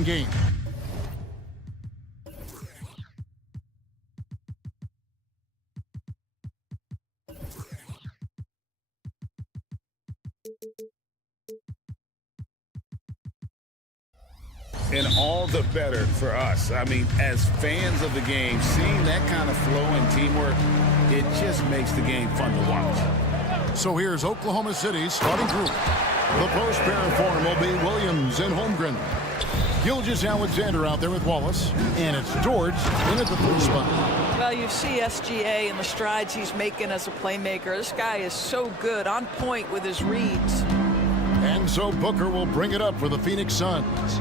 shooting game. And all the better for us. I mean, as fans of the game, seeing that kind of flow and teamwork, it just makes the game fun to watch. So here's Oklahoma City's starting group. The post pair form will be Williams and Holmgren. Gilgeous-Alexander out there with Wallace. And it's George in at the 3 spot. Well, you see SGA and the strides he's making as a playmaker. This guy is so good, on point with his reads. And so Booker will bring it up for the Phoenix Suns.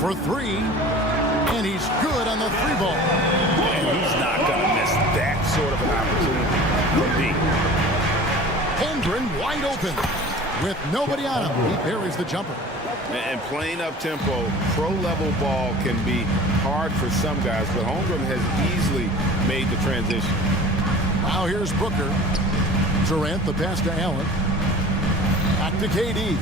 For 3, and he's good on the 3-ball. And he's not going to miss that sort of an opportunity from deep. Holmgren wide open. With nobody on him, he parries the jumper. And playing up-tempo, pro-level ball can be hard for some guys, but Holmgren has easily made the transition. Now here's Booker. Durant, the pass to Allen. Back to KD.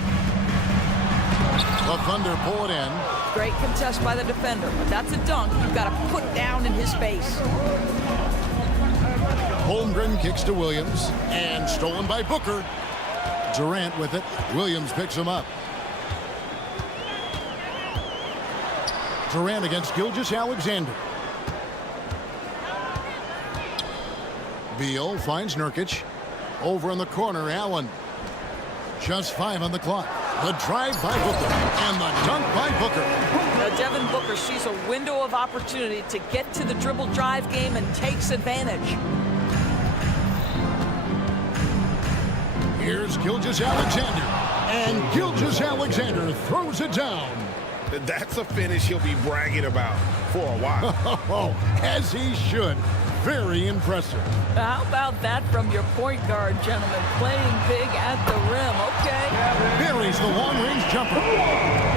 The Thunder pull it in. Great contest by the defender, but that's a dunk you've got to put down in his face. Holmgren kicks to Williams, and stolen by Booker. Durant with it. Williams picks him up. Durant against Gilgeous-Alexander. Beal finds Nurkic. Over in the corner, Allen. Just 5 on the clock. The drive by Booker and the dunk by Booker. Now Devin Booker sees a window of opportunity to get to the dribble drive game and takes advantage. Here's Gilgeous-Alexander. And Gilgeous-Alexander throws it down. That's a finish he'll be bragging about for a while. As he should. Very impressive. How about that from your point guard, gentlemen? Playing big at the rim. Okay. Buries the long-range jumper.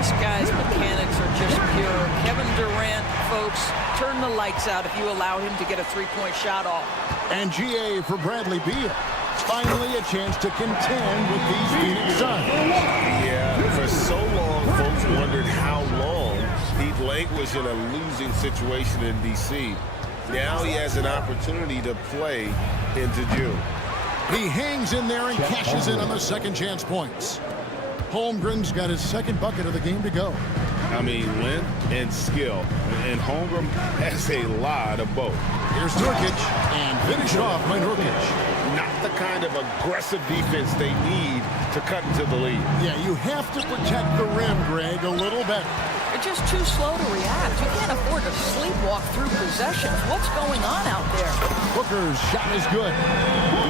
This guy's mechanics are just pure. Kevin Durant, folks, turn the lights out if you allow him to get a three-point shot off. And GA for Bradley Beal. Finally a chance to contend with these Phoenix Suns. Yeah, for so long, folks wondered how long he'd languish in a losing situation in D.C. Now he has an opportunity to play into June. He hangs in there and cashes in on the second chance points. Holmgren's got his second bucket of the game to go. I mean, length and skill. And Holmgren has a lot of both. Here's Nurkic, and finish off by Nurkic. Not the kind of aggressive defense they need to cut into the lead. Yeah, you have to protect the rim, Greg, a little better. You're just too slow to react. You can't afford to sleepwalk through possessions. What's going on out there? Booker's shot is good.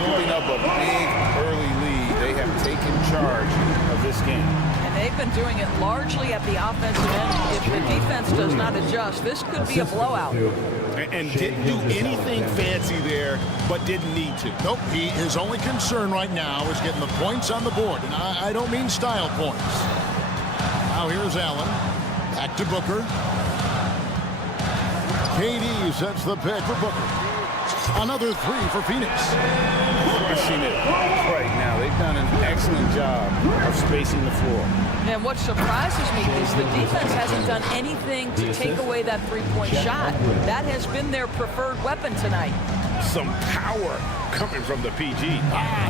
Putting up a big early lead, they have taken charge of this game. And they've been doing it largely at the offensive end. If the defense does not adjust, this could be a blowout. And didn't do anything fancy there, but didn't need to. Nope, his only concern right now is getting the points on the board. And I don't mean style points. Now here's Allen. Back to Booker. KD sets the pick for Booker. Another 3 for Phoenix. Crushing it right now. They've done an excellent job of spacing the floor. And what surprises me is the defense hasn't done anything to take away that three-point shot. That has been their preferred weapon tonight. Some power coming from the PG.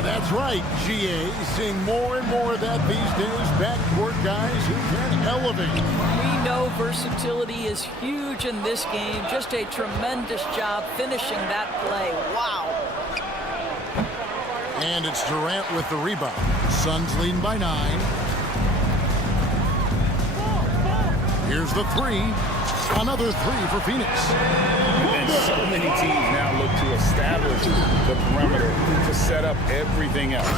That's right, GA. Seeing more and more of that these days. Backcourt guys who can elevate. We know versatility is huge in this game. Just a tremendous job finishing that play. Wow. And it's Durant with the rebound. Suns leading by 9. Here's the 3. Another 3 for Phoenix. And so many teams now look to establish the perimeter to set up everything else.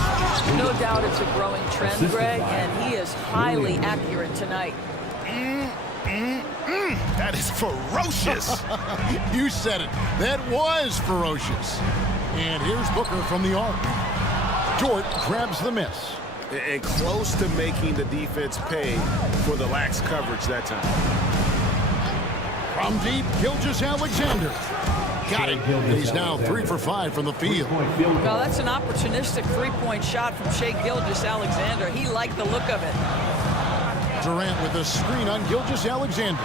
No doubt it's a growing trend, Greg, and he is highly accurate tonight. That is ferocious. You said it. That was ferocious. And here's Booker from the arc. Dort grabs the miss. And close to making the defense pay for the lax coverage that time. From deep, Gilgeous-Alexander. Got it. He's now 3 for 5 from the field. Well, that's an opportunistic three-point shot from Shai Gilgeous-Alexander. He liked the look of it. Durant with a screen on Gilgeous-Alexander.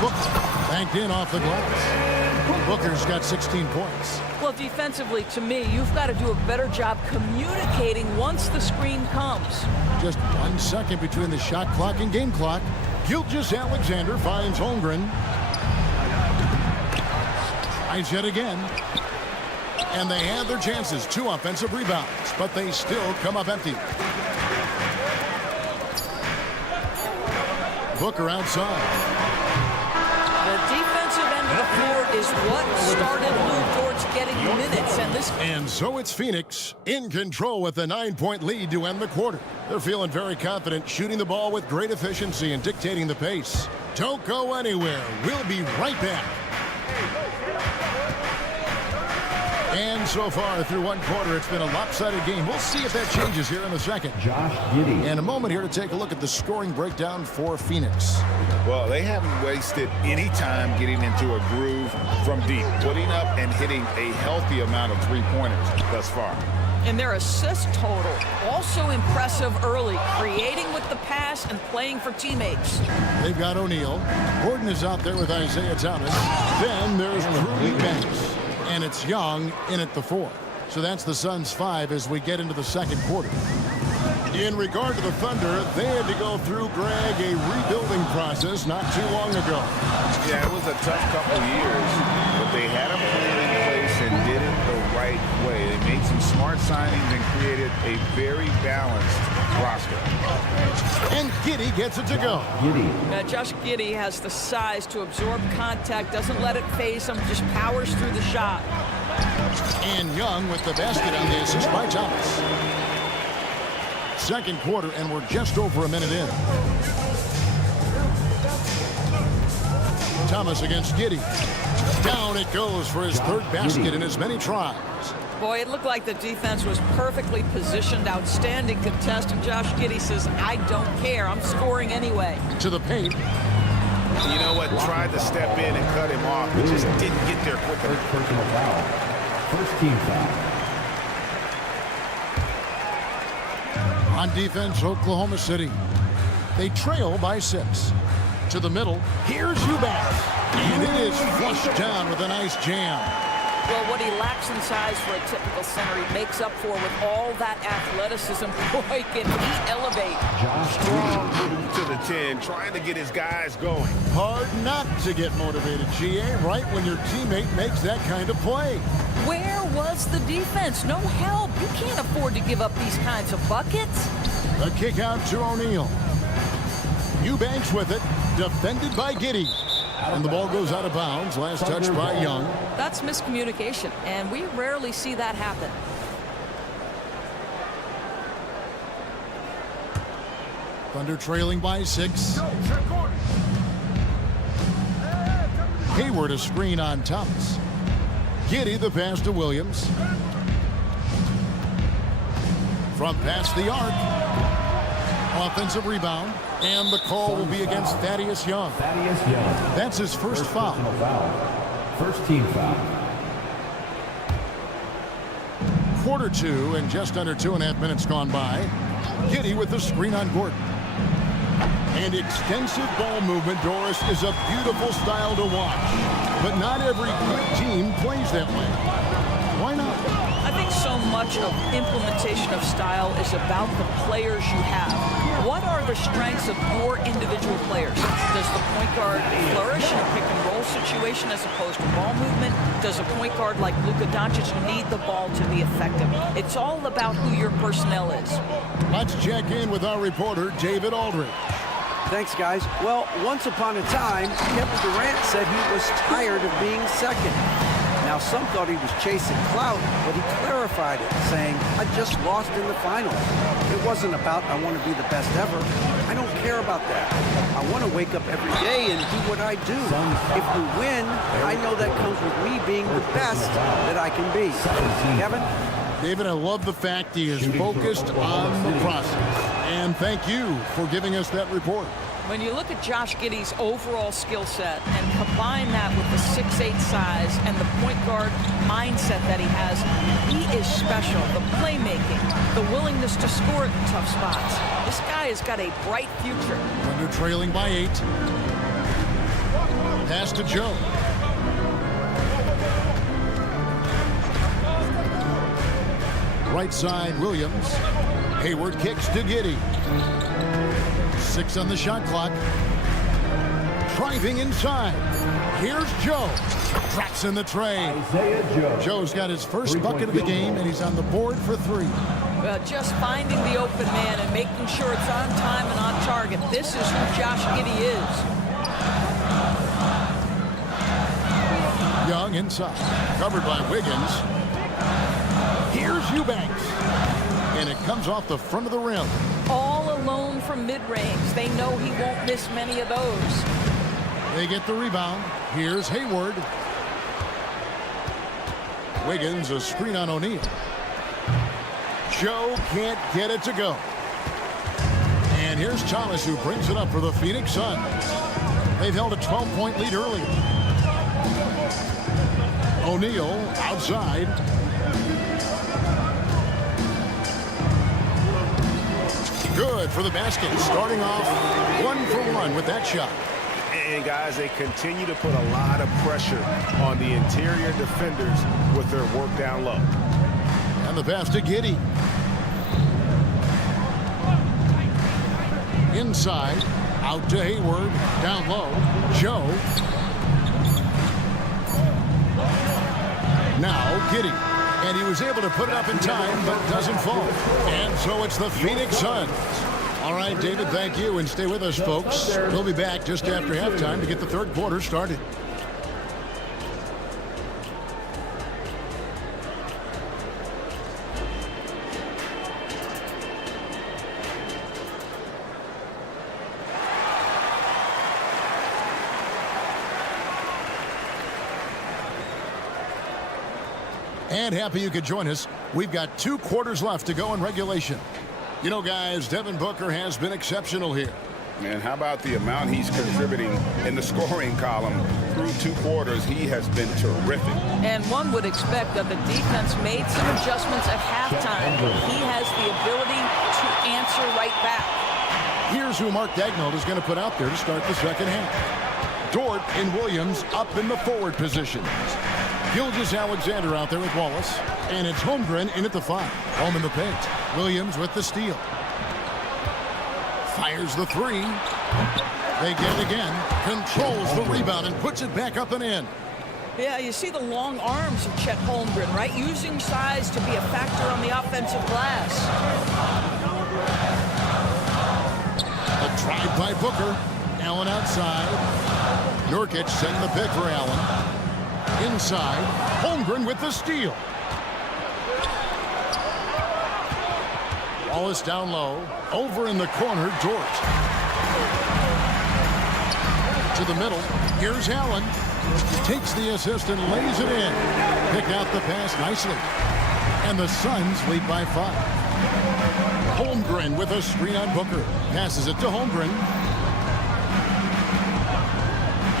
Booker banked in off the glass. Booker's got 16 points. Well, defensively, to me, you've got to do a better job communicating once the screen comes. Just 1 second between the shot clock and game clock. Gilgeous-Alexander finds Holmgren. Tries yet again. And they have their chances. 2 offensive rebounds, but they still come up empty. Booker outside. The defensive end of the floor is what started Lou Dort's getting minutes. And so it's Phoenix in control with a 9-point lead to end the quarter. They're feeling very confident, shooting the ball with great efficiency and dictating the pace. Don't go anywhere. We'll be right back. And so far through 1 quarter, it's been a lopsided game. We'll see if that changes here in the second. Josh Giddey. And a moment here to take a look at the scoring breakdown for Phoenix. Well, they haven't wasted any time getting into a groove from deep, putting up and hitting a healthy amount of three-pointers thus far. And their assist total, also impressive early, creating with the pass and playing for teammates. They've got O'Neal. Gordon is out there with Isaiah Thomas. Then there's Drew Banks. And it's Young in at the 4. So that's the Suns' 5 as we get into the second quarter. In regard to the Thunder, they had to go through, Greg, a rebuilding process not too long ago. Yeah, it was a tough couple years, but they had a plan in place and did it the right way. They made some smart signings and created a very balanced roster. And Giddey gets it to go. Josh Giddey has the size to absorb contact, doesn't let it phase him, just powers through the shot. And Young with the basket on the assist by Thomas. Second quarter, and we're just over a minute in. Thomas against Giddey. Down it goes for his third basket in as many tries. Boy, it looked like the defense was perfectly positioned. Outstanding contest, and Josh Giddey says, I don't care. I'm scoring anyway. To the paint. You know what? Tried to step in and cut him off, but just didn't get there quick enough. First personal foul. First team foul. On defense, Oklahoma City. They trail by 6. To the middle. Here's Eubanks. And it is flushed down with a nice jam. Well, what he lacks in size for a typical center, he makes up for with all that athleticism. Boy, can he elevate. Strong to the 10, trying to get his guys going. Hard not to get motivated, GA, right when your teammate makes that kind of play. Where was the defense? No help. You can't afford to give up these kinds of buckets. A kick out to O'Neal. Eubanks with it, defended by Giddey. And the ball goes out of bounds. Last touch by Young. That's miscommunication, and we rarely see that happen. Thunder trailing by 6. Hayward a screen on Thomas. Giddey the pass to Williams. From past the arc. Offensive rebound. And the call will be against Thaddeus Young. Thaddeus Young. That's his first foul. First team foul. Quarter 2 and just under 2.5 minutes gone by. Giddey with the screen on Gordon. And extensive ball movement, Doris, is a beautiful style to watch. But not every good team plays that way. Why not? I think so much of implementation of style is about the players you have. What are the strengths of your individual players? Does the point guard flourish in a pick-and-roll situation as opposed to ball movement? Does a point guard like Luka Doncic need the ball to be effective? It's all about who your personnel is. Let's check in with our reporter, David Aldridge. Thanks, guys. Well, once upon a time, Kevin Durant said he was tired of being second. Now, some thought he was chasing clout, but he clarified it, saying, I just lost in the finals. It wasn't about, I want to be the best ever. I don't care about that. I want to wake up every day and do what I do. If we win, I know that comes with me being the best that I can be. Kevin? David, I love the fact he is focused on the process. And thank you for giving us that report. When you look at Josh Giddey's overall skill set and combine that with the 6'8" size and the point guard mindset that he has. He is special. The playmaking, the willingness to score in tough spots. This guy has got a bright future. Thunder trailing by 8. Pass to Joe. Right side, Williams. Hayward kicks to Giddey. 6 on the shot clock. Driving inside. Here's Joe. Tracks in the tray. Isaiah Joe. Joe's got his first bucket of the game, and he's on the board for 3. Well, just finding the open man and making sure it's on time and on target. This is who Josh Giddey is. Young inside. Covered by Wiggins. Here's Eubanks. And it comes off the front of the rim. All alone from mid-range. They know he won't miss many of those. They get the rebound. Here's Hayward. Wiggins, a screen on O'Neal. Joe can't get it to go. And here's Thomas, who brings it up for the Phoenix Suns. They've held a 12-point lead earlier. O'Neal outside. Good for the basket. Starting off 1 for 1 with that shot. And guys, they continue to put a lot of pressure on the interior defenders with their work down low. And the pass to Giddey. Inside, out to Hayward, down low, Joe. Now Giddey, and he was able to put it up in time, but doesn't fall. And so it's the Phoenix Suns. All right, David, thank you, and stay with us, folks. We'll be back just after halftime to get the third quarter started. And happy you could join us. We've got 2 quarters left to go in regulation. You know, guys, Devin Booker has been exceptional here. And how about the amount he's contributing in the scoring column through 2 quarters? He has been terrific. And one would expect that the defense made some adjustments at halftime. He has the ability to answer right back. Here's who Mark Daigneault is going to put out there to start the second half. Dort and Williams up in the forward positions. Gilgeous-Alexander out there with Wallace. And it's Holmgren in at the 5. Home in the paint. Williams with the steal. Fires the 3. They get it again. Controls the rebound and puts it back up and in. Yeah, you see the long arms of Chet Holmgren, right? Using size to be a factor on the offensive glass. A drive by Booker. Allen outside. Nurkic setting the pick for Allen. Inside, Holmgren with the steal. Wallace down low. Over in the corner, Dort. To the middle. Here's Allen. Takes the assist and lays it in. Picked out the pass nicely. And the Suns lead by 5. Holmgren with a screen on Booker. Passes it to Holmgren.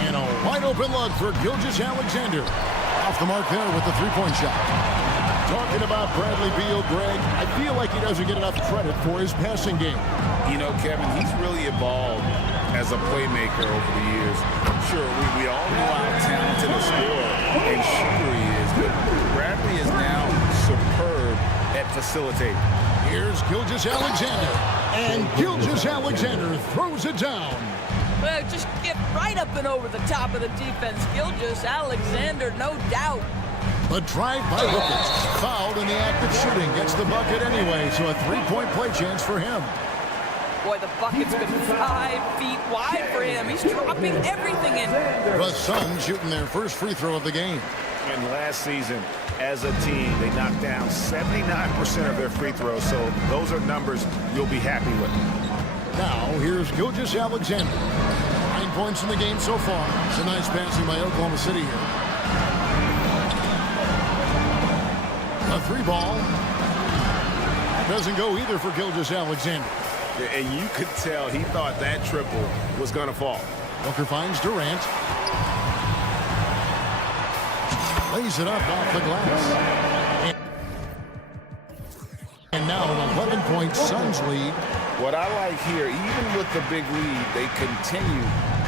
And a wide open look for Gilgeous-Alexander. Off the mark there with the three-point shot. Talking about Bradley Beal, Greg, I feel like he doesn't get enough credit for his passing game. You know, Kevin, he's really evolved as a playmaker over the years. Sure, we all know how talented a scorer and shooter he is, but Bradley is now superb at facilitating. Here's Gilgeous-Alexander. And Gilgeous-Alexander throws it down. Well, just get right up and over the top of the defense. Gilgeous-Alexander, no doubt. A drive by Booker. Fouled in the act of shooting. Gets the bucket anyway, so a three-point play chance for him. Boy, the bucket's been 5 feet wide for him. He's dropping everything in. The Suns shooting their first free throw of the game. And last season, as a team, they knocked down 79% of their free throws, so those are numbers you'll be happy with. Now, here's Gilgeous-Alexander. 9 points in the game so far. It's a nice passing by Oklahoma City here. A 3-ball. Doesn't go either for Gilgeous-Alexander. And you could tell he thought that triple was going to fall. Booker finds Durant. Lays it up off the glass. And now an 11-point Suns lead. What I like here, even with the big lead, they continue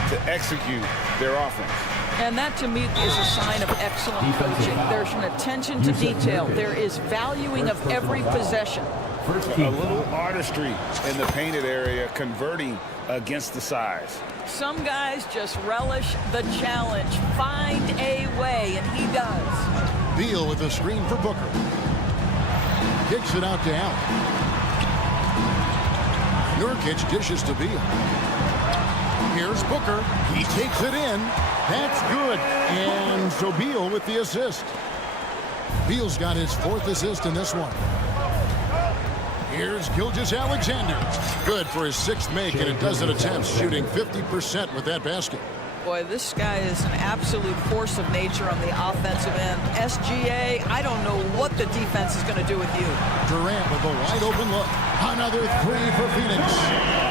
to execute their offense. And that, to me, is a sign of excellent coaching. There's an attention to detail. There is valuing of every possession. A little artistry in the painted area, converting against the size. Some guys just relish the challenge. Find a way, and he does. Beal with the screen for Booker. Kicks it out to Allen. Nurkic dishes to Beal. Here's Booker. He takes it in. That's good. And so Beal with the assist. Beal's got his 4th assist in this one. Here's Gilgeous-Alexander. Good for his 6th make, and a dozen attempts, shooting 50% with that basket. Boy, this guy is an absolute force of nature on the offensive end. SGA, I don't know what the defense is going to do with you. Durant with a wide open look. Another 3 for Phoenix.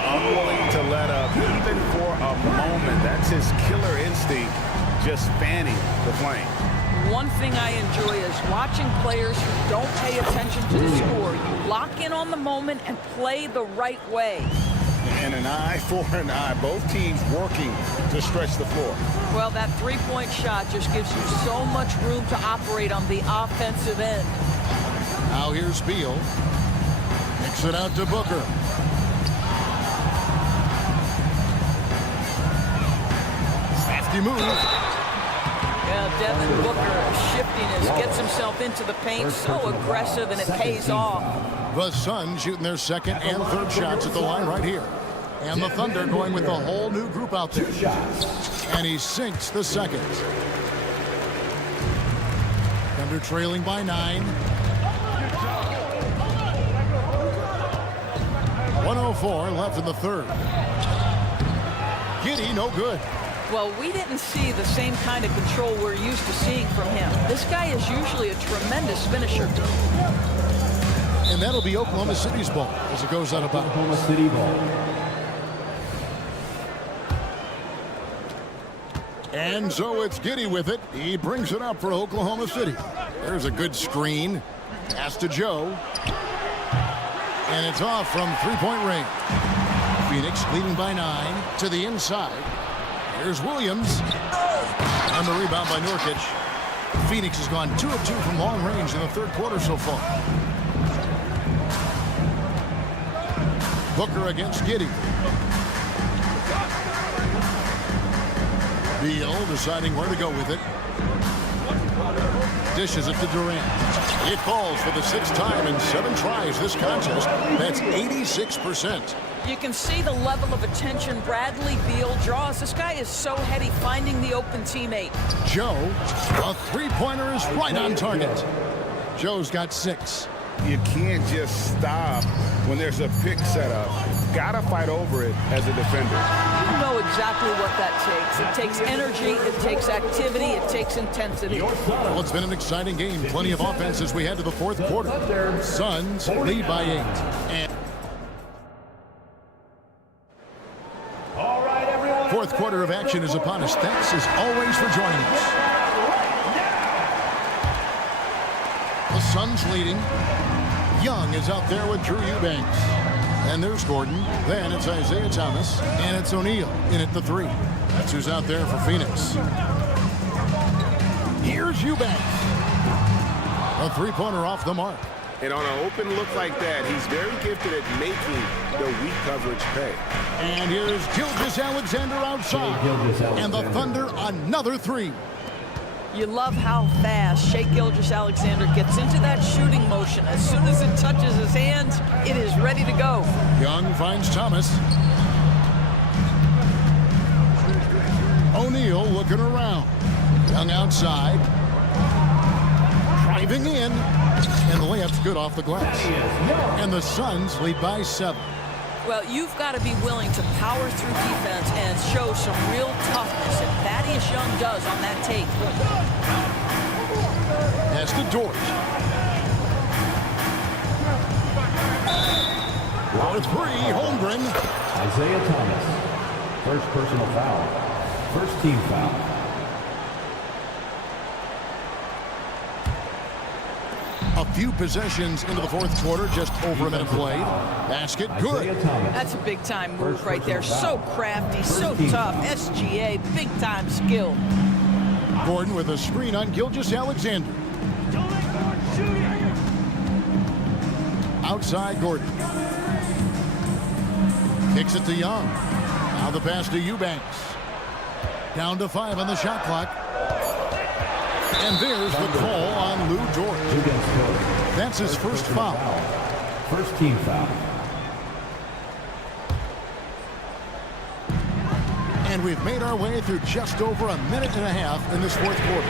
Unwilling to let up, even for a moment. That's his killer instinct, just fanning the flame. One thing I enjoy is watching players who don't pay attention to the score. You lock in on the moment and play the right way. And an eye for an eye. Both teams working to stretch the floor. Well, that three-point shot just gives you so much room to operate on the offensive end. Now here's Beal. Kicks it out to Booker. Safety move. Yeah, Devin Booker shifting gets himself into the paint. So aggressive, and it pays off. The Suns shooting their 2nd and 3rd shots at the line right here. And the Thunder going with a whole new group out there. And he sinks the 2nd. Thunder trailing by 9. 1:04 left in the 3rd. Giddey, no good. Well, we didn't see the same kind of control we're used to seeing from him. This guy is usually a tremendous finisher. And that'll be Oklahoma City's ball as it goes out of bounds. Oklahoma City ball. And so it's Giddey with it. He brings it up for Oklahoma City. There's a good screen. Pass to Joe. And it's off from 3-point range. Phoenix leading by 9 to the inside. Here's Williams. And the rebound by Nurkic. Phoenix has gone 2 of 2 from long range in the 3rd quarter so far. Booker against Giddey. Beal deciding where to go with it. Dishes it to Durant. It falls for the 6th time in 7 tries this contest. That's 86%. You can see the level of attention Bradley Beal draws. This guy is so heady finding the open teammate. Joe, a 3-pointer is right on target. Joe's got 6. You can't just stop when there's a pick set up. Gotta fight over it as a defender. You know exactly what that takes. It takes energy, it takes activity, it takes intensity. Well, it's been an exciting game. Plenty of offense as we head to the 4th quarter. Suns lead by 8. And 4th quarter of action is upon us. Thanks as always for joining us. The Suns leading. Young is out there with Drew Eubanks. And there's Gordon. Then it's Isaiah Thomas. And it's O'Neal in at the 3. That's who's out there for Phoenix. Here's Eubanks. A 3-pointer off the mark. And on an open look like that, he's very gifted at making the weak coverage pay. And here's Gilgeous-Alexander outside. And the Thunder another 3. You love how fast Shai Gilgeous-Alexander gets into that shooting motion. As soon as it touches his hands, it is ready to go. Young finds Thomas. O'Neal looking around. Young outside. Driving in. And the layup's good off the glass. And the Suns lead by 7. Well, you've got to be willing to power through defense and show some real toughness, and Thaddeus Young does on that tape. Pass to Dort. For 3, Holmgren. Isaiah Thomas. First personal foul. First team foul. A few possessions into the fourth quarter, just over a minute played. Basket, good. That's a big-time move right there. So crafty, so tough. SGA, big-time skill. Gordon with a screen on Gilgeous-Alexander. Outside Gordon. Kicks it to Young. Now the pass to Eubanks. Down to 5 on the shot clock. And there's the call on Lou Dort. That's his first foul. First team foul. And we've made our way through just over a minute and a half in this fourth quarter.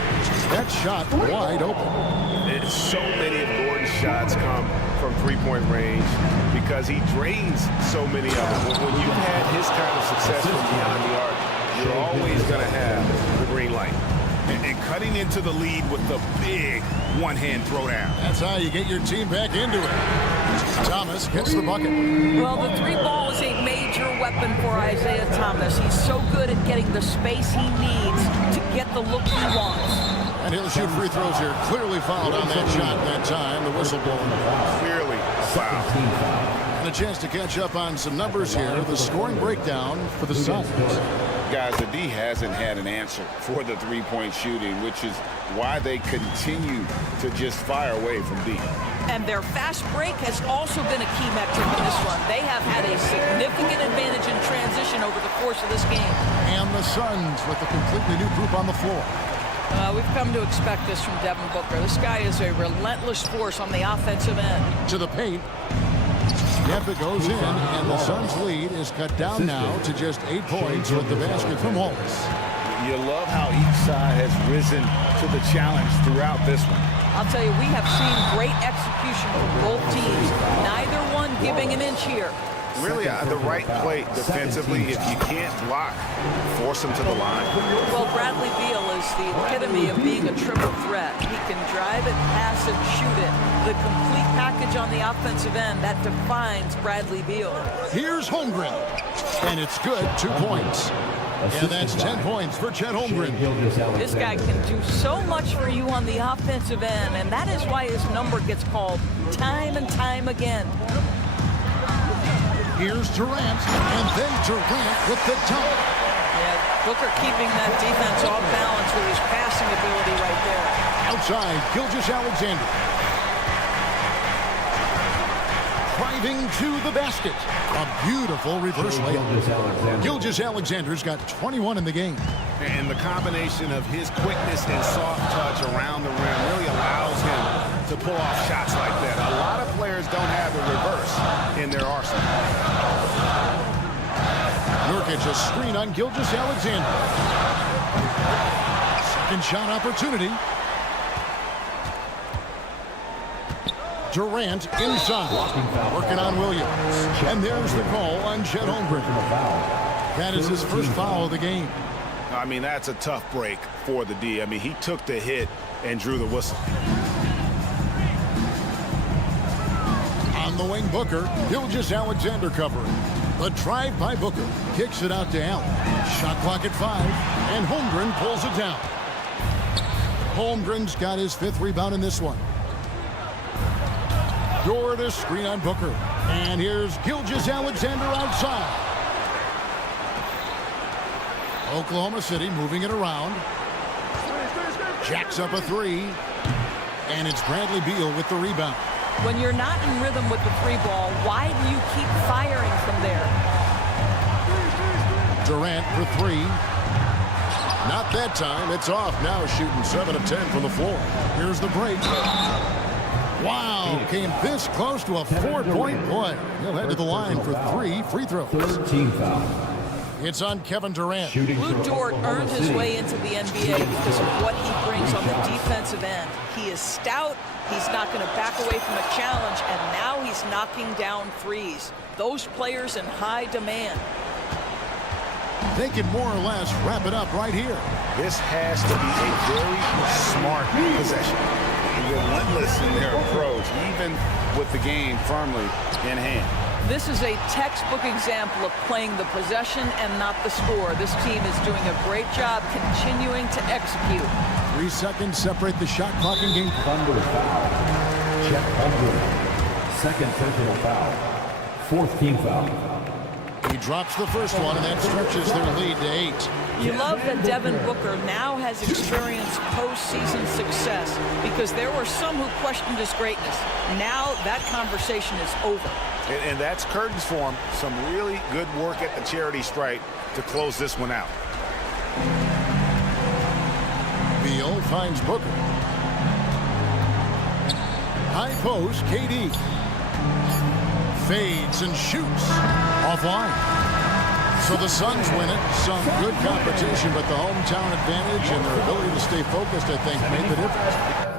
That shot wide open. So many of Gordon's shots come from three-point range because he drains so many of them. When you've had his kind of success from beyond the arc, you're always going to have the green light. And cutting into the lead with the big one-hand throwdown. That's how you get your team back into it. Thomas gets the bucket. Well, the three ball is a major weapon for Isaiah Thomas. He's so good at getting the space he needs to get the look he wants. And he'll shoot free throws here. Clearly fouled on that shot that time. The whistle blown. Clearly fouled. And a chance to catch up on some numbers here. The scoring breakdown for the Suns. Guys, the D hasn't had an answer for the three-point shooting, which is why they continue to just fire away from deep. And their fast break has also been a key metric in this run. They have had a significant advantage in transition over the course of this game. And the Suns with a completely new group on the floor. We've come to expect this from Devin Booker. This guy is a relentless force on the offensive end. To the paint. Yep, it goes in, and the Suns' lead is cut down now to just 8 points with the basket from Wallace. You love how each side has risen to the challenge throughout this one. I'll tell you, we have seen great execution from both teams. Neither one giving an inch here. Really, the right play defensively. If you can't block, force them to the line. Well, Bradley Beal is the epitome of being a triple threat. He can drive it, pass it, shoot it. The complete package on the offensive end, that defines Bradley Beal. Here's Holmgren. And it's good, 2 points. And that's 10 points for Chet Holmgren. This guy can do so much for you on the offensive end, and that is why his number gets called time and time again. Here's Durant, and then Durant with the dunk. Yeah, Booker keeping that defense off balance with his passing ability right there. Outside, Gilgeous-Alexander. Driving to the basket. A beautiful reverse layup. Gilgeous-Alexander's got 21 in the game. And the combination of his quickness and soft touch around the rim really allows him to pull off shots like that. A lot of players don't have the reverse in their arsenal. Nurkic a screen on Gilgeous-Alexander. Second shot opportunity. Durant inside. Working on Williams. And there's the call on Chet Holmgren. That is his first foul of the game. I mean, that's a tough break for the D. I mean, he took the hit and drew the whistle. On the wing, Booker. Gilgeous-Alexander covering. The drive by Booker. Kicks it out to Allen. Shot clock at 5. And Holmgren pulls it down. Holmgren's got his 5th rebound in this one. Dort a screen on Booker. And here's Gilgeous-Alexander outside. Oklahoma City moving it around. Jacks up a 3. And it's Bradley Beal with the rebound. When you're not in rhythm with the 3 ball, why do you keep firing from there? Durant for 3. Not that time. It's off now, shooting 7 of 10 from the floor. Here's the break. Wow, came this close to a 4-point play. He'll head to the line for 3 free throws. Third team foul. It's on Kevin Durant. Lou Dort earned his way into the NBA because of what he brings on the defensive end. He is stout. He's not going to back away from a challenge, and now he's knocking down threes. Those players in high demand. They can more or less wrap it up right here. This has to be a very smart possession. Relentless in their approach, even with the game firmly in hand. This is a textbook example of playing the possession and not the score. This team is doing a great job continuing to execute. 3 seconds separate the shot clock and game. Thunder foul. Check Holmgren. Second personal foul. Fourth team foul. He drops the first one, and that stretches their lead to 8. You love that Devin Booker now has experienced postseason success because there were some who questioned his greatness. Now that conversation is over. And that's curtains for him. Some really good work at the charity stripe to close this one out. Beal finds Booker. High post, KD. Fades and shoots. Offline. So the Suns win it. Some good competition, but the hometown advantage and their ability to stay focused, I think, made the difference.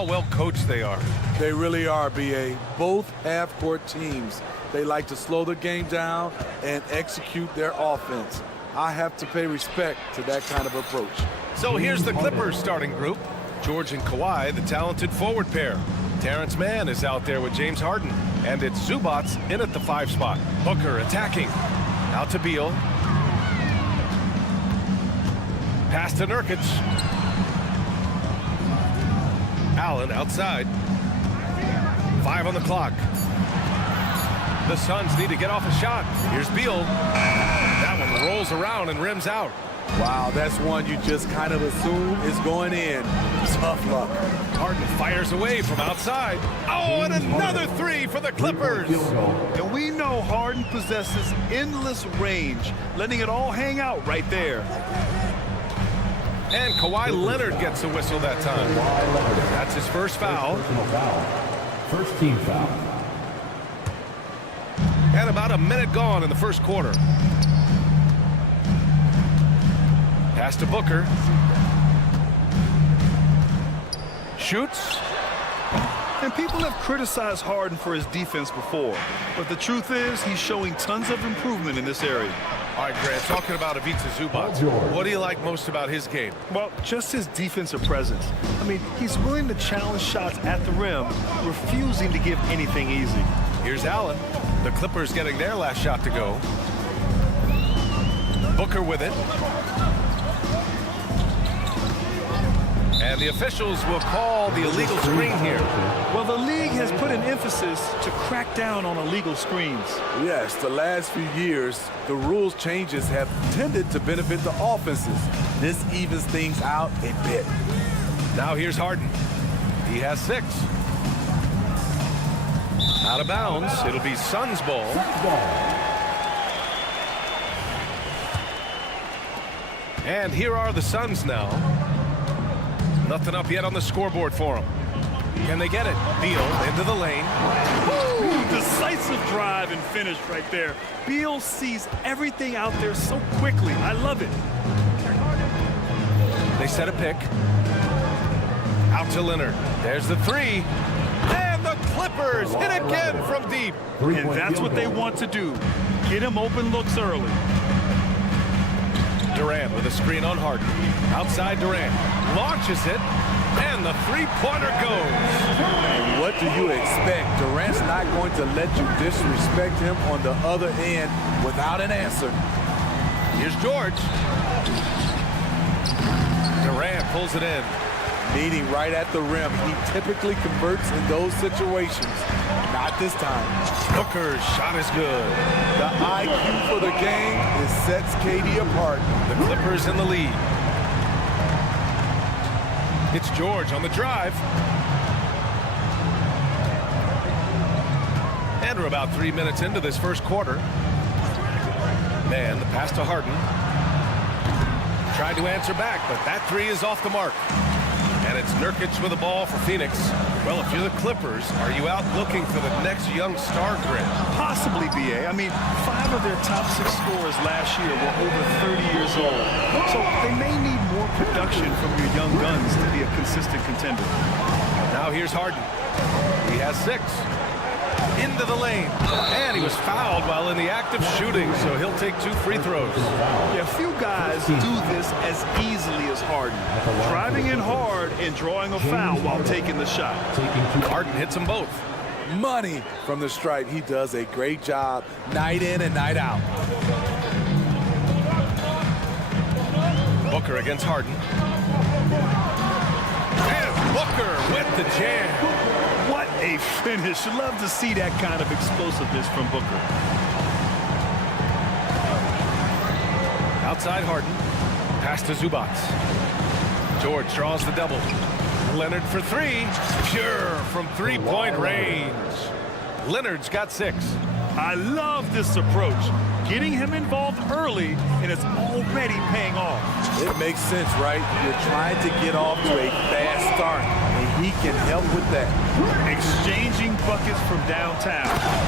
how well coached they are. They really are, B.A. Both half-court teams. They like to slow the game down and execute their offense. I have to pay respect to that kind of approach. So here's the Clippers starting group. George and Kawhi, the talented forward pair. Terrence Mann is out there with James Harden. And it's Zubac in at the 5 spot. Booker attacking. Out to Beal. Pass to Nurkic. Allen outside. 5 on the clock. The Suns need to get off a shot. Here's Beal. That one rolls around and rims out. Wow, that's one you just kind of assume is going in. Tough luck. Harden fires away from outside. Oh, and another 3 for the Clippers. And we know Harden possesses endless range, letting it all hang out right there. And Kawhi Leonard gets a whistle that time. That's his first foul. First team foul. And about a minute gone in the first quarter. Pass to Booker. Shoots. And people have criticized Harden for his defense before, but the truth is he's showing tons of improvement in this area. All right, Grant, talking about Ivica Zubac, what do you like most about his game? Well, just his defensive presence. I mean, he's willing to challenge shots at the rim, refusing to give anything easy. Here's Allen. The Clippers getting their last shot to go. Booker with it. And the officials will call the illegal screen here. Well, the league has put an emphasis to crack down on illegal screens. Yes, the last few years, the rules changes have tended to benefit the offenses. This evens things out a bit. Now here's Harden. He has 6. Out of bounds. It'll be Suns ball. And here are the Suns now. Nothing up yet on the scoreboard for them. Can they get it? Beal into the lane. Woo! Decisive drive and finish right there. Beal sees everything out there so quickly. I love it. They set a pick. Out to Leonard. There's the 3. And the Clippers hit again from deep. And that's what they want to do. Get him open looks early. Durant with a screen on Harden. Outside Durant. Launches it. And the 3-pointer goes. And what do you expect? Durant's not going to let you disrespect him on the other end without an answer. Here's George. Durant pulls it in. Meeting right at the rim. He typically converts in those situations. Not this time. Booker's shot is good. The IQ for the game sets KD apart. The Clippers in the lead. It's George on the drive. And we're about 3 minutes into this first quarter. Man, the pass to Harden. Tried to answer back, but that 3 is off the mark. And it's Nurkic with the ball for Phoenix. Well, if you're the Clippers, are you out looking for the next young star grid? Possibly, B.A. I mean, 5 of their top 6 scorers last year were over 30 years old. So they may need more production from your young guns to be a consistent contender. Now here's Harden. He has 6. Into the lane. And he was fouled while in the act of shooting, so he'll take 2 free throws. Yeah, few guys do this as easily as Harden. Driving in hard and drawing a foul while taking the shot. Harden hits them both. Money from the stripe. He does a great job night in and night out. Booker against Harden. And Booker with the jam. What a finish. Love to see that kind of explosiveness from Booker. Outside Harden. Pass to Zubac. George draws the double. Leonard for 3. Pure from 3-point range. Leonard's got 6. I love this approach. getting him involved early, and it's already paying off. It makes sense, right? You're trying to get off to a fast start, and he can help with that. Exchanging buckets from downtown.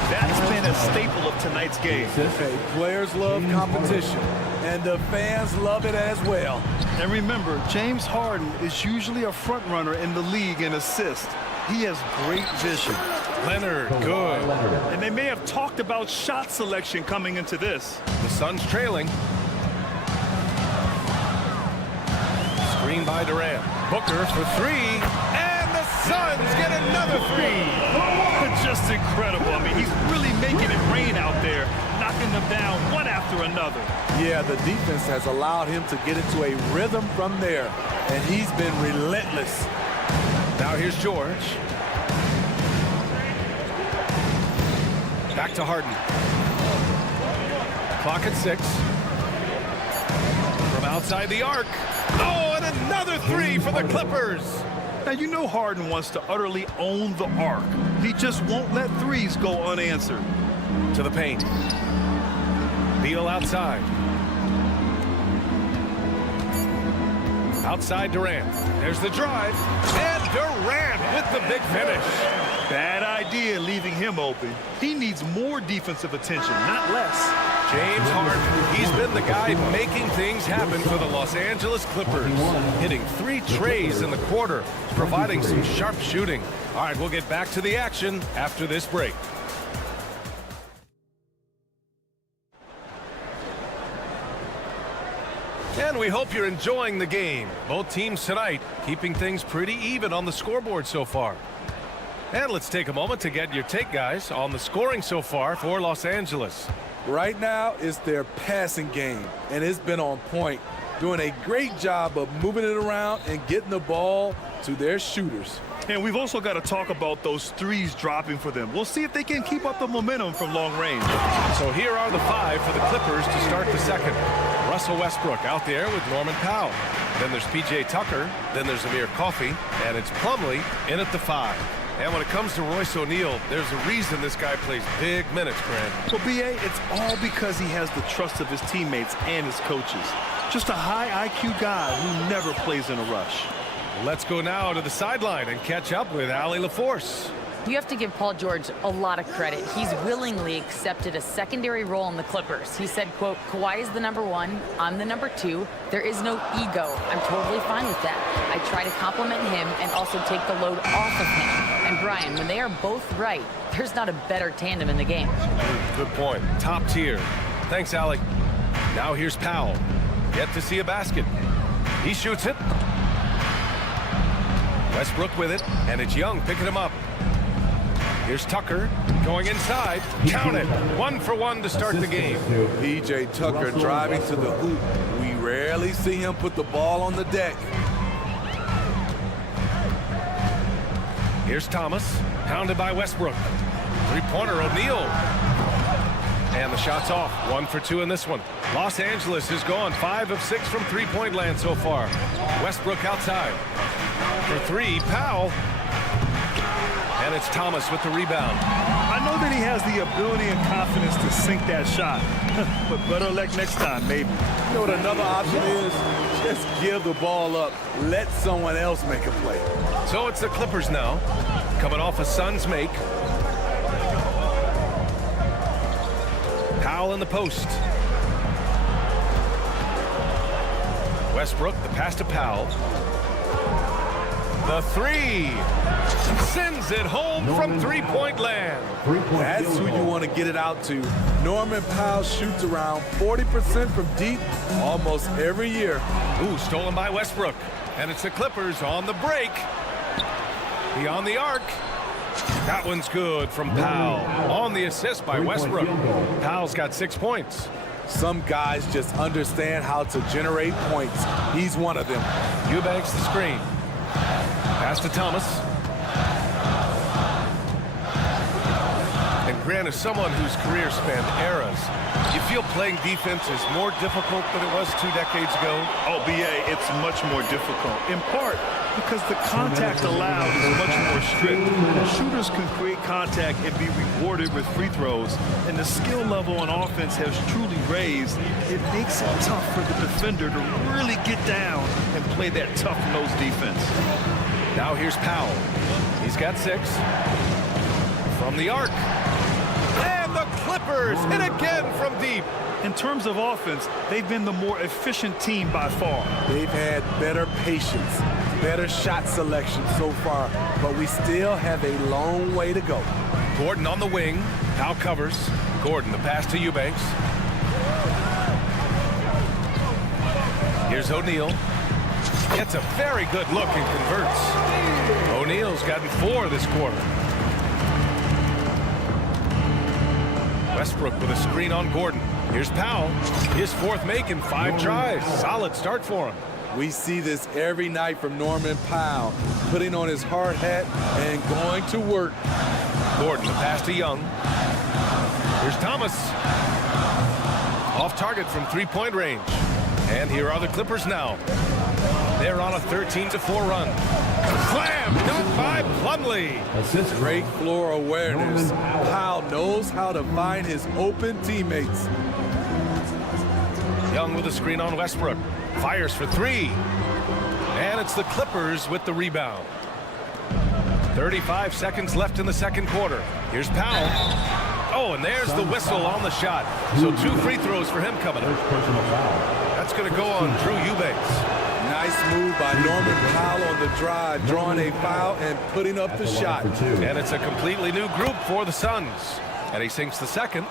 That's been a staple of tonight's game. Okay, players love competition, and the fans love it as well. And remember, James Harden is usually a front runner in the league in assists. He has great vision. Leonard, good. And they may have talked about shot selection coming into this. The Suns trailing. Screen by Durant. Booker for three. And the Suns get another three. Just incredible. I mean, he's really making it rain out there, knocking them down one after another. Yeah, the defense has allowed him to get into a rhythm from there, and he's been relentless. Now here's George. Back to Harden. Clock at 6. From outside the arc. Oh, and another three for the Clippers. Now, you know Harden wants to utterly own the arc. He just won't let threes go unanswered. To the paint. Beal outside. Outside Durant. There's the drive. And Durant with the big finish. Bad idea leaving him open. He needs more defensive attention, not less. James Harden, he's been the guy making things happen for the Los Angeles Clippers. Hitting 3 trays in the quarter, providing some sharp shooting. All right, we'll get back to the action after this break. And we hope you're enjoying the game. Both teams tonight keeping things pretty even on the scoreboard so far. And let's take a moment to get your take, guys, on the scoring so far for Los Angeles. Right now, it's their passing game, and it's been on point, doing a great job of moving it around and getting the ball to their shooters. And we've also got to talk about those threes dropping for them. We'll see if they can keep up the momentum from long range. So here are the 5 for the Clippers to start the second. Russell Westbrook out there with Norman Powell. Then there's P.J. Tucker. Then there's Amir Coffey. And it's Plumlee in at the 5. And when it comes to Royce O'Neal, there's a reason this guy plays big minutes, Grant. Well, B.A., it's all because he has the trust of his teammates and his coaches. Just a high IQ guy who never plays in a rush. Let's go now to the sideline and catch up with Allie LaForce. You have to give Paul George a lot of credit. He's willingly accepted a secondary role in the Clippers. He said, quote, Kawhi is the #1, I'm the #2. There is no ego. I'm totally fine with that. I try to compliment him and also take the load off of him. And Brian, when they are both right, there's not a better tandem in the game. Good point. Top tier. Thanks, Allie. Now here's Powell. Yet to see a basket. He shoots it. Westbrook with it, and it's Young picking him up. Here's Tucker going inside. Count it. 1 for 1 to start the game. P.J. Tucker driving to the hoop. We rarely see him put the ball on the deck. Here's Thomas, pounded by Westbrook. Three-pointer, O'Neal. And the shot's off. 1 for 2 in this one. Los Angeles has gone 5 of 6 from three-point land so far. Westbrook outside. For 3, Powell. And it's Thomas with the rebound. I know that he has the ability and confidence to sink that shot. But better luck next time, maybe. You know what another option is? Just give the ball up. Let someone else make a play. So it's the Clippers now, coming off a Suns make. Powell in the post. Westbrook, the pass to Powell. The 3 sends it home from three-point land. That's who you want to get it out to. Norman Powell shoots around 40% from deep almost every year. Ooh, stolen by Westbrook. And it's the Clippers on the break. Beyond the arc. That one's good from Powell. On the assist by Westbrook. Powell's got 6 points. Some guys just understand how to generate points. He's one of them. Eubanks the screen. Pass to Thomas. And Grant is someone whose career spanned eras. You feel playing defense is more difficult than it was 2 decades ago? Oh, BA, it's much more difficult, in part because the contact allowed is much more strict. Shooters can create contact and be rewarded with free throws, and the skill level on offense has truly raised. It makes it tough for the defender to really get down and play that tough-nosed defense. Now here's Powell. He's got 6. From the arc. And the Clippers hit again from deep. In terms of offense, they've been the more efficient team by far. They've had better patience, better shot selection so far, but we still have a long way to go. Gordon on the wing. Powell covers. Gordon, the pass to Eubanks. Here's O'Neal. Gets a very good look and converts. O'Neal's gotten 4 this quarter. Westbrook with a screen on Gordon. Here's Powell. His 4th make in 5 tries. Solid start for him. We see this every night from Norman Powell, putting on his hard hat and going to work. Gordon, the pass to Young. Here's Thomas. Off target from 3-point range. And here are the Clippers now. They're on a 13-4 run. Slam! Dunk by Plumlee. Assist. Great floor awareness. Powell knows how to find his open teammates. Young with a screen on Westbrook. Fires for 3. And it's the Clippers with the rebound. 35 seconds left in the second quarter. Here's Powell. Oh, and there's the whistle on the shot. So 2 free throws for him coming up. That's going to go on Drew Eubanks. Nice move by Norman Powell on the drive, drawing a foul and putting up the shot. And it's a completely new group for the Suns. And he sinks the second.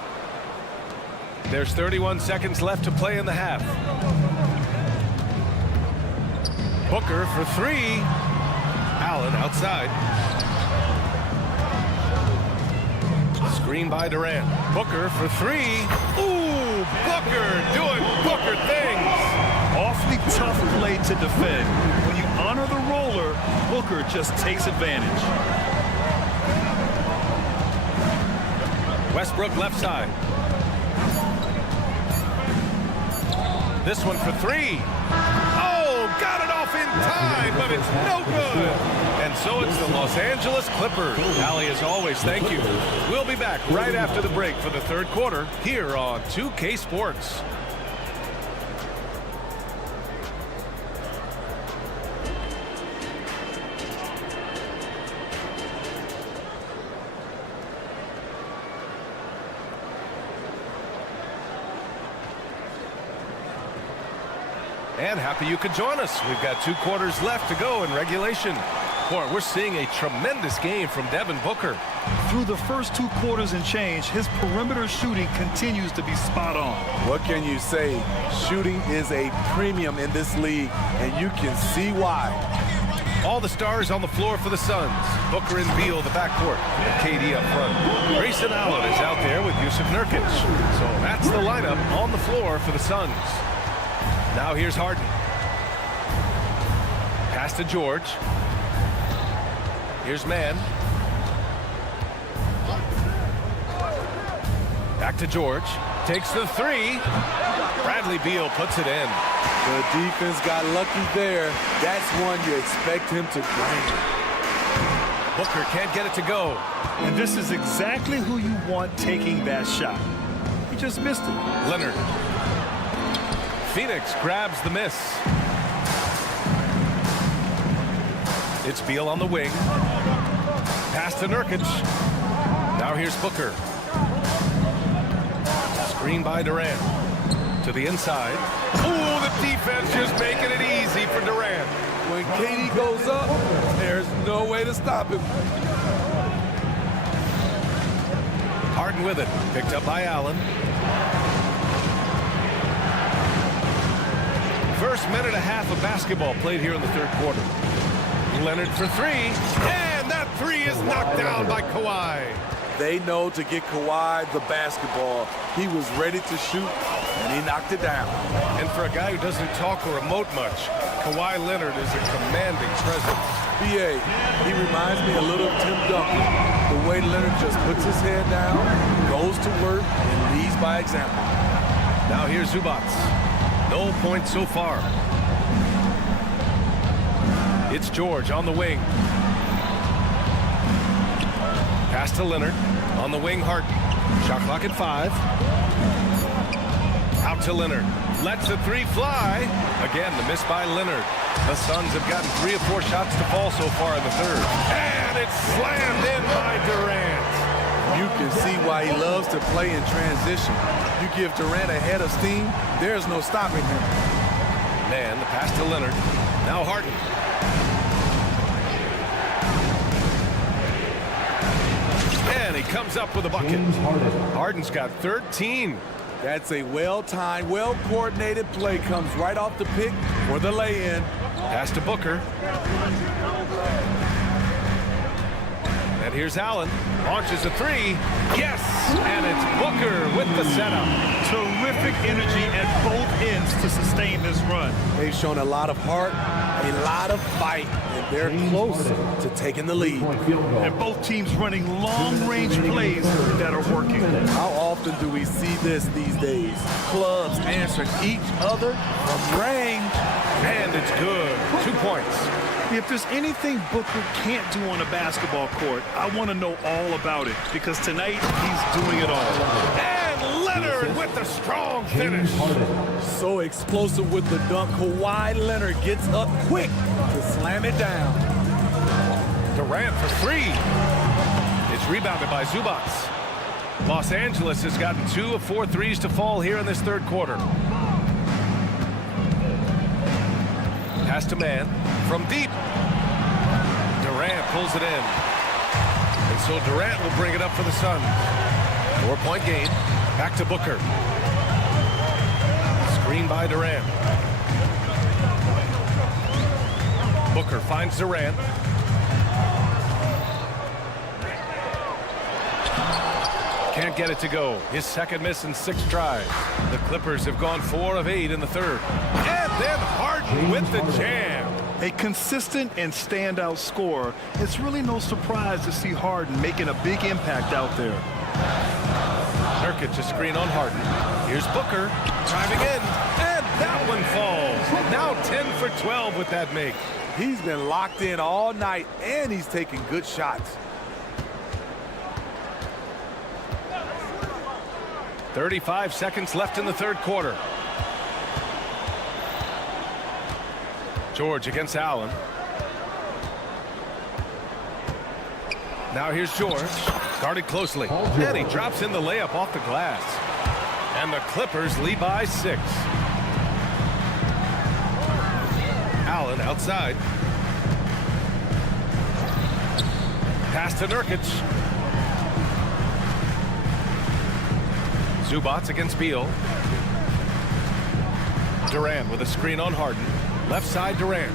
There's 31 seconds left to play in the half. Booker for 3. Allen outside. Screen by Durant. Booker for 3. Ooh, Booker doing Booker things. Awfully tough play to defend. When you honor the roller, Booker just takes advantage. Westbrook left side. This one for 3. Oh, got it off in time, but it's no good. And so it's the Los Angeles Clippers. Allie, as always, thank you. We'll be back right after the break for the third quarter here on 2K Sports. And happy you could join us. We've got 2 quarters left to go in regulation. Boy, we're seeing a tremendous game from Devin Booker. Through the first 2 quarters and change, his perimeter shooting continues to be spot on. What can you say? Shooting is a premium in this league, and you can see why. All the stars on the floor for the Suns. Booker and Beal, the backcourt, and KD up front. Grayson Allen is out there with Yusuf Nurkic. So that's the lineup on the floor for the Suns. Now here's Harden. Pass to George. Here's Mann. Back to George. Takes the 3. Bradley Beal puts it in. The defense got lucky there. That's one you expect him to bring. Booker can't get it to go. And this is exactly who you want taking that shot. He just missed it. Leonard. Phoenix grabs the miss. It's Beal on the wing. Pass to Nurkic. Now here's Booker. Screen by Durant. To the inside. Ooh, the defense just making it easy for Durant. When KD goes up, there's no way to stop him. Harden with it. Picked up by Allen. First minute and a half of basketball played here in the third quarter. Leonard for 3. And that 3 is knocked down by Kawhi. They know to get Kawhi the basketball. He was ready to shoot, and he knocked it down. And for a guy who doesn't talk or emote much, Kawhi Leonard is a commanding presence. BA, he reminds me a little of Tim Duncan. The way Leonard just puts his head down, goes to work, and leads by example. Now here's Zubats. No points so far. It's George on the wing. Pass to Leonard. On the wing, Hart. Shot clock at 5. Out to Leonard. Lets the 3 fly. Again, the miss by Leonard. The Suns have gotten 3 or 4 shots to fall so far in the third. And it's slammed in by Durant. You can see why he loves to play in transition. You give Durant a head of steam, there's no stopping him. Man, the pass to Leonard. Now Harden. And he comes up with a bucket. Harden's got 13. That's a well-timed, well-coordinated play. Comes right off the pick for the lay-in. Pass to Booker. And here's Allen. Launches a 3. Yes! And it's Booker with the setup. Terrific energy at both ends to sustain this run. They've shown a lot of heart, a lot of fight, and they're close to taking the lead. And both teams running long-range plays that are working. How often do we see this these days? Clubs answering each other from range. And it's good. 2 points. If there's anything Booker can't do on a basketball court, I want to know all about it, because tonight he's doing it all. And Leonard with the strong finish. So explosive with the dunk. Kawhi Leonard gets up quick to slam it down. Durant for 3. It's rebounded by Zubats. Los Angeles has gotten 2 of 4 threes to fall here in this third quarter. Pass to Man from deep. Durant pulls it in. And so Durant will bring it up for the Suns. 4-point game. Back to Booker. Screen by Durant. Booker finds Durant. Can't get it to go. His second miss in 6 tries. The Clippers have gone 4 of 8 in the third. And then Harden with the jam. A consistent and standout scorer. It's really no surprise to see Harden making a big impact out there. Nurkic a screen on Harden. Here's Booker driving in. And that one falls. Now 10 for 12 with that make. He's been locked in all night, and he's taking good shots. 35 seconds left in the third quarter. George against Allen. Now here's George. Guarded closely. And he drops in the layup off the glass. And the Clippers lead by 6. Allen outside. Pass to Nurkic. Zubats against Beal. Durant with a screen on Harden. Left side Durant.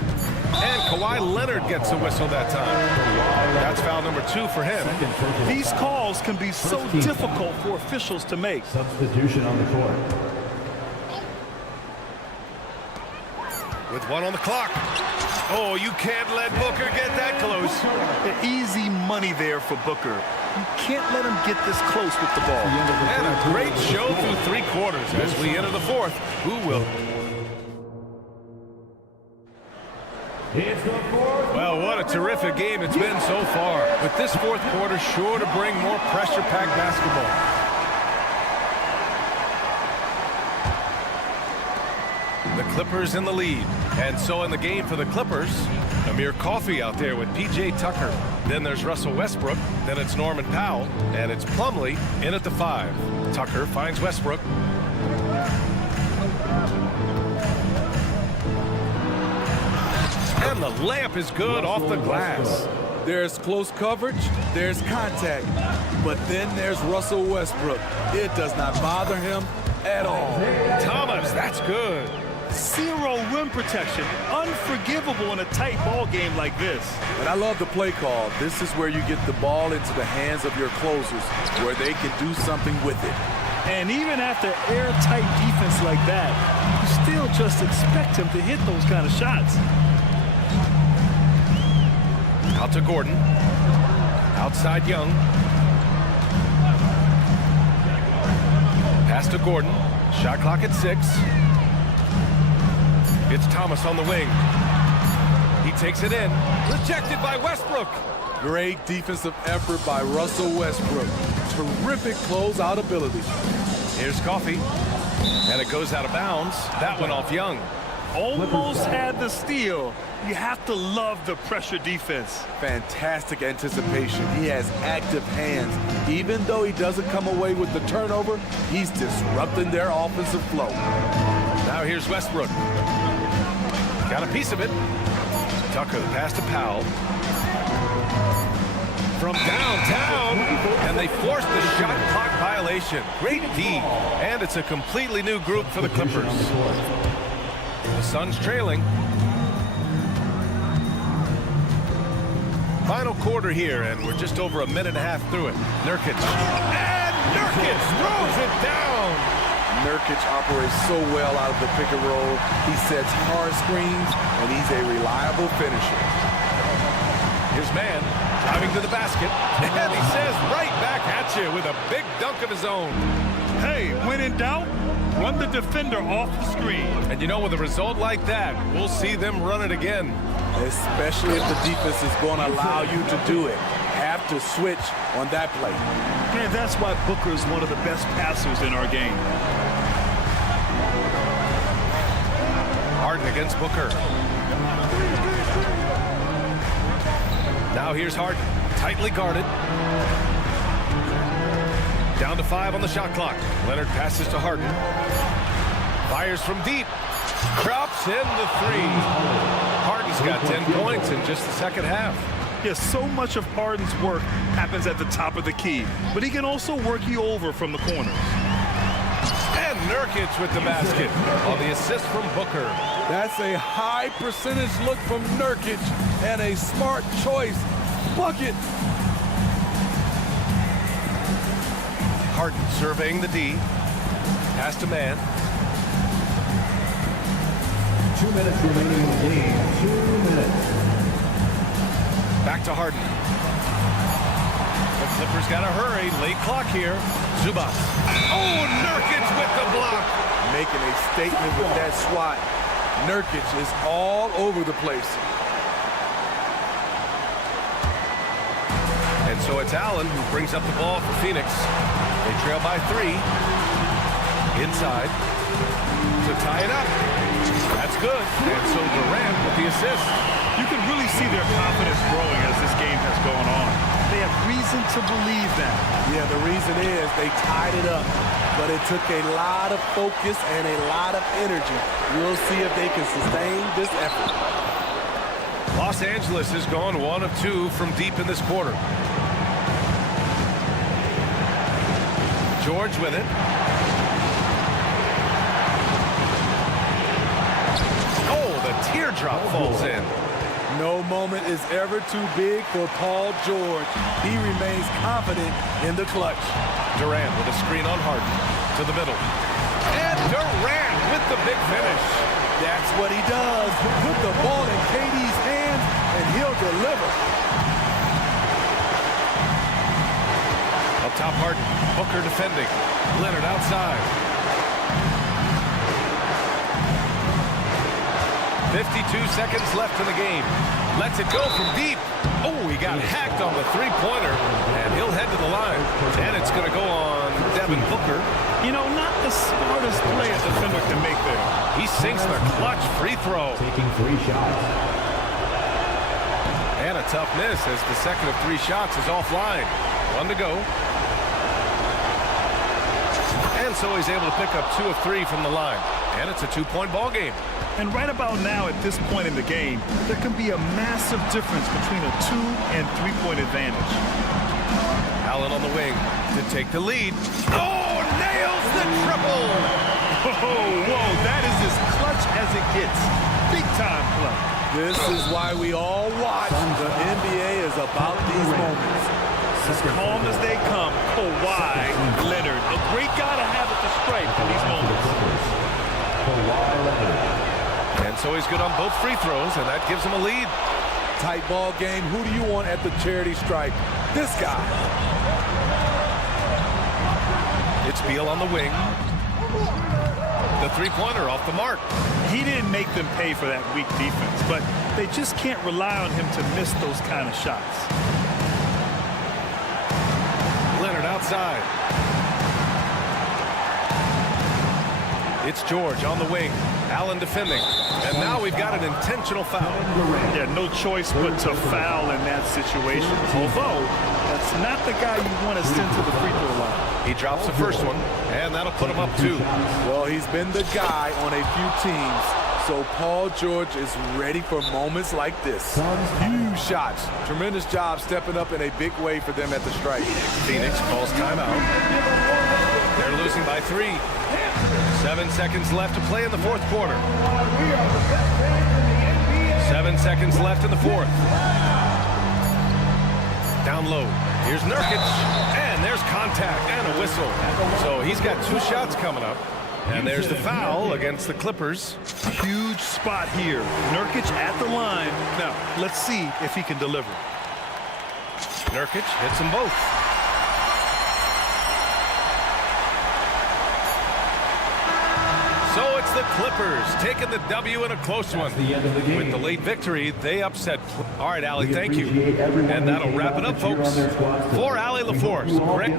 And Kawhi Leonard gets a whistle that time. That's foul number 2 for him. These calls can be so difficult for officials to make. Substitution on the court. With 1 on the clock. Oh, you can't let Booker get that close. Easy money there for Booker. You can't let him get this close with the ball. And a great show through 3 quarters as we enter the 4th. Who will? Well, what a terrific game it's been so far. But this 4th quarter sure to bring more pressure-packed basketball. The Clippers in the lead. And so in the game for the Clippers, Amir Coffey out there with P.J. Tucker. Then there's Russell Westbrook. Then it's Norman Powell. And it's Plumlee in at the 5. Tucker finds Westbrook. And the layup is good off the glass. There's close coverage, there's contact, but then there's Russell Westbrook. It does not bother him at all. Thomas, that's good. 0 rim protection. Unforgivable in a tight ball game like this. And I love the play call. This is where you get the ball into the hands of your closers, where they can do something with it. And even after airtight defense like that, you still just expect him to hit those kind of shots. Out to Gordon. Outside Young. Pass to Gordon. Shot clock at 6. It's Thomas on the wing. He takes it in. Rejected by Westbrook. Great defensive effort by Russell Westbrook. Terrific closeout ability. Here's Coffey. And it goes out of bounds. That one off Young. Almost had the steal. You have to love the pressure defense. Fantastic anticipation. He has active hands. Even though he doesn't come away with the turnover, he's disrupting their offensive flow. Now here's Westbrook. Got a piece of it. Tucker, the pass to Powell. From downtown, and they force the shot clock violation. Great D, and it's a completely new group for the Clippers. The Suns trailing. Final quarter here, and we're just over a minute and a half through it. Nurkic. And Nurkic throws it down. Nurkic operates so well out of the pick and roll. He sets hard screens, and he's a reliable finisher. Here's Mann driving to the basket, and he says right back at you with a big dunk of his own. Hey, when in doubt, run the defender off the screen. And you know, with a result like that, we'll see them run it again. Especially if the defense is going to allow you to do it. Have to switch on that play. Man, that's why Booker is one of the best passers in our game. Harden against Booker. Now here's Harden, tightly guarded. Down to 5 on the shot clock. Leonard passes to Harden. Fires from deep. Drops in the 3. Harden's got 10 points in just the second half. Yes, so much of Harden's work happens at the top of the key, but he can also work you over from the corners. And Nurkic with the basket on the assist from Booker. That's a high percentage look from Nurkic and a smart choice. Bucket. Harden surveying the D. Pass to Mann. 2 minutes remaining in the game. 2 minutes. Back to Harden. The Clippers got to hurry. Late clock here. Zubac. Oh, Nurkic with the block. Making a statement with that swat. Nurkic is all over the place. And so it's Allen who brings up the ball for Phoenix. They trail by 3. Inside. To tie it up. That's good. And so Durant with the assist. You can really see their confidence growing as this game has gone on. They have reason to believe that. Yeah, the reason is they tied it up, but it took a lot of focus and a lot of energy. We'll see if they can sustain this effort. Los Angeles has gone 1 of 2 from deep in this quarter. George with it. Oh, the teardrop falls in. No moment is ever too big for Paul George. He remains confident in the clutch. Durant with a screen on Harden to the middle. And Durant with the big finish. That's what he does. Put the ball in KD's hands and he'll deliver. Up top Harden. Booker defending. Leonard outside. 52 seconds left in the game. Lets it go from deep. Oh, he got hacked on the three-pointer, and he'll head to the line. And it's going to go on Devin Booker. You know, not the smartest play a defender can make there. He sinks the clutch free throw. Taking 3 shots. And a tough miss as the second of 3 shots is offline. 1 to go. And so he's able to pick up 2 of 3 from the line. And it's a 2-point ball game. And right about now, at this point in the game, there can be a massive difference between a 2- and 3-point advantage. Allen on the wing to take the lead. Oh, nails the triple! Whoa, that is as clutch as it gets. Big time play. This is why we all watch. The NBA is about these moments. As calm as they come, Kawhi Leonard, a great guy to have at the stripe for these moments. And so he's good on both free throws, and that gives him a lead. Tight ball game. Who do you want at the charity stripe? This guy. It's Beal on the wing. The three-pointer off the mark. He didn't make them pay for that weak defense, but they just can't rely on him to miss those kind of shots. Leonard outside. It's George on the wing. Allen defending. And now we've got an intentional foul. Yeah, no choice but to foul in that situation. Although, that's not the guy you want to send to the free throw line. He drops the first one, and that'll put him up 2. Well, he's been the guy on a few teams, so Paul George is ready for moments like this. Huge shots. Tremendous job stepping up in a big way for them at the strike. Phoenix calls timeout. They're losing by 3. 7 seconds left to play in the fourth quarter. 7 seconds left in the fourth. Down low. Here's Nurkic. And there's contact and a whistle. So he's got 2 shots coming up. And there's the foul against the Clippers. Huge spot here. Nurkic at the line. Now, let's see if he can deliver. Nurkic hits them both. So it's the Clippers taking the W in a close one. With the late victory, they upset. All right, Allie, thank you. And that'll wrap it up, folks. For Allie LaForce, Greg.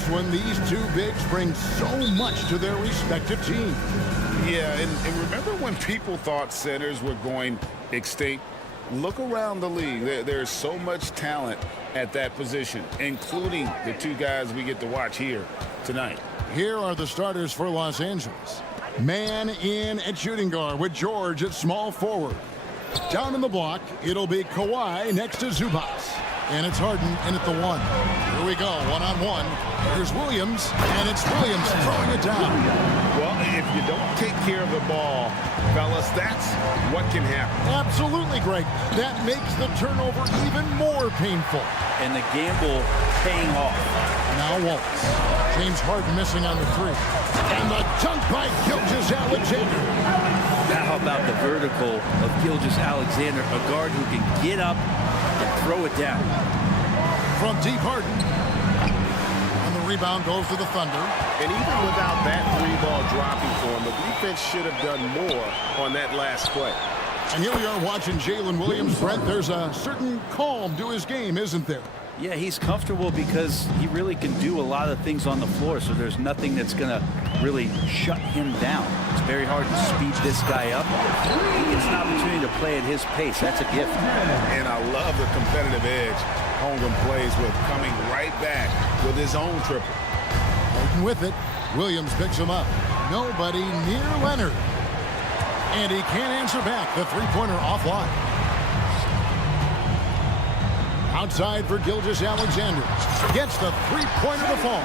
this one. These two bigs bring so much to their respective teams. Yeah, and remember when people thought centers were going extinct? Look around the league. There's so much talent at that position, including the two guys we get to watch here tonight. Here are the starters for Los Angeles. Man in at shooting guard with George at small forward. Down in the block, it'll be Kawhi next to Zubac. And it's Harden in at the 1. Here we go, one-on-one. Here's Williams, and it's Williams throwing it down. Well, if you don't take care of the ball, fellas, that's what can happen. Absolutely, Greg. That makes the turnover even more painful. And the gamble paying off. Now Wallace. James Harden missing on the 3. And the dunk by Gilgeous-Alexander. Now how about the vertical of Gilgeous-Alexander, a guard who can get up and throw it down. From deep, Harden. And the rebound goes to the Thunder. And even without that 3-ball dropping for him, the defense should have done more on that last play. And here we are watching Jalen Williams. Brent, there's a certain calm to his game, isn't there? Yeah, he's comfortable because he really can do a lot of things on the floor, so there's nothing that's going to really shut him down. It's very hard to speed this guy up. He gets an opportunity to play at his pace. That's a gift. And I love the competitive edge Holmgren plays with, coming right back with his own triple. Harden with it. Williams picks him up. Nobody near Leonard. And he can't answer back. The three-pointer offline. Outside for Gilgeous-Alexander. Gets the three-pointer to fall.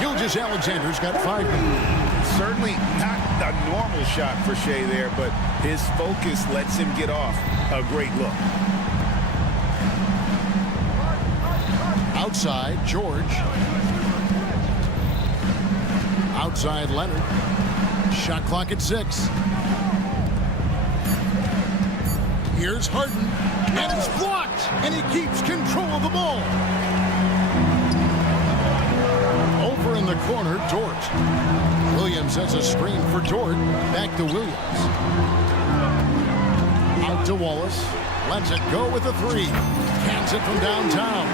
Gilgeous-Alexander's got 5. Certainly not a normal shot for Shea there, but his focus lets him get off a great look. Outside, George. Outside, Leonard. Shot clock at 6. Here's Harden, and it's blocked, and he keeps control of the ball. Over in the corner, Dort. Williams has a screen for Dort. Back to Williams. Out to Wallace. Lets it go with a 3. Cans it from downtown.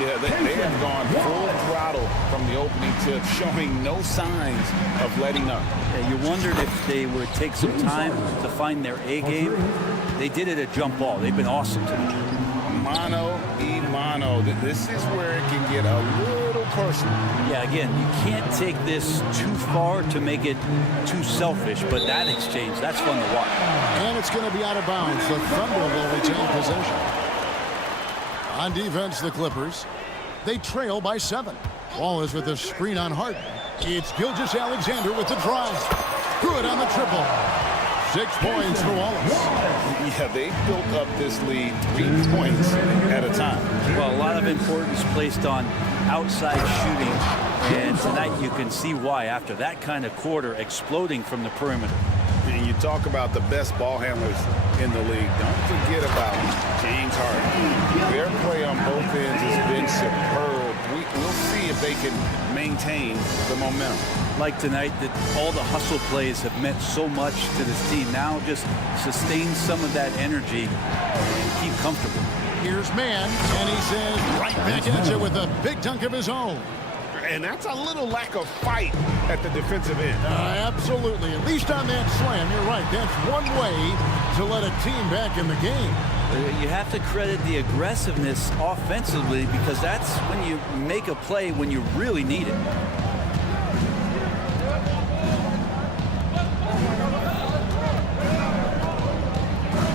Yeah, they have gone full throttle from the opening tip, showing no signs of letting up. Yeah, you wondered if they would take some time to find their A game. They did it at jump ball. They've been awesome today. Mano y mano. This is where it can get a little personal. Yeah, again, you can't take this too far to make it too selfish, but that exchange, that's fun to watch. And it's going to be out of bounds. The Thunder will retain possession. On defense, the Clippers. They trail by 7. Wallace with a screen on Harden. It's Gilgeous-Alexander with the drive. Good on the triple. 6 points for Wallace. Yeah, they built up this lead 3 points at a time. Well, a lot of importance placed on outside shooting, and tonight you can see why after that kind of quarter exploding from the perimeter. And you talk about the best ball handlers in the league. Don't forget about James Harden. Their play on both ends has been superb. We'll see if they can maintain the momentum. Like tonight, that all the hustle plays have meant so much to this team. Now just sustain some of that energy and keep comfortable. Here's Man, and he says right back at you with a big dunk of his own. And that's a little lack of fight at the defensive end. Absolutely. At least on that slam, you're right. That's one way to let a team back in the game. You have to credit the aggressiveness offensively because that's when you make a play when you really need it.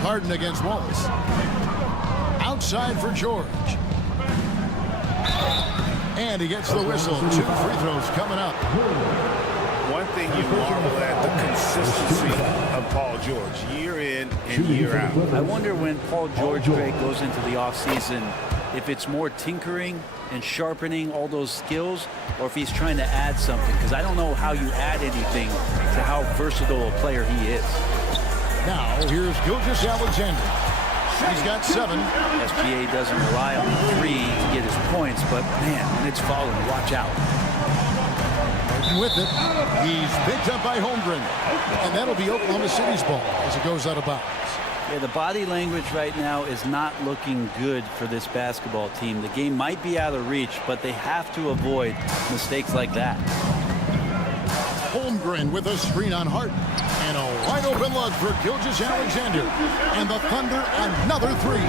Harden against Wallace. Outside for George. And he gets the whistle. 2 free throws coming up. One thing you marvel at, the consistency of Paul George, year in and year out. I wonder when Paul George goes into the offseason, if it's more tinkering and sharpening all those skills, or if he's trying to add something, because I don't know how you add anything to how versatile a player he is. Now, here's Gilgeous-Alexander. He's got 7. SGA doesn't rely on the 3 to get his points, but man, when it's falling, watch out. With it, he's picked up by Holmgren. And that'll be Oklahoma City's ball as it goes out of bounds. Yeah, the body language right now is not looking good for this basketball team. The game might be out of reach, but they have to avoid mistakes like that. Holmgren with a screen on Hart. And a wide open look for Gilgeous-Alexander. And the Thunder another three.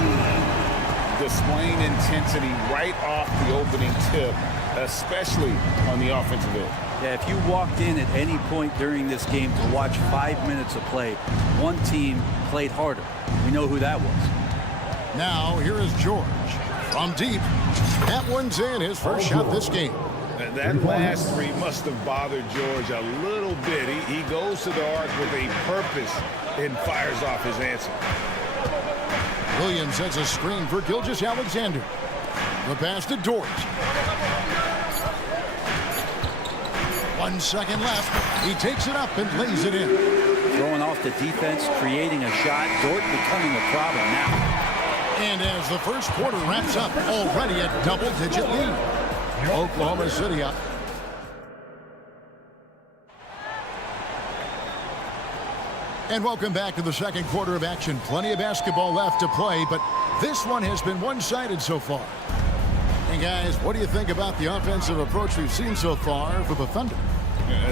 Displaying intensity right off the opening tip, especially on the offensive end. Yeah, if you walked in at any point during this game to watch 5 minutes of play, one team played harder. We know who that was. Now, here is George. From deep. That one's in, his first shot this game. That last three must have bothered George a little bit. He goes to the arc with a purpose and fires off his answer. Williams sets a screen for Gilgeous-Alexander. The pass to Dort. 1 second left. He takes it up and lays it in. Throwing off the defense, creating a shot. Dort becoming a problem now. And as the first quarter wraps up, already a double-digit lead. Oklahoma City up. And welcome back to the second quarter of action. Plenty of basketball left to play, but this one has been one-sided so far. And guys, what do you think about the offensive approach we've seen so far for the Thunder?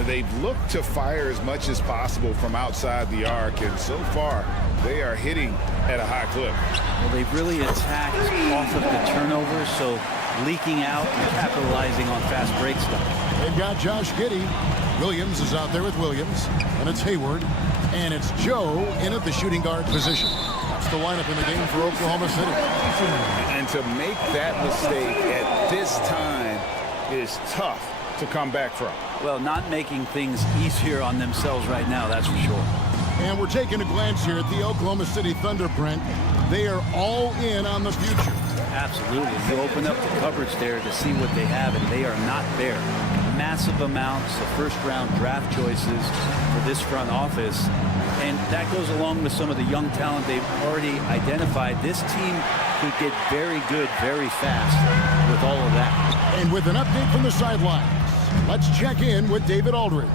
They've looked to fire as much as possible from outside the arc, and so far they are hitting at a high clip. Well, they've really attacked off of the turnovers, so leaking out and capitalizing on fast break stuff. They've got Josh Giddey. Williams is out there with Williams, and it's Hayward, and it's Joe in at the shooting guard position. That's the lineup in the game for Oklahoma City. And to make that mistake at this time is tough to come back from. Well, not making things easier on themselves right now, that's for sure. And we're taking a glance here at the Oklahoma City Thunder, Brent. They are all in on the future. Absolutely. You open up the cupboards there to see what they have, and they are not there. Massive amounts of first-round draft choices for this front office. And that goes along with some of the young talent they've already identified. This team could get very good very fast with all of that. And with an update from the sidelines, let's check in with David Aldridge.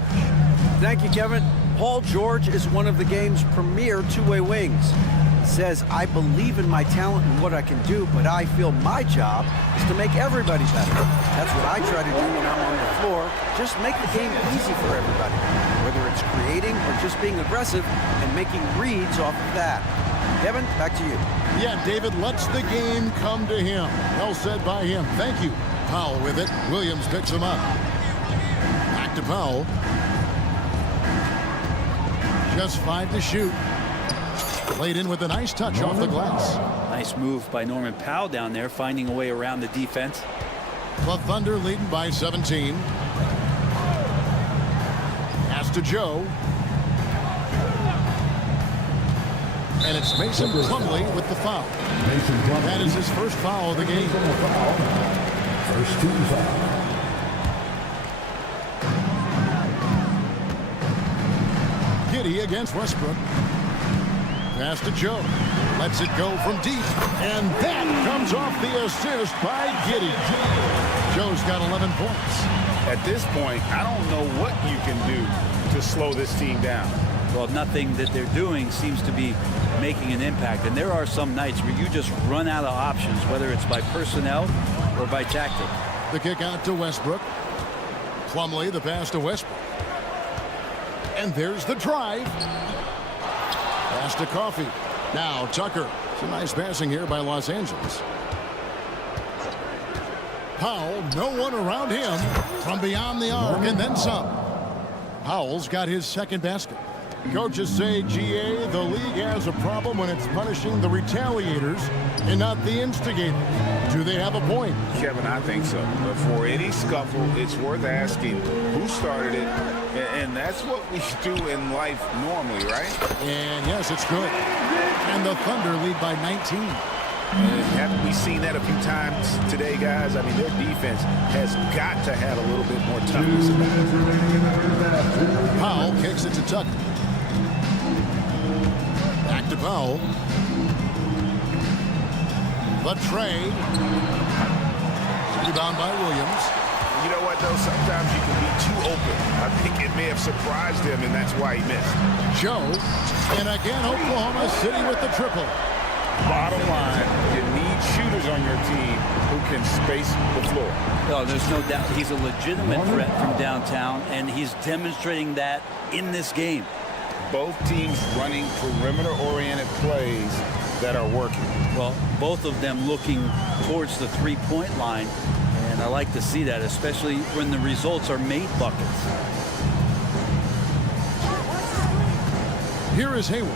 Thank you, Kevin. Paul George is one of the game's premier two-way wings. He says, I believe in my talent and what I can do, but I feel my job is to make everybody better. That's what I try to do when I'm on the floor. Just make the game easy for everybody, whether it's creating or just being aggressive and making reads off of that. Kevin, back to you. Yeah, David lets the game come to him. Well said by him. Thank you. Powell with it. Williams picks him up. Back to Powell. Just 5 to shoot. Played in with a nice touch off the glass. Nice move by Norman Powell down there, finding a way around the defense. The Thunder leading by 17. Pass to Joe. And it's Mason Plumlee with the foul. That is his first foul of the game. First team foul. Giddey against Westbrook. Pass to Joe. Lets it go from deep. And that comes off the assist by Giddey. Joe's got 11 points. At this point, I don't know what you can do to slow this team down. Well, nothing that they're doing seems to be making an impact. And there are some nights where you just run out of options, whether it's by personnel or by tactic. The kick out to Westbrook. Plumlee, the pass to Westbrook. And there's the drive. Pass to Coffey. Now Tucker. Some nice passing here by Los Angeles. Powell, no one around him. From beyond the arc and then some. Powell's got his second basket. Coaches say, GA, the league has a problem when it's punishing the retaliators and not the instigators. Do they have a point? Kevin, I think so. But for any scuffle, it's worth asking who started it. And that's what we do in life normally, right? And yes, it's good. And the Thunder lead by 19. Haven't we seen that a few times today, guys? I mean, their defense has got to have a little bit more toughness about it. Powell kicks it to Tucker. Back to Powell. The tray. Rebound by Williams. You know what, though? Sometimes you can be too open. I think it may have surprised him, and that's why he missed. Joe, and again, Oklahoma City with the triple. Bottom line, you need shooters on your team who can space the floor. No, there's no doubt he's a legitimate threat from downtown, and he's demonstrating that in this game. Both teams running perimeter-oriented plays that are working. Well, both of them looking towards the three-point line, and I like to see that, especially when the results are made buckets. Here is Hayward.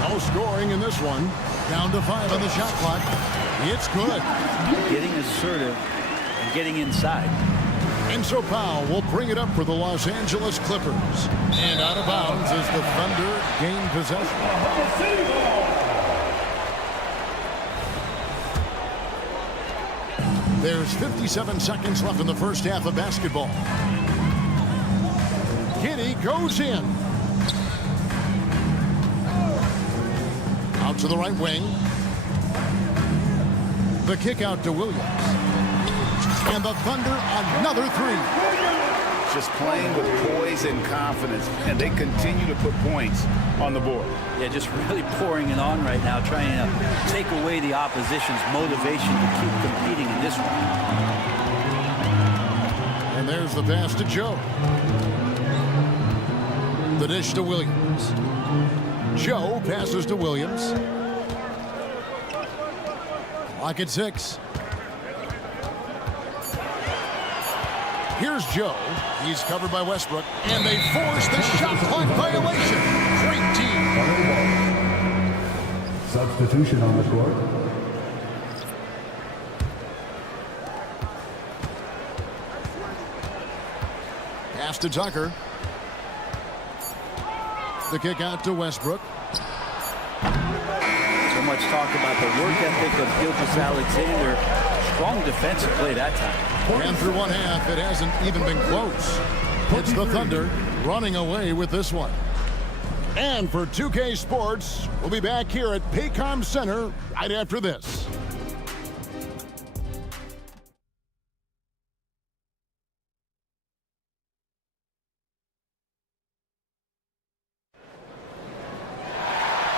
No scoring in this one. Down to 5 on the shot clock. It's good. Getting assertive and getting inside. And so Powell will bring it up for the Los Angeles Clippers. And out of bounds as the Thunder gain possession. There's 57 seconds left in the first half of basketball. Giddey goes in. Out to the right wing. The kick out to Williams. And the Thunder another three. Just playing with poise and confidence, and they continue to put points on the board. Yeah, just really pouring it on right now, trying to take away the opposition's motivation to keep competing in this one. And there's the pass to Joe. The dish to Williams. Joe passes to Williams. Clock at 6. Here's Joe. He's covered by Westbrook. And they force the shot clock violation. Great team. Substitution on the court. Pass to Tucker. The kick out to Westbrook. So much talk about the work ethic of Gilgeous-Alexander. Strong defensive play that time. And through one half, it hasn't even been close. It's the Thunder running away with this one. And for 2K Sports, we'll be back here at Paycom Center right after this.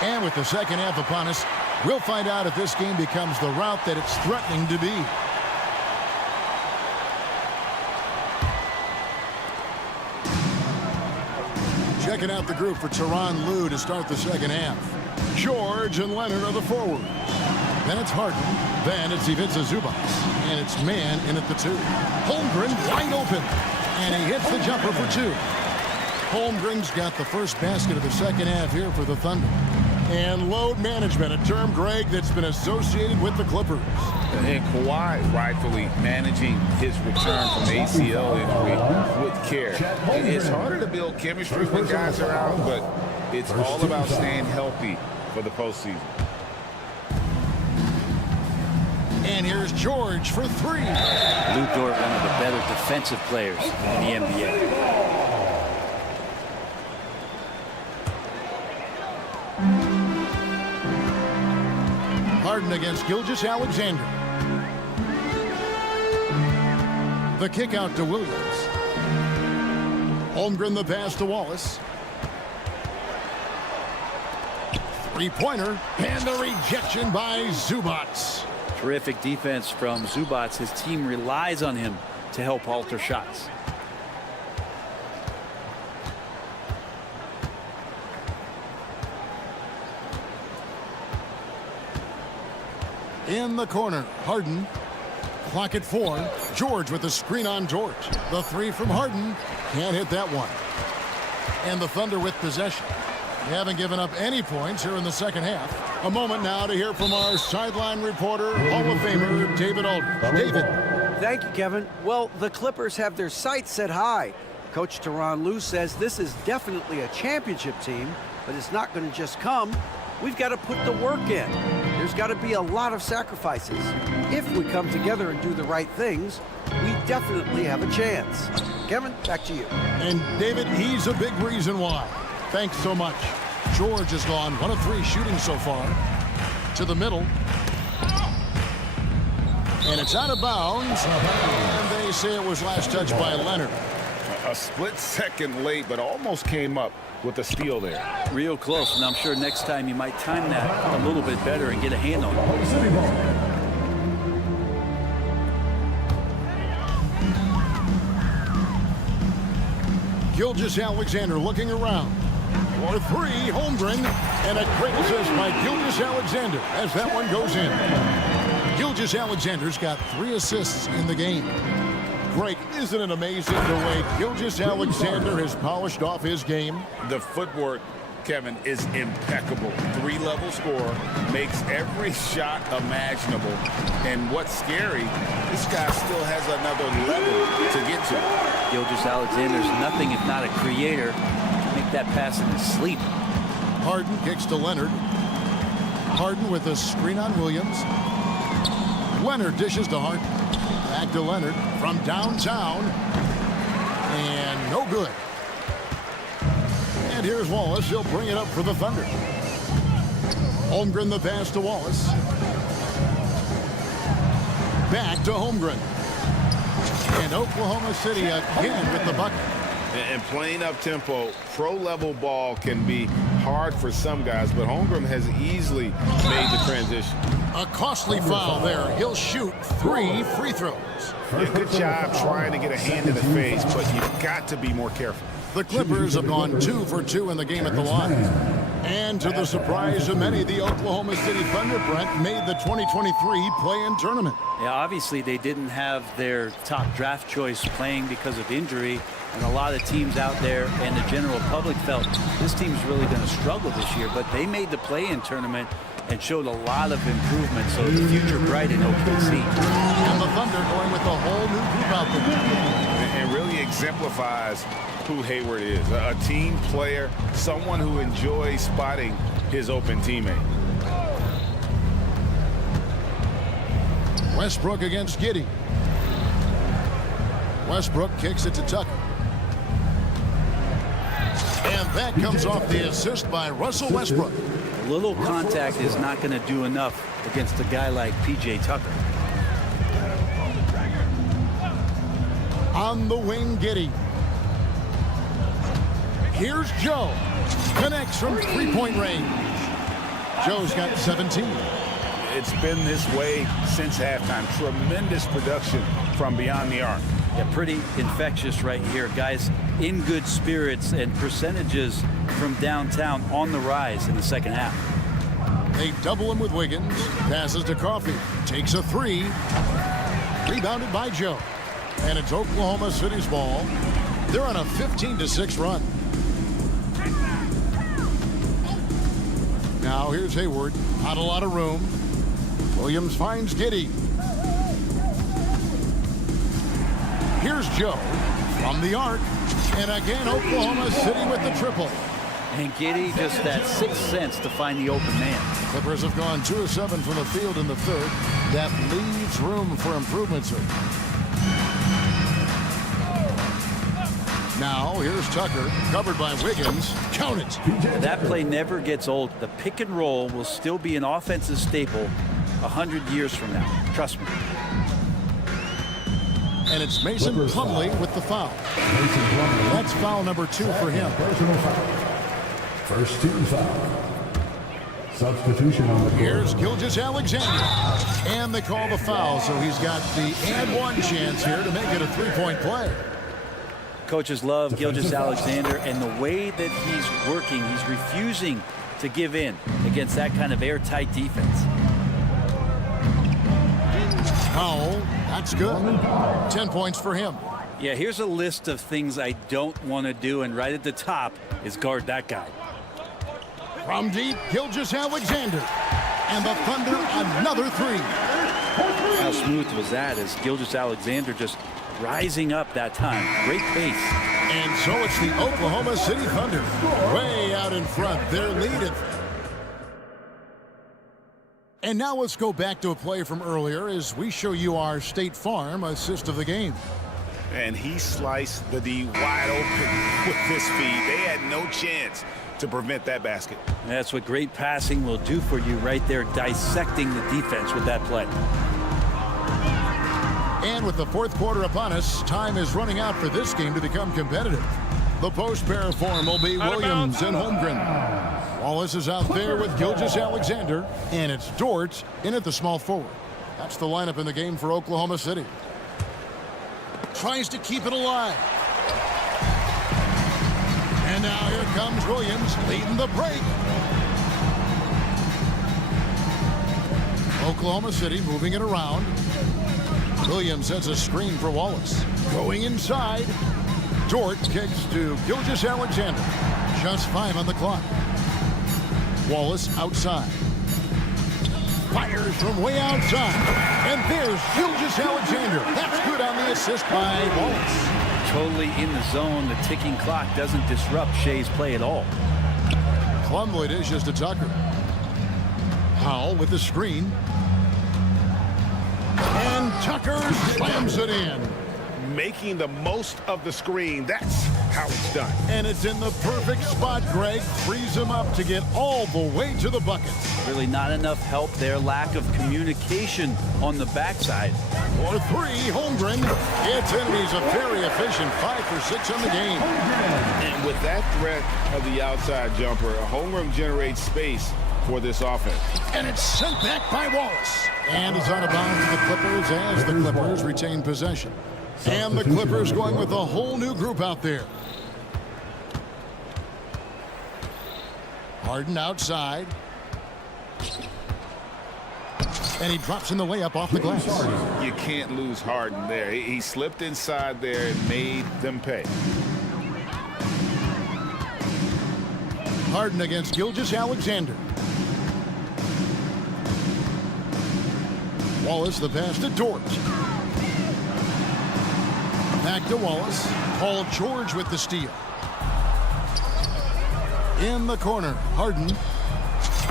And with the second half upon us, we'll find out if this game becomes the route that it's threatening to be. Checking out the group for Tyronn Lue to start the second half. George and Leonard are the forwards. Then it's Harden. Then it's Ivica Zubac. And it's man in at the 2. Holmgren wide open. And he hits the jumper for 2. Holmgren's got the first basket of the second half here for the Thunder. And load management, a term, Greg, that's been associated with the Clippers. And Kawhi rightfully managing his return from ACL injury with care. It's harder to build chemistry when guys are out, but it's all about staying healthy for the postseason. And here's George for 3. Lou Dort, one of the better defensive players in the NBA. Harden against Gilgeous-Alexander. The kick out to Williams. Holmgren the pass to Wallace. Three-pointer, and the rejection by Zubac. Terrific defense from Zubac. His team relies on him to help alter shots. In the corner, Harden. Clock at 4. George with the screen on George. The 3 from Harden. Can't hit that one. And the Thunder with possession. They haven't given up any points here in the second half. A moment now to hear from our sideline reporter, Hall of Famer David Aldridge. David. Thank you, Kevin. Well, the Clippers have their sights set high. Coach Tyronn Lue says this is definitely a championship team, but it's not going to just come. We've got to put the work in. There's got to be a lot of sacrifices. If we come together and do the right things, we definitely have a chance. Kevin, back to you. And David, he's a big reason why. Thanks so much. George has gone 1 of 3 shooting so far. To the middle. And it's out of bounds. And they say it was last touched by Leonard. A split second late, but almost came up with a steal there. Real close, and I'm sure next time you might time that a little bit better and get a hand on it. Gilgeous-Alexander looking around. For three, Holmgren. And a great assist by Gilgeous-Alexander as that one goes in. Gilgeous-Alexander's got 3 assists in the game. Greg, isn't it amazing the way Gilgeous-Alexander has polished off his game? The footwork, Kevin, is impeccable. 3-level scorer, makes every shot imaginable. And what's scary, this guy still has another level to get to. Gilgeous-Alexander's nothing if not a creator. Make that pass in his sleep. Harden kicks to Leonard. Harden with a screen on Williams. Leonard dishes to Harden. Back to Leonard from downtown. And no good. And here's Wallace. He'll bring it up for the Thunder. Holmgren the pass to Wallace. Back to Holmgren. And Oklahoma City again with the bucket. And playing up tempo, pro-level ball can be hard for some guys, but Holmgren has easily made the transition. A costly foul there. He'll shoot 3 free throws. Yeah, good job trying to get a hand in the face, but you've got to be more careful. The Clippers have gone 2 for 2 in the game at the line. And to the surprise of many, the Oklahoma City Thunder, Brent, made the 2023 play-in tournament. Yeah, obviously they didn't have their top draft choice playing because of injury, and a lot of teams out there and the general public felt this team's really going to struggle this year, but they made the play-in tournament and showed a lot of improvement, so the future bright in OKC. And the Thunder going with a whole new group out there. And really exemplifies who Hayward is, a team player, someone who enjoys spotting his open teammate. Westbrook against Giddey. Westbrook kicks it to Tucker. And that comes off the assist by Russell Westbrook. A little contact is not going to do enough against a guy like P.J. Tucker. On the wing, Giddey. Here's Joe. Connects from 3-point range. Joe's got 17. It's been this way since halftime. Tremendous production from beyond the arc. Yeah, pretty infectious right here. Guys in good spirits, and percentages from downtown on the rise in the second half. They double him with Wiggins. Passes to Coffey. Takes a 3. Rebounded by Joe. And it's Oklahoma City's ball. They're on a 15-6 run. Now here's Hayward. Not a lot of room. Williams finds Giddey. Here's Joe from the arc. And again, Oklahoma City with the triple. And Giddey just that sixth sense to find the open man. Clippers have gone 2 of 7 from the field in the third. That leaves room for improvement, sir. Now, here's Tucker, covered by Wiggins. Count it. That play never gets old. The pick and roll will still be an offensive staple 100 years from now. Trust me. And it's Mason Plumlee with the foul. That's foul number 2 for him. Personal foul. First team foul. Substitution on the court. Here's Gilgeous-Alexander. And they call the foul, so he's got the and one chance here to make it a 3-point play. Coaches love Gilgeous-Alexander, and the way that he's working, he's refusing to give in against that kind of airtight defense. Powell, that's good. 10 points for him. Yeah, here's a list of things I don't want to do, and right at the top is guard that guy. From deep, Gilgeous-Alexander. And the Thunder, another 3. How smooth was that as Gilgeous-Alexander just rising up that time. Great pace. And so it's the Oklahoma City Thunder way out in front. They're leading. And now let's go back to a play from earlier as we show you our State Farm assist of the game. And he sliced the D wide open with his feet. They had no chance to prevent that basket. That's what great passing will do for you right there, dissecting the defense with that play. And with the fourth quarter upon us, time is running out for this game to become competitive. The post pair form will be Williams and Holmgren. Wallace is out there with Gilgeous-Alexander, and it's Dort in at the small forward. That's the lineup in the game for Oklahoma City. Tries to keep it alive. And now here comes Williams leading the break. Oklahoma City moving it around. Williams has a screen for Wallace. Going inside. Dort kicks to Gilgeous-Alexander. Just 5 on the clock. Wallace outside. Fires from way outside. And there's Gilgeous-Alexander. That's good on the assist by Wallace. Totally in the zone. The ticking clock doesn't disrupt Shea's play at all. Plumlee dishes to Tucker. Howell with the screen. And Tucker slams it in. Making the most of the screen. That's how it's done. And it's in the perfect spot, Greg. Frees him up to get all the way to the bucket. Really not enough help there. Lack of communication on the backside. For 3, Holmgren. It's in, and he's a very efficient 5 for 6 on the game. And with that threat of the outside jumper, Holmgren generates space for this offense. And it's sent back by Wallace. And it's out of bounds to the Clippers as the Clippers retain possession. And the Clippers going with a whole new group out there. Harden outside. And he drops in the layup off the glass. You can't lose Harden there. He slipped inside there and made them pay. Harden against Gilgeous-Alexander. Wallace the pass to Dort. Back to Wallace. Paul George with the steal. In the corner, Harden.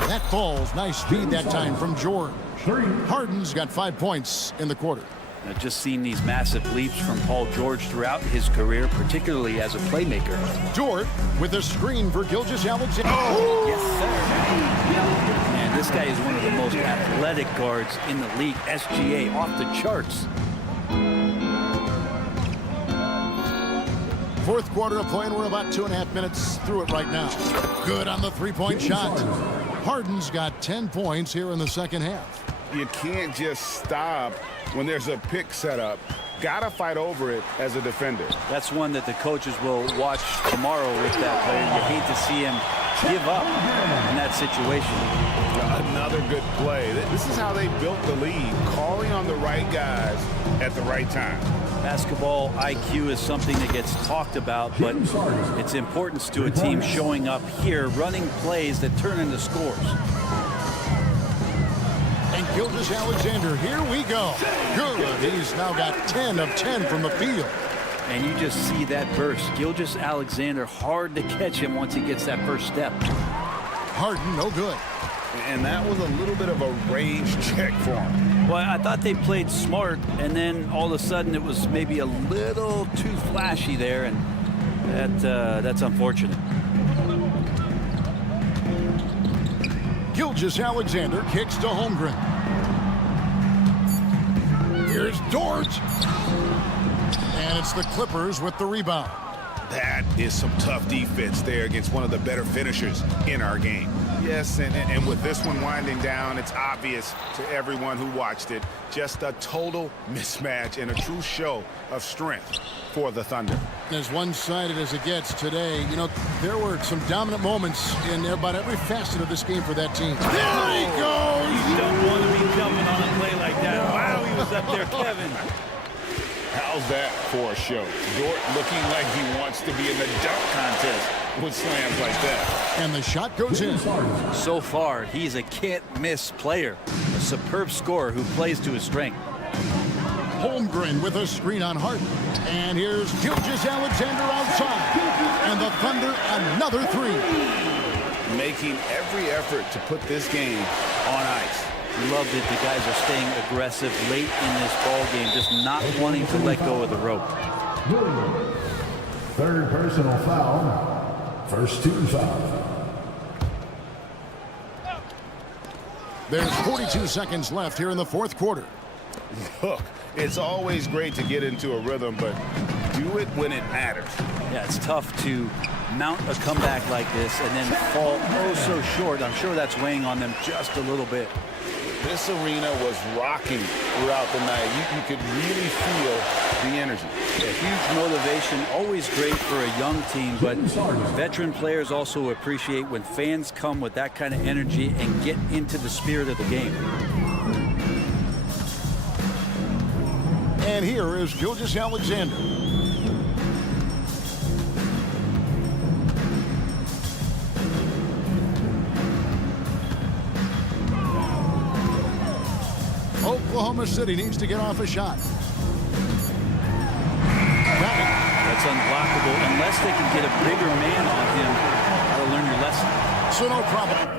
That falls. Nice speed that time from George. Harden's got 5 points in the quarter. I've just seen these massive leaps from Paul George throughout his career, particularly as a playmaker. Dort with a screen for Gilgeous-Alexander. Oh, yes, sir. And this guy is one of the most athletic guards in the league. SGA off the charts. Fourth quarter of play, and we're about 2.5 minutes through it right now. Good on the three-point shot. Harden's got 10 points here in the second half. You can't just stop when there's a pick set up. Gotta fight over it as a defender. That's one that the coaches will watch tomorrow with that player. You hate to see him give up in that situation. Another good play. This is how they built the lead, calling on the right guys at the right time. Basketball IQ is something that gets talked about, but its importance to a team showing up here, running plays that turn into scores. And Gilgeous-Alexander, here we go. Good. He's now got 10 of 10 from the field. And you just see that burst. Gilgeous-Alexander, hard to catch him once he gets that first step. Harden, no good. And that was a little bit of a range check for him. Well, I thought they played smart, and then all of a sudden it was maybe a little too flashy there, and that's unfortunate. Gilgeous-Alexander kicks to Holmgren. Here's Dort. And it's the Clippers with the rebound. That is some tough defense there against one of the better finishers in our game. Yes, and with this one winding down, it's obvious to everyone who watched it, just a total mismatch and a true show of strength for the Thunder. As one-sided as it gets today, you know, there were some dominant moments in about every facet of this game for that team. There he goes! You don't want to be jumping on a play like that. Wow, he was up there, Kevin. How's that for a show? Dort looking like he wants to be in the dunk contest with slams like that. And the shot goes in. So far, he's a can't-miss player. A superb scorer who plays to his strength. Holmgren with a screen on Harden. And here's Gilgeous-Alexander outside. And the Thunder, another three. Making every effort to put this game on ice. Love that the guys are staying aggressive late in this ball game, just not wanting to let go of the rope. Third personal foul. First team foul. There's 42 seconds left here in the fourth quarter. Look, it's always great to get into a rhythm, but do it when it matters. Yeah, it's tough to mount a comeback like this and then fall oh so short. I'm sure that's weighing on them just a little bit. This arena was rocking throughout the night. You could really feel the energy. A huge motivation, always great for a young team, but veteran players also appreciate when fans come with that kind of energy and get into the spirit of the game. And here is Gilgeous-Alexander. Oklahoma City needs to get off a shot. That's unblockable unless they can get a bigger man on him. That'll learn your lesson. So no problem.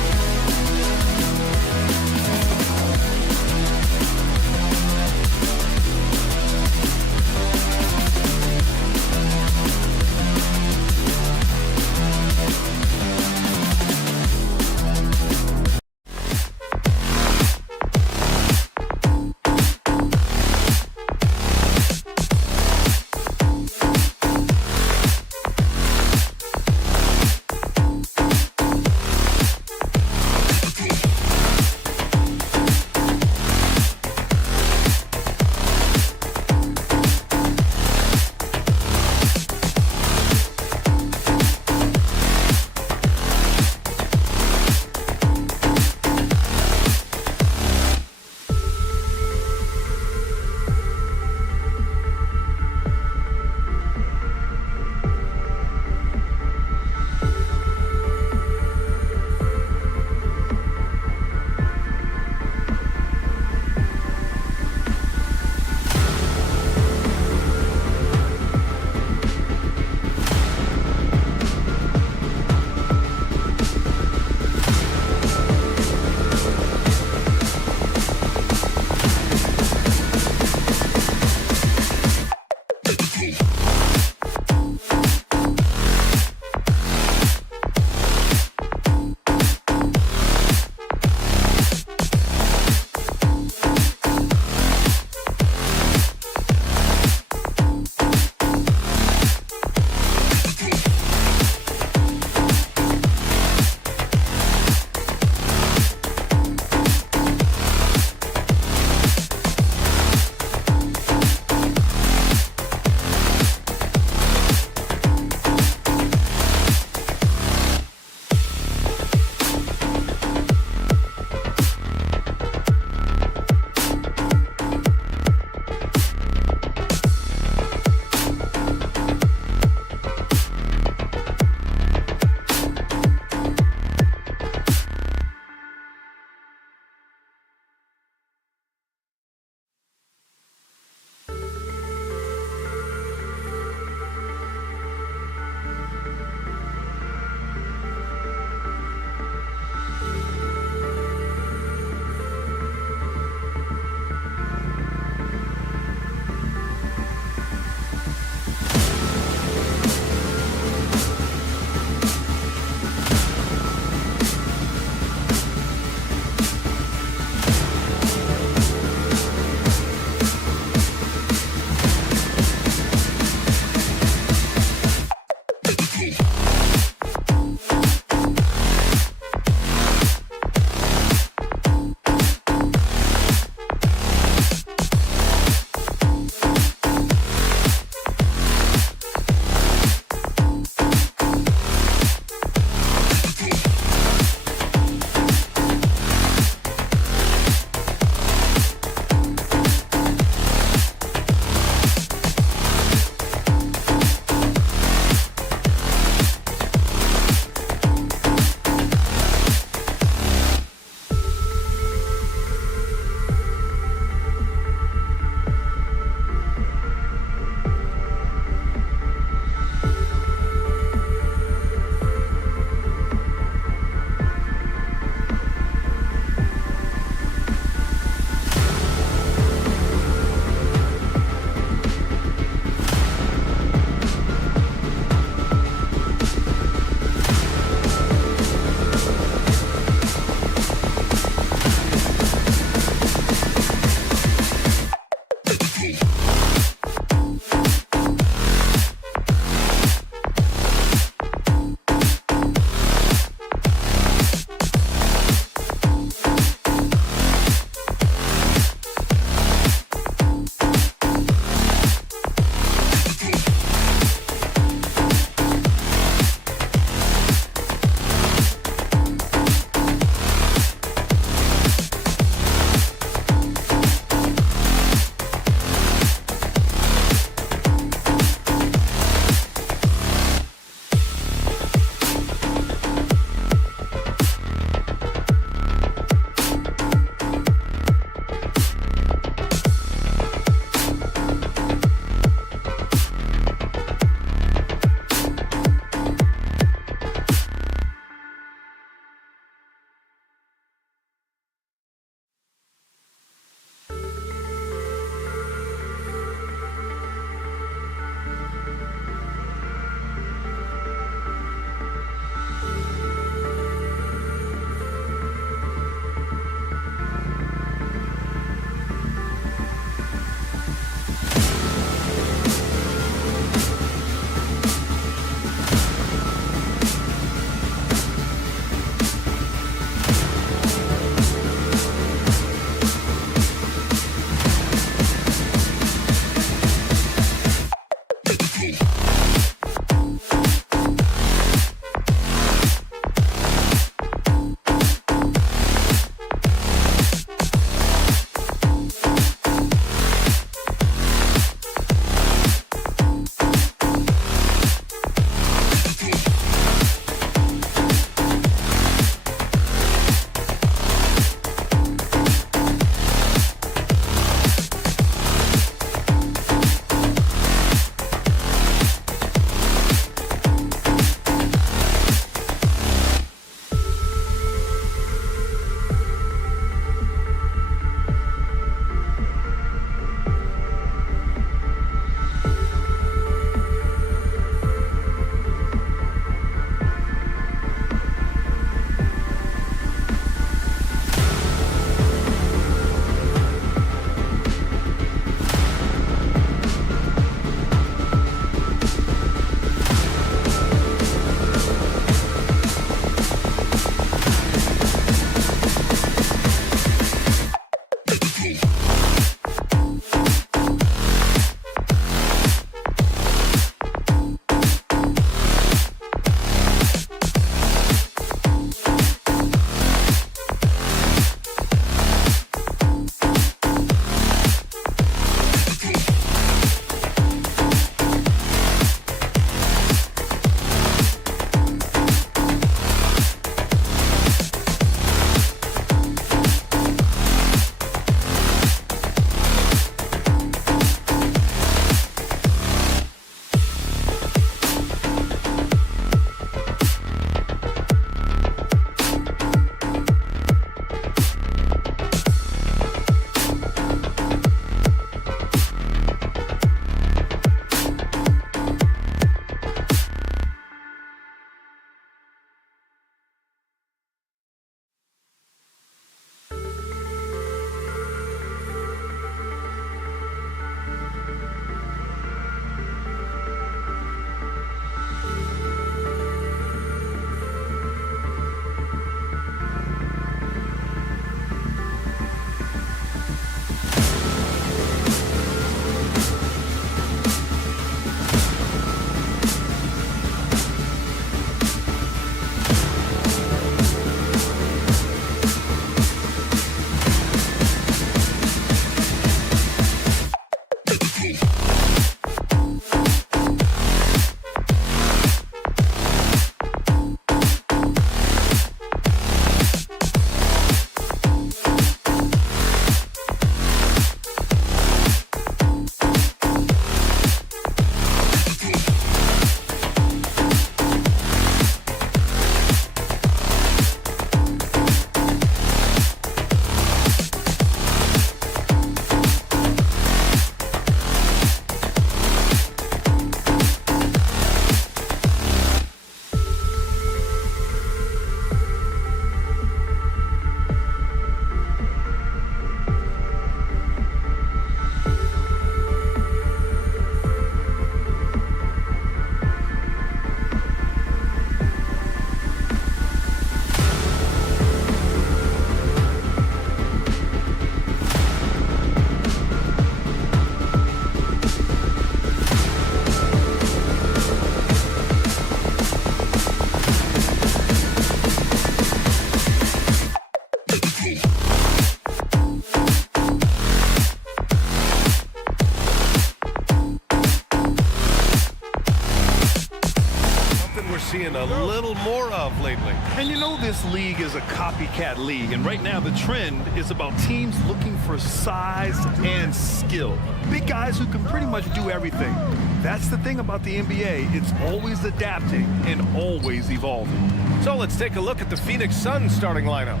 of lately. And you know this league is a copycat league, and right now the trend is about teams looking for size and skill. Big guys who can pretty much do everything. That's the thing about the NBA. It's always adapting and always evolving. So let's take a look at the Phoenix Suns starting lineup.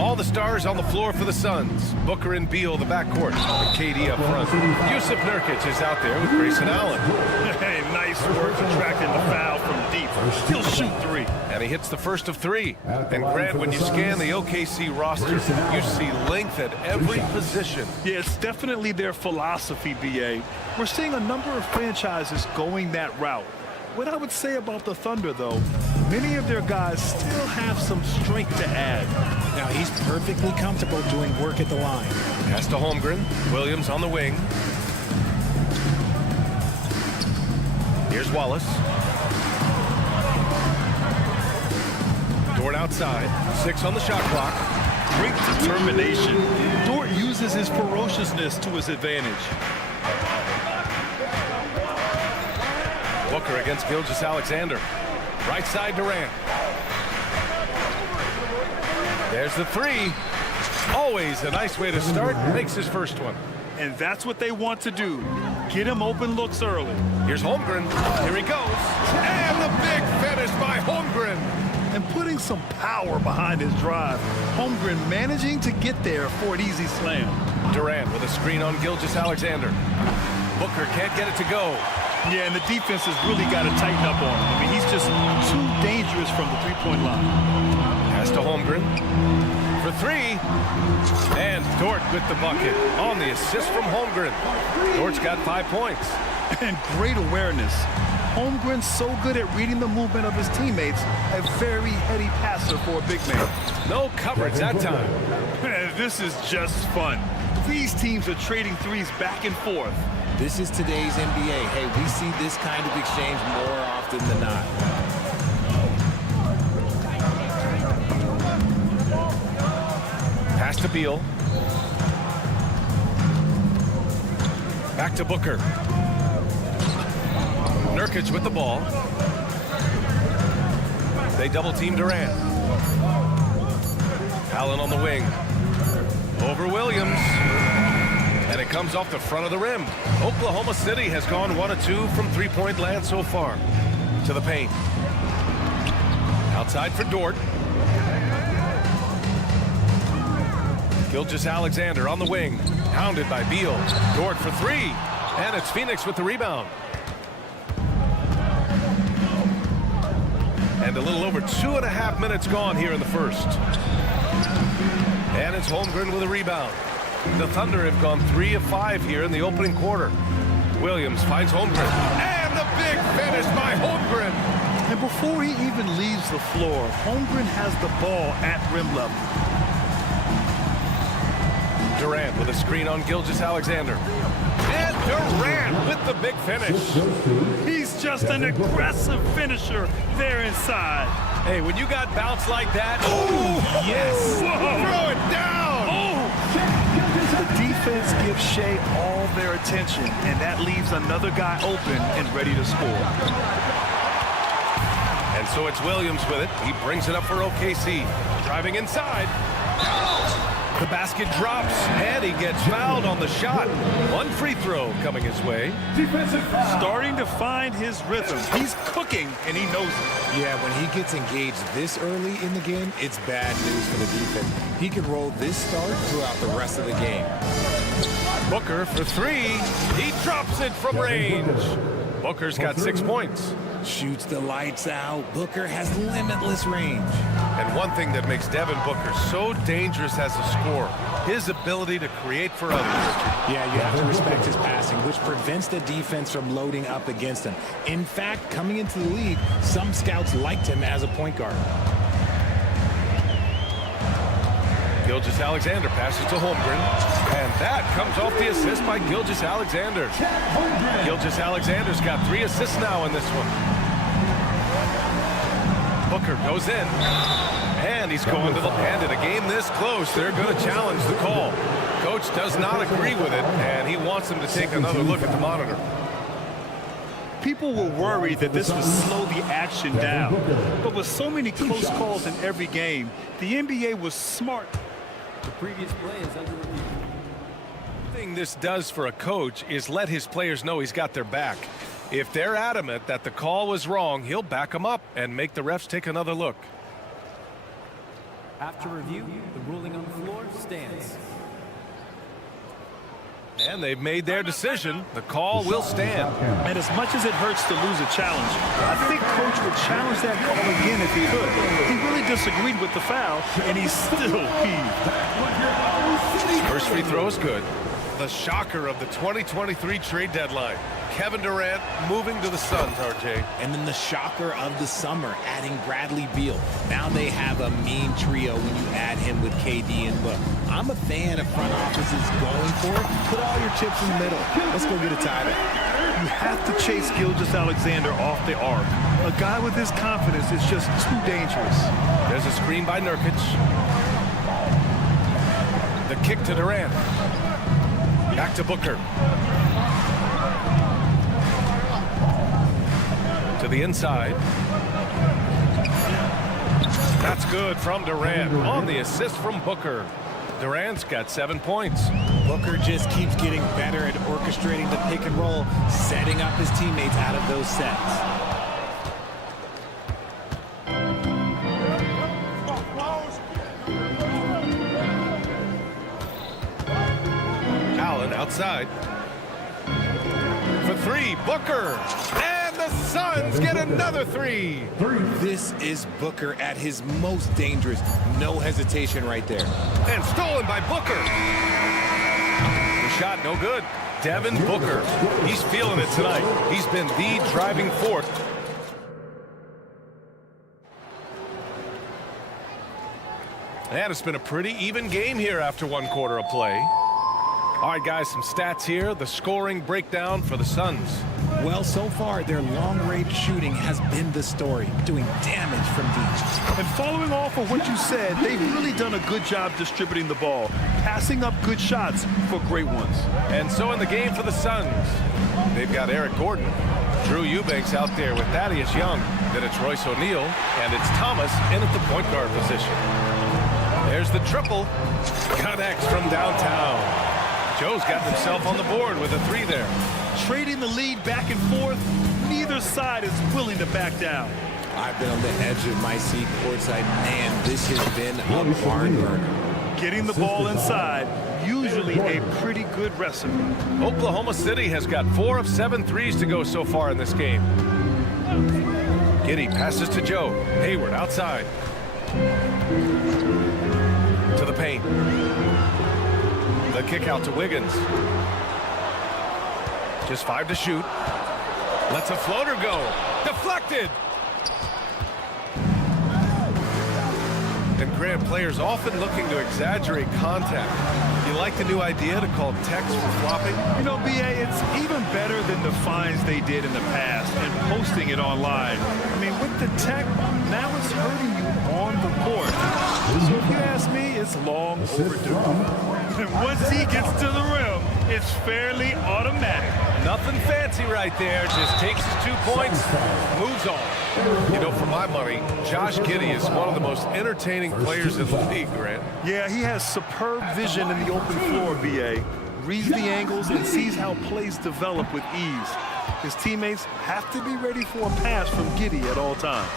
All the stars on the floor for the Suns. Booker and Beal, the backcourt, and KD up front. Yusuf Nurkic is out there with Grayson Allen. Hey, nice work attracting the foul from deep. He'll shoot three. And he hits the first of three. And Grant, when you scan the OKC roster, you see length at every position. Yeah, it's definitely their philosophy, BA. We're seeing a number of franchises going that route. What I would say about the Thunder, though, many of their guys still have some strength to add. Now, he's perfectly comfortable doing work at the line. Pass to Holmgren. Williams on the wing. Here's Wallace. Dort outside. 6 on the shot clock. Great determination. Dort uses his ferociousness to his advantage. Booker against Gilgeous-Alexander. Right side Durant. There's the three. Always a nice way to start. Makes his first one. And that's what they want to do. Get him open looks early. Here's Holmgren. Here he goes. And the big finish by Holmgren. And putting some power behind his drive. Holmgren managing to get there for an easy slam. Durant with a screen on Gilgeous-Alexander. Booker can't get it to go. Yeah, and the defense has really got to tighten up on him. I mean, he's just too dangerous from the three-point line. Pass to Holmgren for three. And Dort with the bucket on the assist from Holmgren. Dort's got 5 points. And great awareness. Holmgren's so good at reading the movement of his teammates. A very heady passer for a big man. No coverage that time. This is just fun. These teams are trading threes back and forth. This is today's NBA. Hey, we see this kind of exchange more often than not. Pass to Beal. Back to Booker. Nurkic with the ball. They double team Durant. Allen on the wing. Over Williams. And it comes off the front of the rim. Oklahoma City has gone 1 of 2 from three-point land so far. To the paint. Outside for Dort. Gilgeous-Alexander on the wing. Hounded by Beal. Dort for three. And it's Phoenix with the rebound. And a little over 2.5 minutes gone here in the first. And it's Holmgren with a rebound. The Thunder have gone 3 of 5 here in the opening quarter. Williams finds Holmgren. And the big finish by Holmgren. And before he even leaves the floor, Holmgren has the ball at rim level. Durant with a screen on Gilgeous-Alexander. And Durant with the big finish. He's just an aggressive finisher there inside. Hey, when you got bounce like that, oh, yes. Throw it down. Oh. The defense gives Shea all their attention, and that leaves another guy open and ready to score. And so it's Williams with it. He brings it up for OKC. Driving inside. The basket drops, and he gets fouled on the shot. 1 free throw coming his way. Starting to find his rhythm. He's cooking, and he knows it. Yeah, when he gets engaged this early in the game, it's bad news for the defense. He can roll this start throughout the rest of the game. Booker for three. He drops it from range. Booker's got 6 points. Shoots the lights out. Booker has limitless range. And one thing that makes Devin Booker so dangerous as a scorer, his ability to create for others. Yeah, you have to respect his passing, which prevents the defense from loading up against him. In fact, coming into the league, some scouts liked him as a point guard. Gilgeous-Alexander passes to Holmgren. And that comes off the assist by Gilgeous-Alexander. Gilgeous-Alexander's got 3 assists now in this one. Booker goes in. And he's going to the end. In a game this close, they're going to challenge the call. Coach does not agree with it, and he wants him to take another look at the monitor. people were worried that this would slow the action down. But with so many close calls in every game, the NBA was smart. The previous play is under review. The thing this does for a coach is let his players know he's got their back. If they're adamant that the call was wrong, he'll back them up and make the refs take another look. After review, the ruling on the floor stands. And they've made their decision. The call will stand. And as much as it hurts to lose a challenge, I think Coach would challenge that call again if he could. He really disagreed with the foul, and he's still peeved. First free throw is good. The shocker of the 2023 trade deadline. Kevin Durant moving to the Suns, RJ. And then the shocker of the summer, adding Bradley Beal. Now they have a mean trio when you add him with KD and Book. I'm a fan of front offices going for it. Put all your chips in the middle. Let's go get a title. You have to chase Gilgeous-Alexander off the arc. A guy with his confidence is just too dangerous. There's a screen by Nurkic. The kick to Durant. Back to Booker. To the inside. That's good from Durant on the assist from Booker. Durant's got 7 points. Booker just keeps getting better at orchestrating the pick and roll, setting up his teammates out of those sets. Allen outside. For three, Booker. And the Suns get another three. This is Booker at his most dangerous. No hesitation right there. And stolen by Booker. The shot no good. Devin Booker. He's feeling it tonight. He's been the driving force. And it's been a pretty even game here after 1 quarter of play. All right, guys, some stats here. The scoring breakdown for the Suns. Well, so far, their long-range shooting has been the story, doing damage from deep. And following off of what you said, they've really done a good job distributing the ball, passing up good shots for great ones. And so in the game for the Suns, they've got Eric Gordon, Drew Eubanks out there with Thaddeus Young. Then it's Royce O'Neal, and it's Thomas in at the point guard position. There's the triple. Connects from downtown. Joe's got himself on the board with a three there. Trading the lead back and forth, neither side is willing to back down. I've been on the edge of my seat courtside. Man, this has been a barn burner. Getting the ball inside, usually a pretty good recipe. Oklahoma City has got 4 of 7 threes to go so far in this game. Giddey passes to Joe. Hayward outside. To the paint. The kick out to Wiggins. Just 5 to shoot. Lets a floater go. Deflected. And Grant, players often looking to exaggerate contact. You like the new idea to call techs for flopping? You know, BA, it's even better than the fines they did in the past and posting it online. I mean, with the tech, now it's hurting you on the court. So if you ask me, it's long overdue. And once he gets to the rim, it's fairly automatic. Nothing fancy right there. Just takes his 2 points, moves on. You know, for my money, Josh Giddey is one of the most entertaining players in the league, Grant. Yeah, he has superb vision in the open floor, BA. Reads the angles and sees how plays develop with ease. His teammates have to be ready for a pass from Giddey at all times.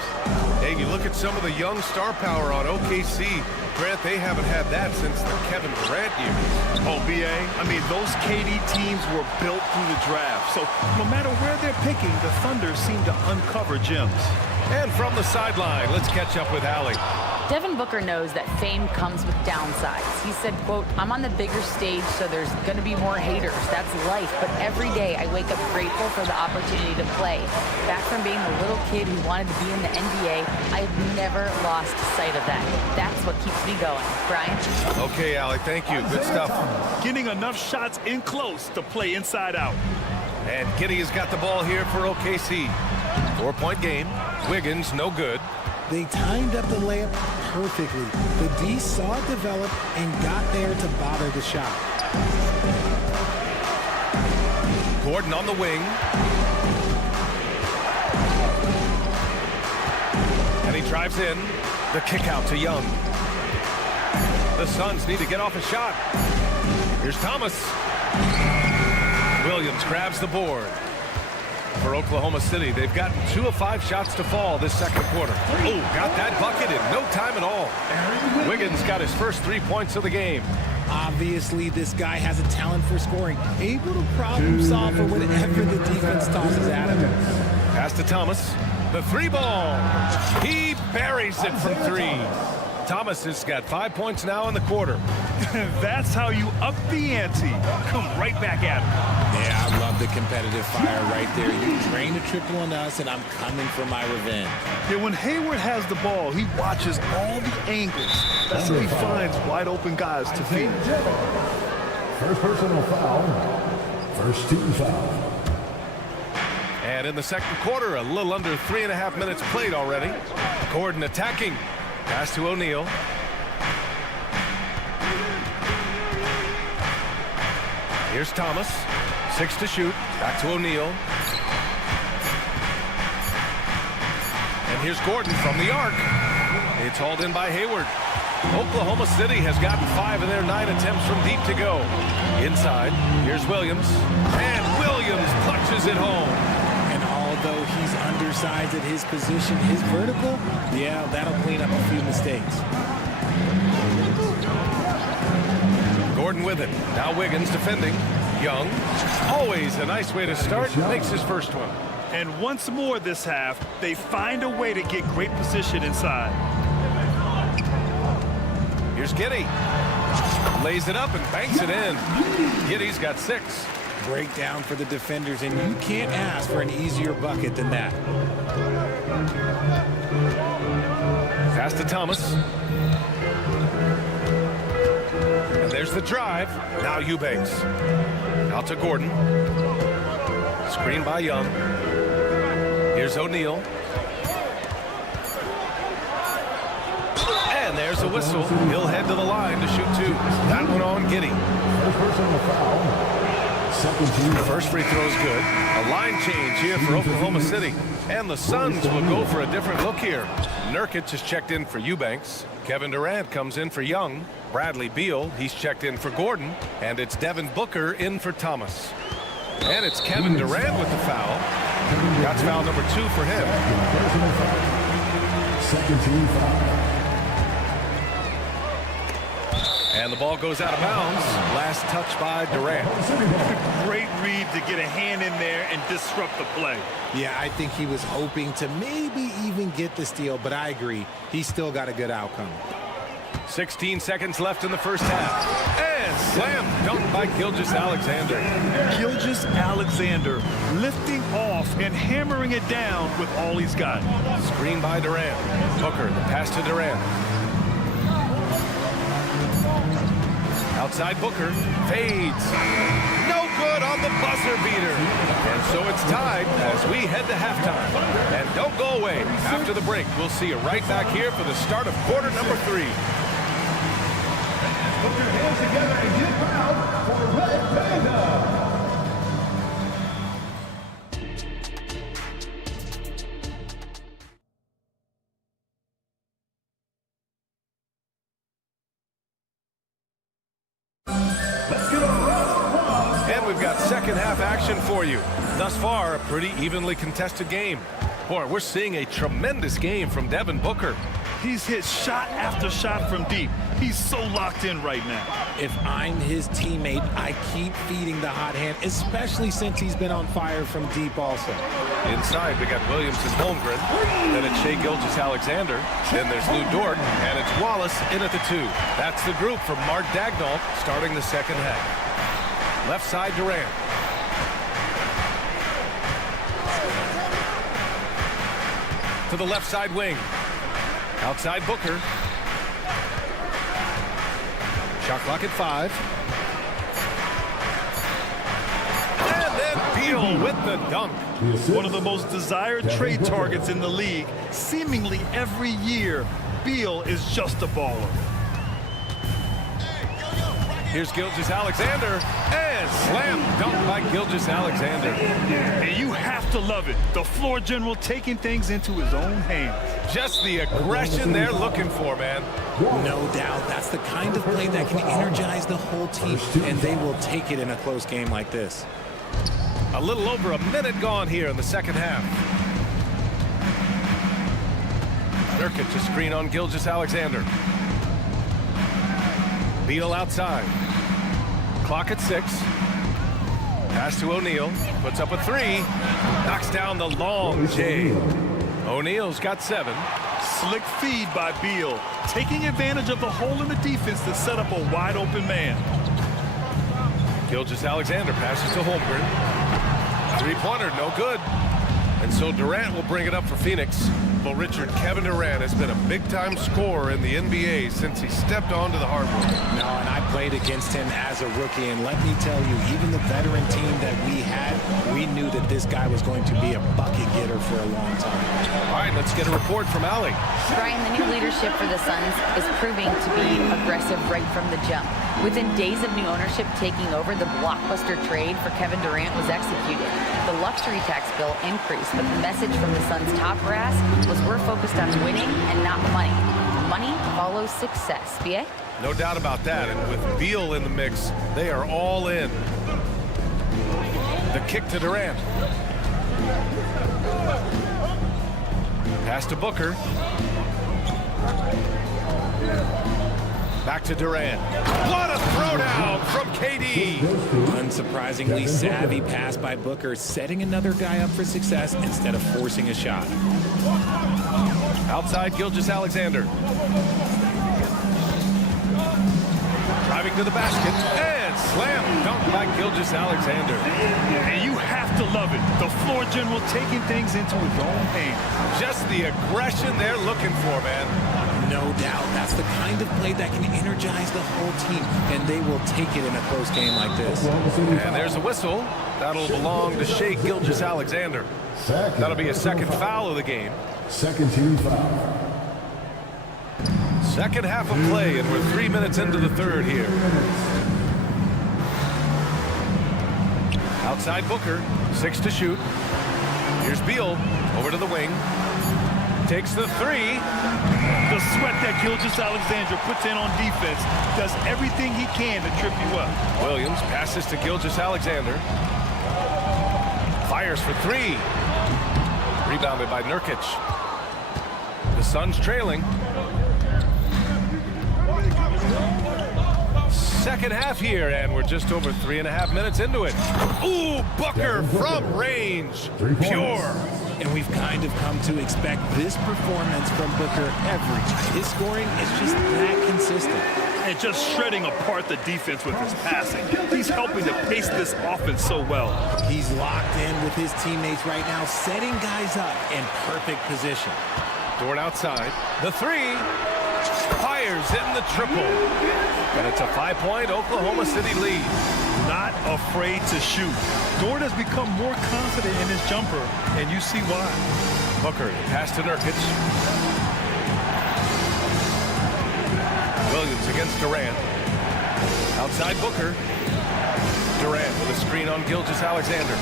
Hey, you look at some of the young star power on OKC. Grant, they haven't had that since the Kevin Durant years. Oh, BA, I mean, those KD teams were built through the draft. So no matter where they're picking, the Thunder seem to uncover gems. And from the sideline, let's catch up with Allie. Devin Booker knows that fame comes with downsides. He said, quote, "I'm on the bigger stage, so there's going to be more haters. That's life. But every day I wake up grateful for the opportunity to play. Back from being the little kid who wanted to be in the NBA, I've never lost sight of that. That's what keeps me going." Brian? Okay, Allie, thank you. Good stuff. Getting enough shots in close to play inside out. And Giddey has got the ball here for OKC. 4-point game. Wiggins, no good. They timed up the layup perfectly. The D saw it develop and got there to bother the shot. Gordon on the wing. And he drives in. The kick out to Young. The Suns need to get off a shot. Here's Thomas. Williams grabs the board. For Oklahoma City, they've gotten 2 of 5 shots to fall this second quarter. Oh, got that bucket in no time at all. Wiggins got his first 3 points of the game. Obviously, this guy has a talent for scoring, able to problem solve for whatever the defense tosses at him. Pass to Thomas. The 3 ball. He buries it from 3. Thomas has got 5 points now in the quarter. That's how you up the ante. Come right back at him. Yeah, I love the competitive fire right there. You drain a triple on us, and I'm coming for my revenge. Yeah, when Hayward has the ball, he watches all the angles. That's how he finds wide open guys to feed. First personal foul. First team foul. And in the second quarter, a little under 3.5 minutes played already. Gordon attacking. Pass to O'Neal. Here's Thomas. 6 to shoot. Back to O'Neal. And here's Gordon from the arc. It's hauled in by Hayward. Oklahoma City has gotten 5 of their 9 attempts from deep to go. Inside, here's Williams. And Williams punches it home. And although he's undersized at his position, his vertical, yeah, that'll clean up a few mistakes. Gordon with it. Now Wiggins defending. Young. Always a nice way to start. Makes his first one. And once more this half, they find a way to get great position inside. Here's Giddey. Lays it up and banks it in. Giddey's got 6. Breakdown for the defenders, and you can't ask for an easier bucket than that. Pass to Thomas. And there's the drive. Now Eubanks. Out to Gordon. Screen by Young. Here's O'Neal. And there's a whistle. He'll head to the line to shoot 2. That one on Giddey. First free throw is good. A line change here for Oklahoma City. And the Suns will go for a different look here. Nurkic is checked in for Eubanks. Kevin Durant comes in for Young. Bradley Beal, he's checked in for Gordon. And it's Devin Booker in for Thomas. And it's Kevin Durant with the foul. That's foul number 2 for him. Second team foul. And the ball goes out of bounds. Last touch by Durant. Great read to get a hand in there and disrupt the play. Yeah, I think he was hoping to maybe even get the steal, but I agree. He's still got a good outcome. 16 seconds left in the first half. And slam dunk by Gilgeous-Alexander. Gilgeous-Alexander lifting off and hammering it down with all he's got. Screen by Durant. Booker, the pass to Durant. Outside Booker, fades. No good on the buzzer beater. And so it's tied as we head to halftime. And don't go away. After the break, we'll see you right back here for the start of quarter number 3. Put your hands together and get proud for Red Panda. We've got second half action for you. Thus far, a pretty evenly contested game. Boy, we're seeing a tremendous game from Devin Booker. He's hit shot after shot from deep. He's so locked in right now. If I'm his teammate, I keep feeding the hot hand, especially since he's been on fire from deep also. Inside, we got Williams and Holmgren. Then it's Shai Gilgeous-Alexander. Then there's Lou Dort, and it's Wallace in at the 2. That's the group from Mark Daigneault starting the second half. Left side, Durant. To the left side wing. Outside Booker. Shot clock at 5. And then Beal with the dunk. One of the most desired trade targets in the league. Seemingly every year, Beal is just a baller. Here's Gilgeous-Alexander, and slam dunk by Gilgeous-Alexander. And you have to love it. The floor general taking things into his own hands. Just the aggression they're looking for, man. No doubt. That's the kind of play that can energize the whole team, and they will take it in a close game like this. A little over a minute gone here in the second half. Nurkic a screen on Gilgeous-Alexander. Beal outside. Clock at 6. Pass to O'Neal. Puts up a 3. Knocks down the long J. O'Neal's got 7. Slick feed by Beal, taking advantage of the hole in the defense to set up a wide open man. Gilgeous-Alexander passes to Holmgren. Three-pointer, no good. And so Durant will bring it up for Phoenix. Well, Richard, Kevin Durant has been a big-time scorer in the NBA since he stepped onto the hardwood. No, and I played against him as a rookie, and let me tell you, even the veteran team that we had, we knew that this guy was going to be a bucket getter for a long time. All right, let's get a report from Allie. Brian, the new leadership for the Suns is proving to be aggressive right from the jump. Within days of new ownership taking over, the blockbuster trade for Kevin Durant was executed. The luxury tax bill increased, but the message from the Suns' top brass was we're focused on winning and not money. Money follows success. BA? No doubt about that, and with Beal in the mix, they are all in. The kick to Durant. Pass to Booker. Back to Durant. What a throwdown from KD. Unsurprisingly savvy pass by Booker, setting another guy up for success instead of forcing a shot. Outside Gilgeous-Alexander. Driving to the basket and slam dunk by Gilgeous-Alexander. And you have to love it. The floor general taking things into his own hands. Just the aggression they're looking for, man. No doubt. That's the kind of play that can energize the whole team, and they will take it in a close game like this. And there's a whistle. That'll belong to Shai Gilgeous-Alexander. That'll be a second foul of the game. Second team foul. Second half of play, and we're 3 minutes into the third here. Outside Booker, 6 to shoot. Here's Beal, over to the wing. Takes the 3. The sweat that Gilgeous-Alexander puts in on defense does everything he can to trip you up. Williams passes to Gilgeous-Alexander. Fires for 3. Rebounded by Nurkic. The Suns trailing. Second half here, and we're just over 3.5 minutes into it. Ooh, Booker from range. Pure. And we've kind of come to expect this performance from Booker every time. His scoring is just that consistent. And just shredding apart the defense with his passing. He's helping to pace this offense so well. He's locked in with his teammates right now, setting guys up in perfect position. Dort outside. The 3. Fires in the triple. And it's a 5-point Oklahoma City lead. Not afraid to shoot. Dort has become more confident in his jumper, and you see why. Booker, pass to Nurkic. Williams against Durant. Outside Booker. Durant with a screen on Gilgeous-Alexander.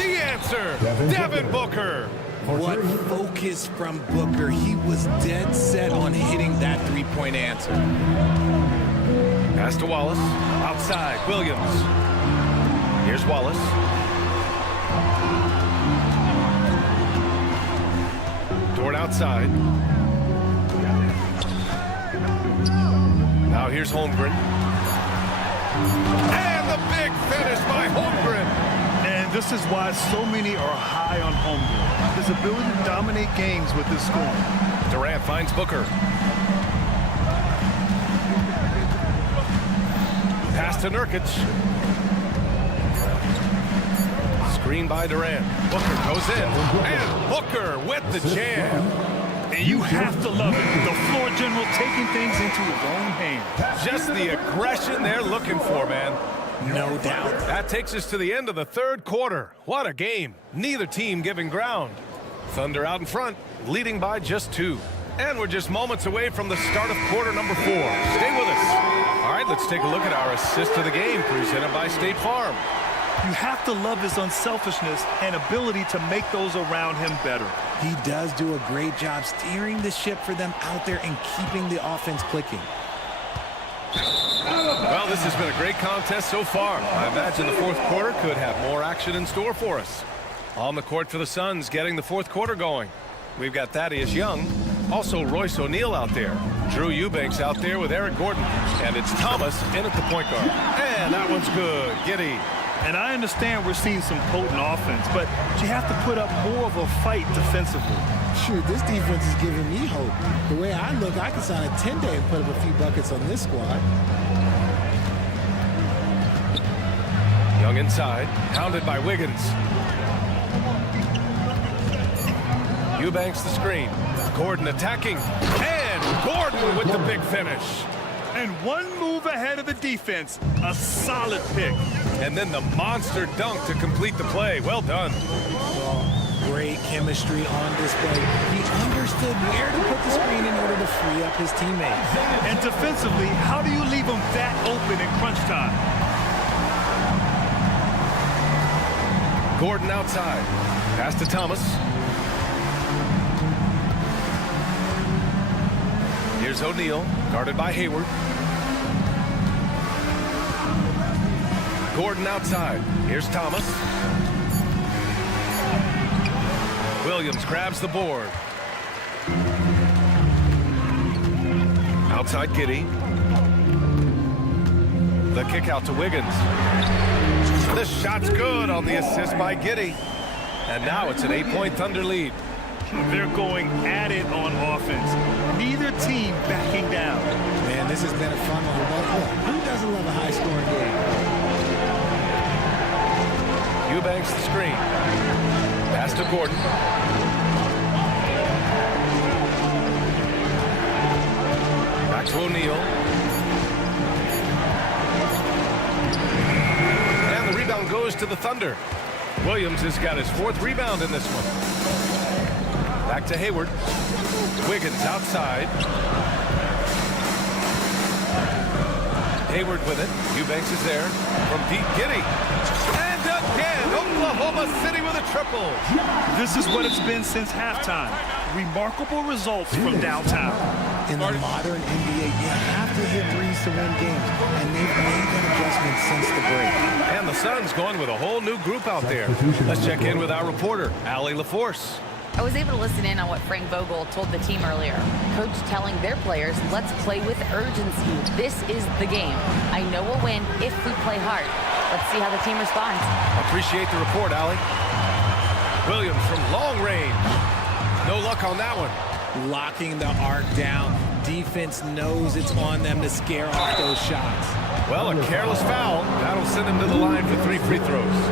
The answer, Devin Booker. What focus from Booker. He was dead set on hitting that three-point answer. Pass to Wallace. Outside, Williams. Here's Wallace. Dort outside. Now here's Holmgren. And the big finish by Holmgren. And this is why so many are high on Holmgren. His ability to dominate games with his scoring. Durant finds Booker. Pass to Nurkic. Screen by Durant. Booker goes in. And Booker with the jam. And you have to love it. The floor general taking things into his own hands. Just the aggression they're looking for, man. No doubt. That takes us to the end of the third quarter. What a game. Neither team giving ground. Thunder out in front, leading by just 2. And we're just moments away from the start of quarter number 4. Stay with us All right, let's take a look at our assist of the game presented by State Farm. You have to love his unselfishness and ability to make those around him better. He does do a great job steering the ship for them out there and keeping the offense clicking. Well, this has been a great contest so far. I imagine the fourth quarter could have more action in store for us. On the court for the Suns, getting the fourth quarter going. We've got Thaddeus Young, also Royce O'Neal out there. Drew Eubanks out there with Eric Gordon. And it's Thomas in at the point guard. And that one's good. Giddey. And I understand we're seeing some potent offense, but you have to put up more of a fight defensively. Sure, this defense is giving me hope. The way I look, I can sign a 10-day and put up a few buckets on this squad. Young inside, pounded by Wiggins. Eubanks the screen. Gordon attacking. And Gordon with the big finish. And one move ahead of the defense. A solid pick. And then the monster dunk to complete the play. Well done. Great chemistry on display. He understood where to put the screen in order to free up his teammates. And defensively, how do you leave him that open in crunch time? Gordon outside. Pass to Thomas. Here's O'Neal, guarded by Hayward. Gordon outside. Here's Thomas. Williams grabs the board. Outside Giddey. The kick out to Wiggins. The shot's good on the assist by Giddey. And now it's an 8-point Thunder lead. They're going at it on offense. Neither team backing down. Man, this has been a fun one. Look, who doesn't love a high-scoring game? Eubanks the screen. Pass to Gordon. Back to O'Neal. And the rebound goes to the Thunder. Williams has got his fourth rebound in this one. Back to Hayward. Wiggins outside. Hayward with it. Eubanks is there. From deep, Giddey. And again, Oklahoma City with a triple. This is what it's been since halftime. Remarkable results from downtown. In the modern NBA, you have to hit threes to win games, and they've made that adjustment since the break. And the Suns going with a whole new group out there. Let's check in with our reporter, Allie LaForce. I was able to listen in on what Frank Vogel told the team earlier. Coach telling their players, let's play with urgency. This is the game. I know we'll win if we play hard. Let's see how the team responds. Appreciate the report, Allie. Williams from long range. No luck on that one. Locking the arc down. Defense knows it's on them to scare off those shots. Well, a careless foul. That'll send him to the line for 3 free throws.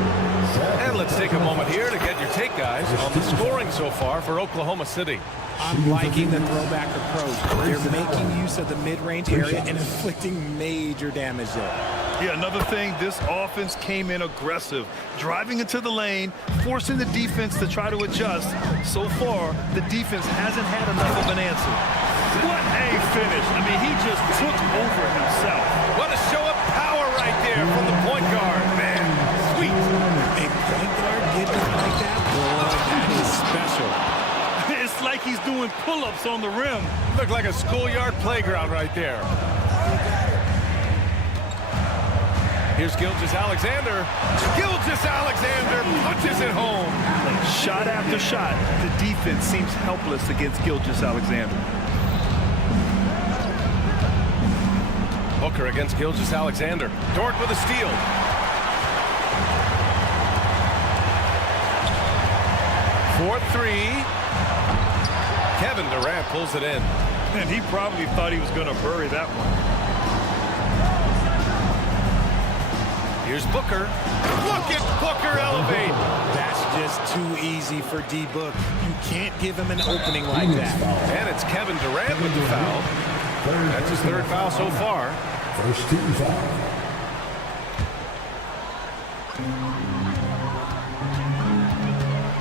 And let's take a moment here to get your take, guys, on the scoring so far for Oklahoma City. I'm liking the throwback approach. They're making use of the mid-range area and inflicting major damage there. Yeah, another thing, this offense came in aggressive, driving into the lane, forcing the defense to try to adjust. So far, the defense hasn't had enough of an answer. What a finish. I mean, he just took over himself. What a show of power right there from the point guard, man. Sweet. A point guard getting it like that? Boy, that is special. It's like he's doing pull-ups on the rim. Looked like a schoolyard playground right there. Here's Gilgeous-Alexander. Gilgeous-Alexander punches it home. Shot after shot, the defense seems helpless against Gilgeous-Alexander. Booker against Gilgeous-Alexander. Dort with a steal. For 3. Kevin Durant pulls it in. And he probably thought he was going to bury that one. Here's Booker. Look at Booker elevate. That's just too easy for D-Book. You can't give him an opening like that. And it's Kevin Durant with the foul. That's his third foul so far. First team foul.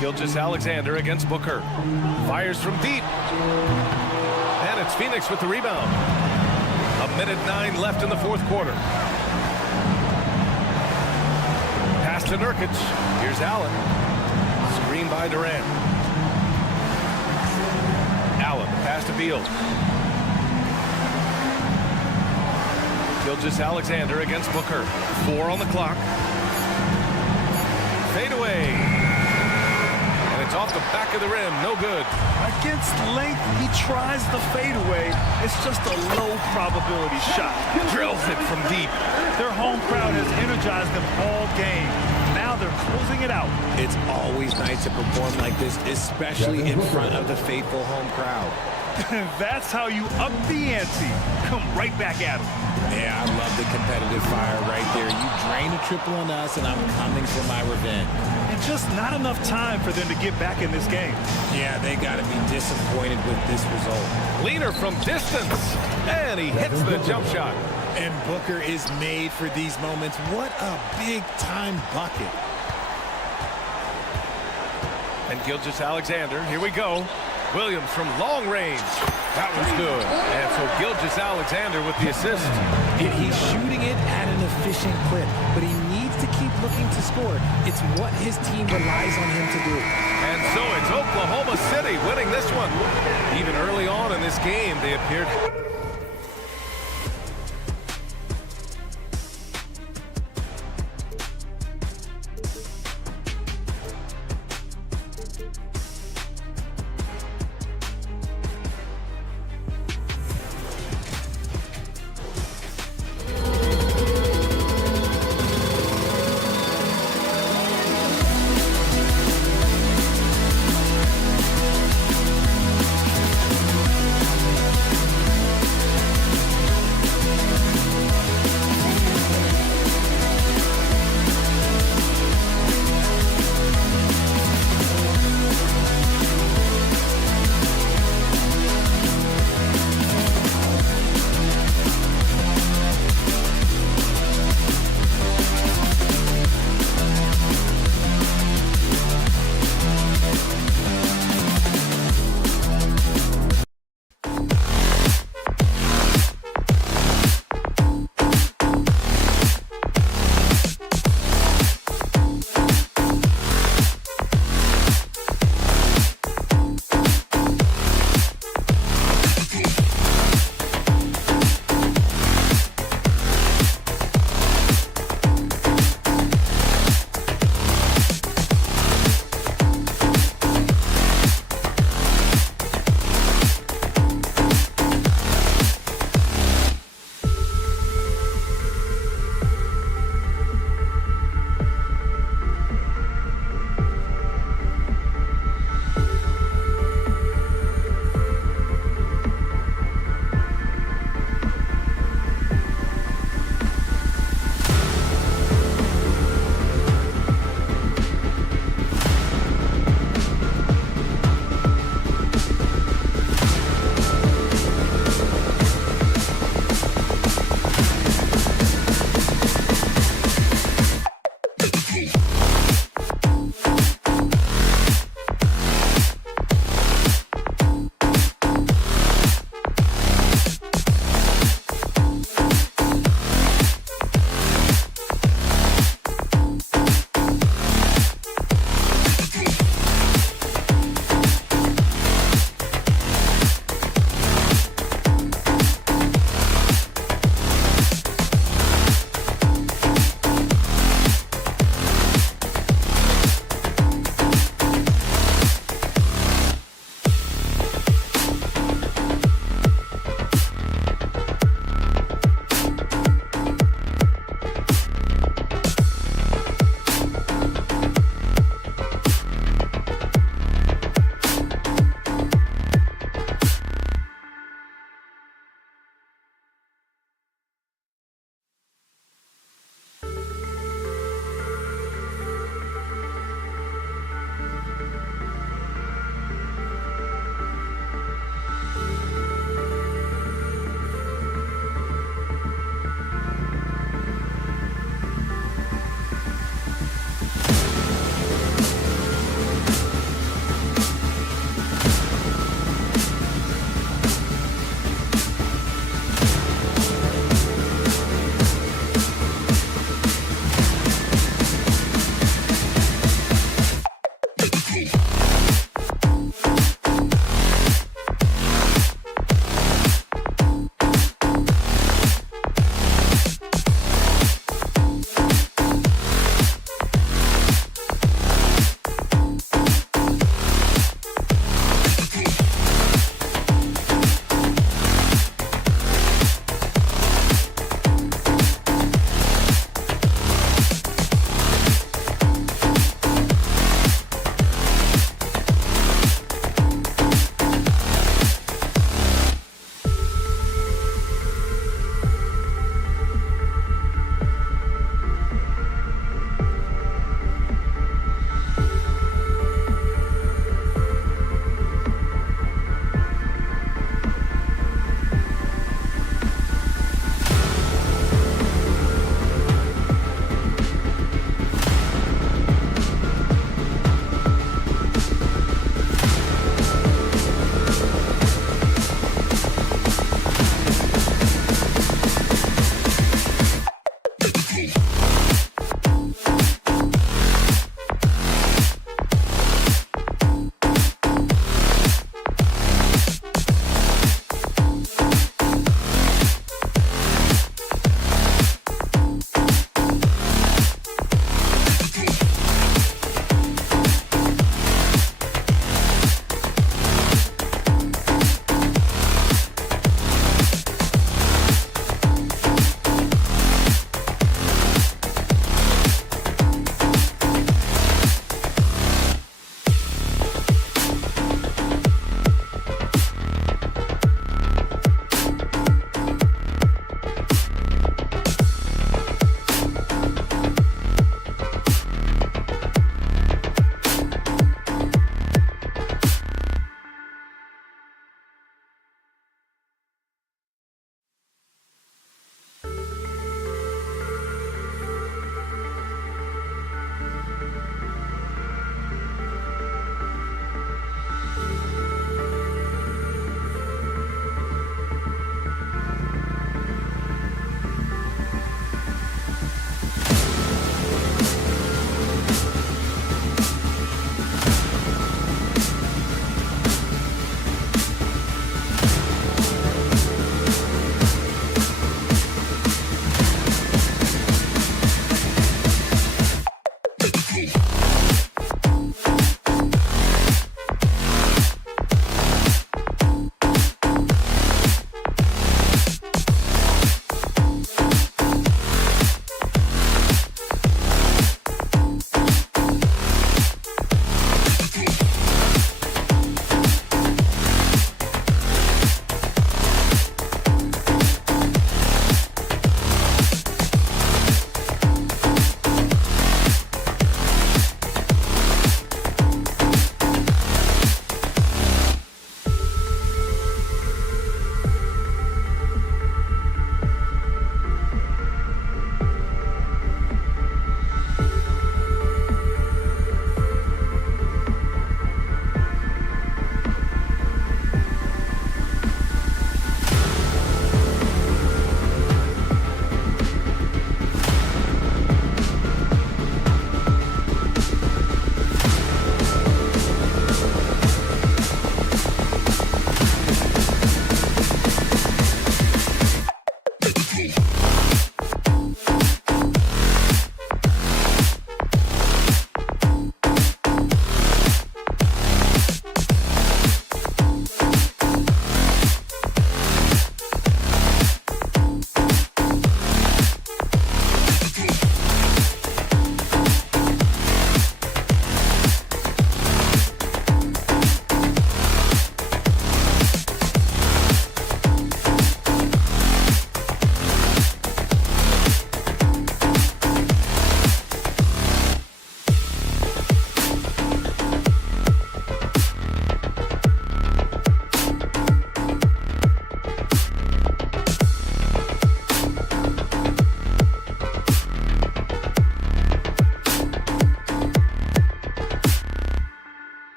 Gilgeous-Alexander against Booker. Fires from deep. And it's Phoenix with the rebound. A minute 9 left in the fourth quarter. Pass to Nurkic. Here's Allen. Screen by Durant. Allen, pass to Beal. Gilgeous-Alexander against Booker. 4 on the clock. Fade away. And it's off the back of the rim. No good. Against length, he tries the fadeaway. It's just a low probability shot. Drills it from deep. Their home crowd has energized them all game. Now they're closing it out. It's always nice to perform like this, especially in front of the faithful home crowd. That's how you up the ante. Come right back at them. Yeah, I love the competitive fire right there. You drain a triple on us, and I'm coming for my revenge. And just not enough time for them to get back in this game. Yeah, they got to be disappointed with this result. Leaner from distance. And he hits the jump shot. And Booker is made for these moments. What a big-time bucket. And Gilgeous-Alexander, here we go. Williams from long range. That one's good. And so Gilgeous-Alexander with the assist. He's shooting it at an efficient clip, but he needs to keep looking to score. It's what his team relies on him to do. And so it's Oklahoma City winning this one. Even early on in this game, they appeared...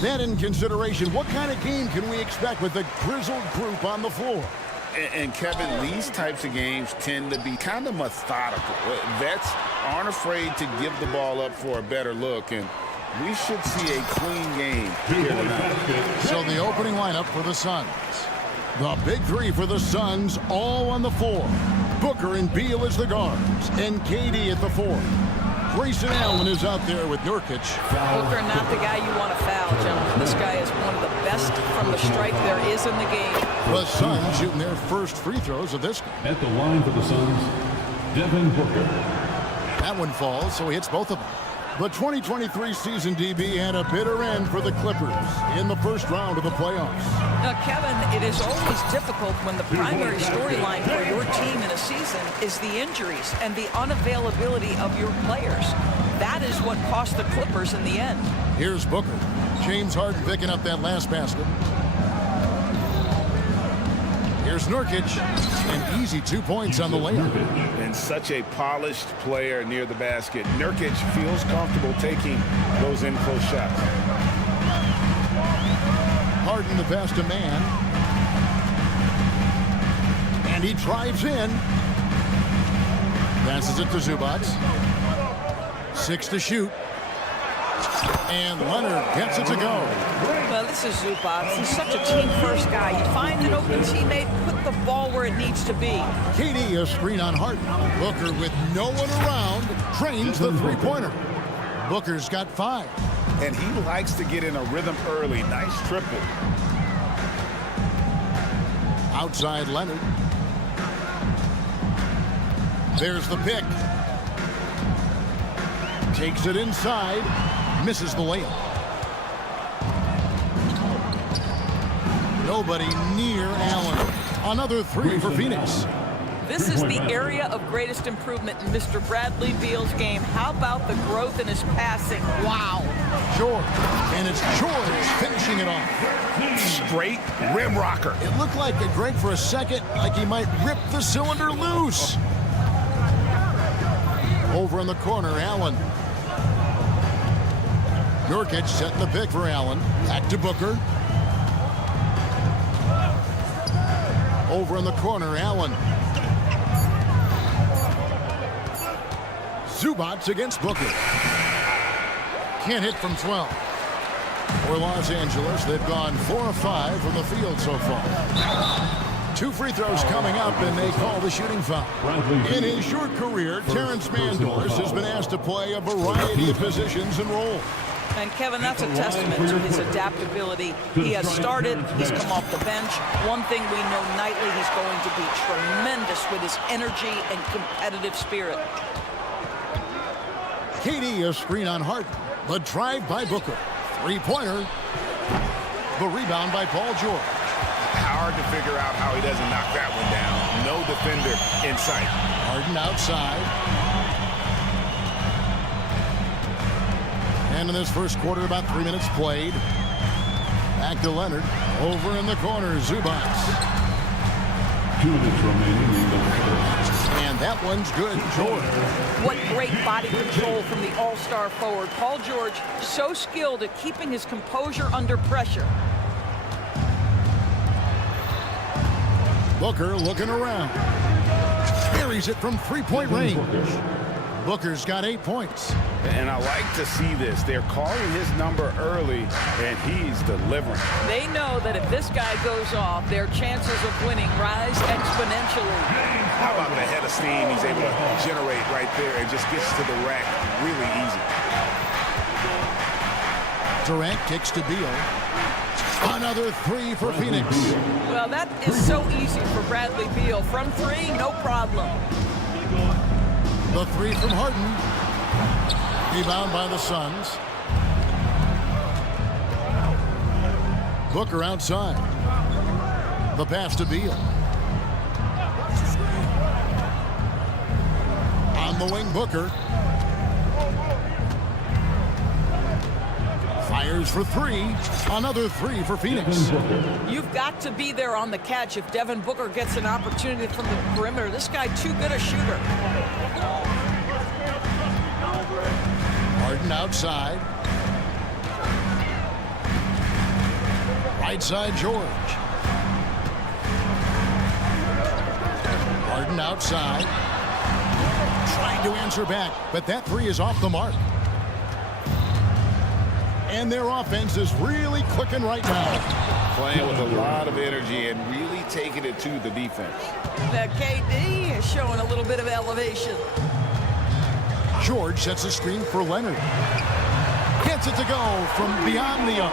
That in consideration, what kind of game can we expect with the grizzled group on the floor? And Kevin, these types of games tend to be kind of methodical. Vets aren't afraid to give the ball up for a better look, and we should see a clean game here tonight. So the opening lineup for the Suns. The big three for the Suns, all on the floor. Booker and Beal as the guards, and KD at the 4. Grayson Allen is out there with Nurkic. Booker, not the guy you want to foul, gentlemen. This guy is one of the best from the stripe there is in the game. The Suns shooting their first free throws of this game. At the line for the Suns, Devin Booker. That one falls, so he hits both of them. The 2023 season, DB, had a bitter end for the Clippers in the first round of the playoffs. Now, Kevin, it is always difficult when the primary storyline for your team in a season is the injuries and the unavailability of your players. That is what cost the Clippers in the end. Here's Booker. James Harden picking up that last basket. Here's Nurkic, an easy 2 points on the layup. And such a polished player near the basket. Nurkic feels comfortable taking those in-close shots. Harden the pass to man. And he drives in. Passes it to Zubac. 6 to shoot. And Leonard gets it to go. Well, this is Zubac. He's such a team-first guy. You find an open teammate, put the ball where it needs to be. KD a screen on Harden. Booker with no one around drains the three-pointer. Booker's got 5. And he likes to get in a rhythm early. Nice triple. Outside Leonard. There's the pick. Takes it inside. Misses the layup. Nobody near Allen. Another 3 for Phoenix. This is the area of greatest improvement in Mr. Bradley Beal's game. How about the growth in his passing? Wow. George. And it's George finishing it off. Straight rim rocker. It looked like a Greg for a second, like he might rip the cylinder loose. Over in the corner, Allen. Nurkic setting the pick for Allen. Back to Booker. Over in the corner, Allen. Zubac against Booker. Can't hit from 12. For Los Angeles, they've gone 4 of 5 from the field so far. 2 free throws coming up, and they call the shooting foul. In his short career, Terrence Mandors has been asked to play a variety of positions and roles. And Kevin, that's a testament to his adaptability. He has started, he's come off the bench. One thing we know nightly, he's going to be tremendous with his energy and competitive spirit. KD a screen on Harden. The drive by Booker. 3-pointer. The rebound by Paul George. Hard to figure out how he doesn't knock that one down. No defender in sight. Harden outside. And in this first quarter, about 3 minutes played. Back to Leonard. Over in the corner, Zubac. 2 minutes remaining in the first. And that one's good. George. What great body control from the all-star forward. Paul George, so skilled at keeping his composure under pressure. Booker looking around. Buries it from 3-point range. Booker's got 8 points. And I like to see this. They're calling his number early, and he's delivering. They know that if this guy goes off, their chances of winning rise exponentially. How about the head of steam he's able to generate right there and just gets to the rack really easy. Durant kicks to Beal. Another 3 for Phoenix. Well, that is so easy for Bradley Beal. From 3, no problem. The 3 from Harden. Rebound by the Suns. Booker outside. The pass to Beal. On the wing, Booker. Fires for 3. Another 3 for Phoenix. You've got to be there on the catch if Devin Booker gets an opportunity from the perimeter. This guy too good a shooter. Harden outside. Right side, George. Harden outside. Trying to answer back, but that three is off the mark. And their offense is really clicking right now. Playing with a lot of energy and really taking it to the defense. Now KD is showing a little bit of elevation. George sets a screen for Leonard. Gets it to go from beyond the arc.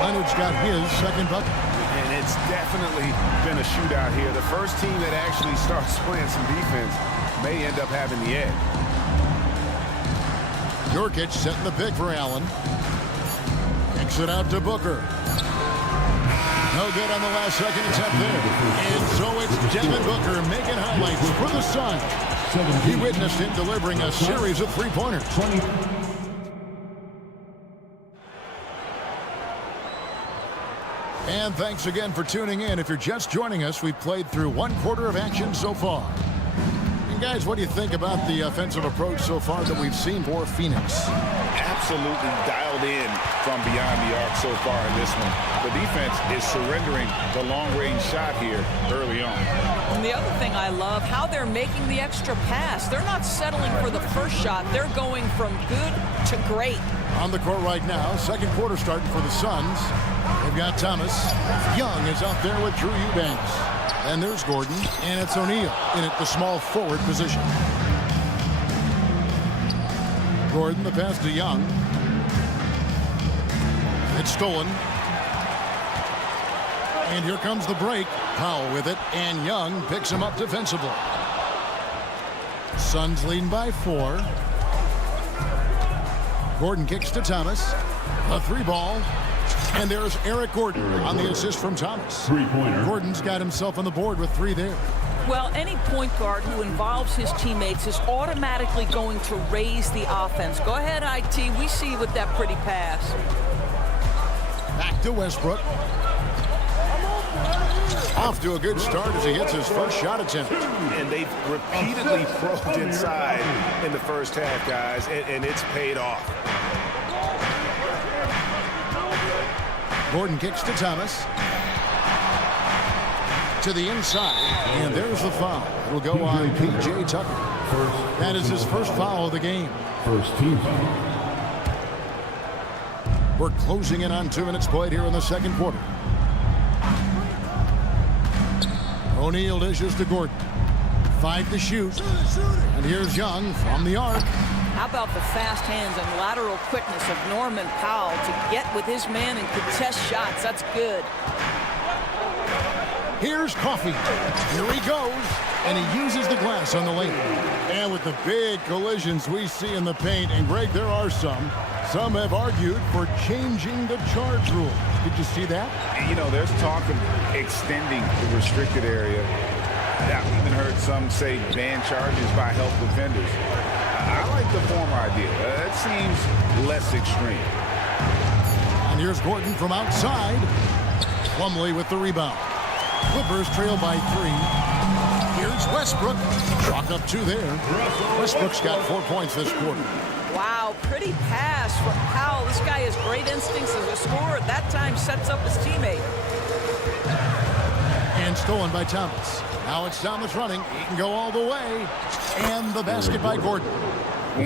Leonard's got his second bucket. And it's definitely been a shootout here. The first team that actually starts playing some defense may end up having the edge. Jokic setting the pick for Allen. Kicks it out to Booker. No good on the last second attempt there. And so it's Devin Booker making highlights for the Suns. He witnessed him delivering a series of three-pointers. And thanks again for tuning in. If you're just joining us, we've played through one quarter of action so far. And guys, what do you think about the offensive approach so far that we've seen for Phoenix? Absolutely dialed in from beyond the arc so far in this one. The defense is surrendering the long-range shot here early on. And the other thing I love, how they're making the extra pass. They're not settling for the first shot. They're going from good to great. On the court right now, second quarter starting for the Suns. They've got Thomas. Young is out there with Drew Eubanks. And there's Gordon, and it's O'Neal in at the small forward position. Gordon, the pass to Young. It's stolen. And here comes the break. Powell with it, and Young picks him up defensively. Suns leading by 4. Gordon kicks to Thomas. A three ball. And there's Eric Gordon on the assist from Thomas. Three-pointer. Gordon's got himself on the board with 3 there. Well, any point guard who involves his teammates is automatically going to raise the offense. Go ahead, IT. We see you with that pretty pass. Back to Westbrook. Off to a good start as he hits his first shot attempt. And they've repeatedly probed inside in the first half, guys, and it's paid off. Gordon kicks to Thomas. To the inside. And there's the foul. It'll go on P.J. Tucker. That is his first foul of the game. First team foul. We're closing in on 2 minutes played here in the second quarter. O'Neal dishes to Gordon. 5 to shoot. And here's Young from the arc. How about the fast hands and lateral quickness of Norman Powell to get with his man and contest shots? That's good. Here's Coffey. Here he goes. And he uses the glass on the lane. And with the big collisions we see in the paint, and Greg, there are some have argued for changing the charge rule. Did you see that? You know, there's talk of extending the restricted area. I've even heard some say ban charges by help defenders. I like the former idea. It seems less extreme. And here's Gordon from outside. Plumlee with the rebound. Clippers trail by 3. Here's Westbrook. Chalk up 2 there. Westbrook's got 4 points this quarter. Wow, pretty pass from Powell. This guy has great instincts as a scorer. At that time, sets up his teammate. And stolen by Thomas. Now it's Thomas running. He can go all the way. And the basket by Gordon.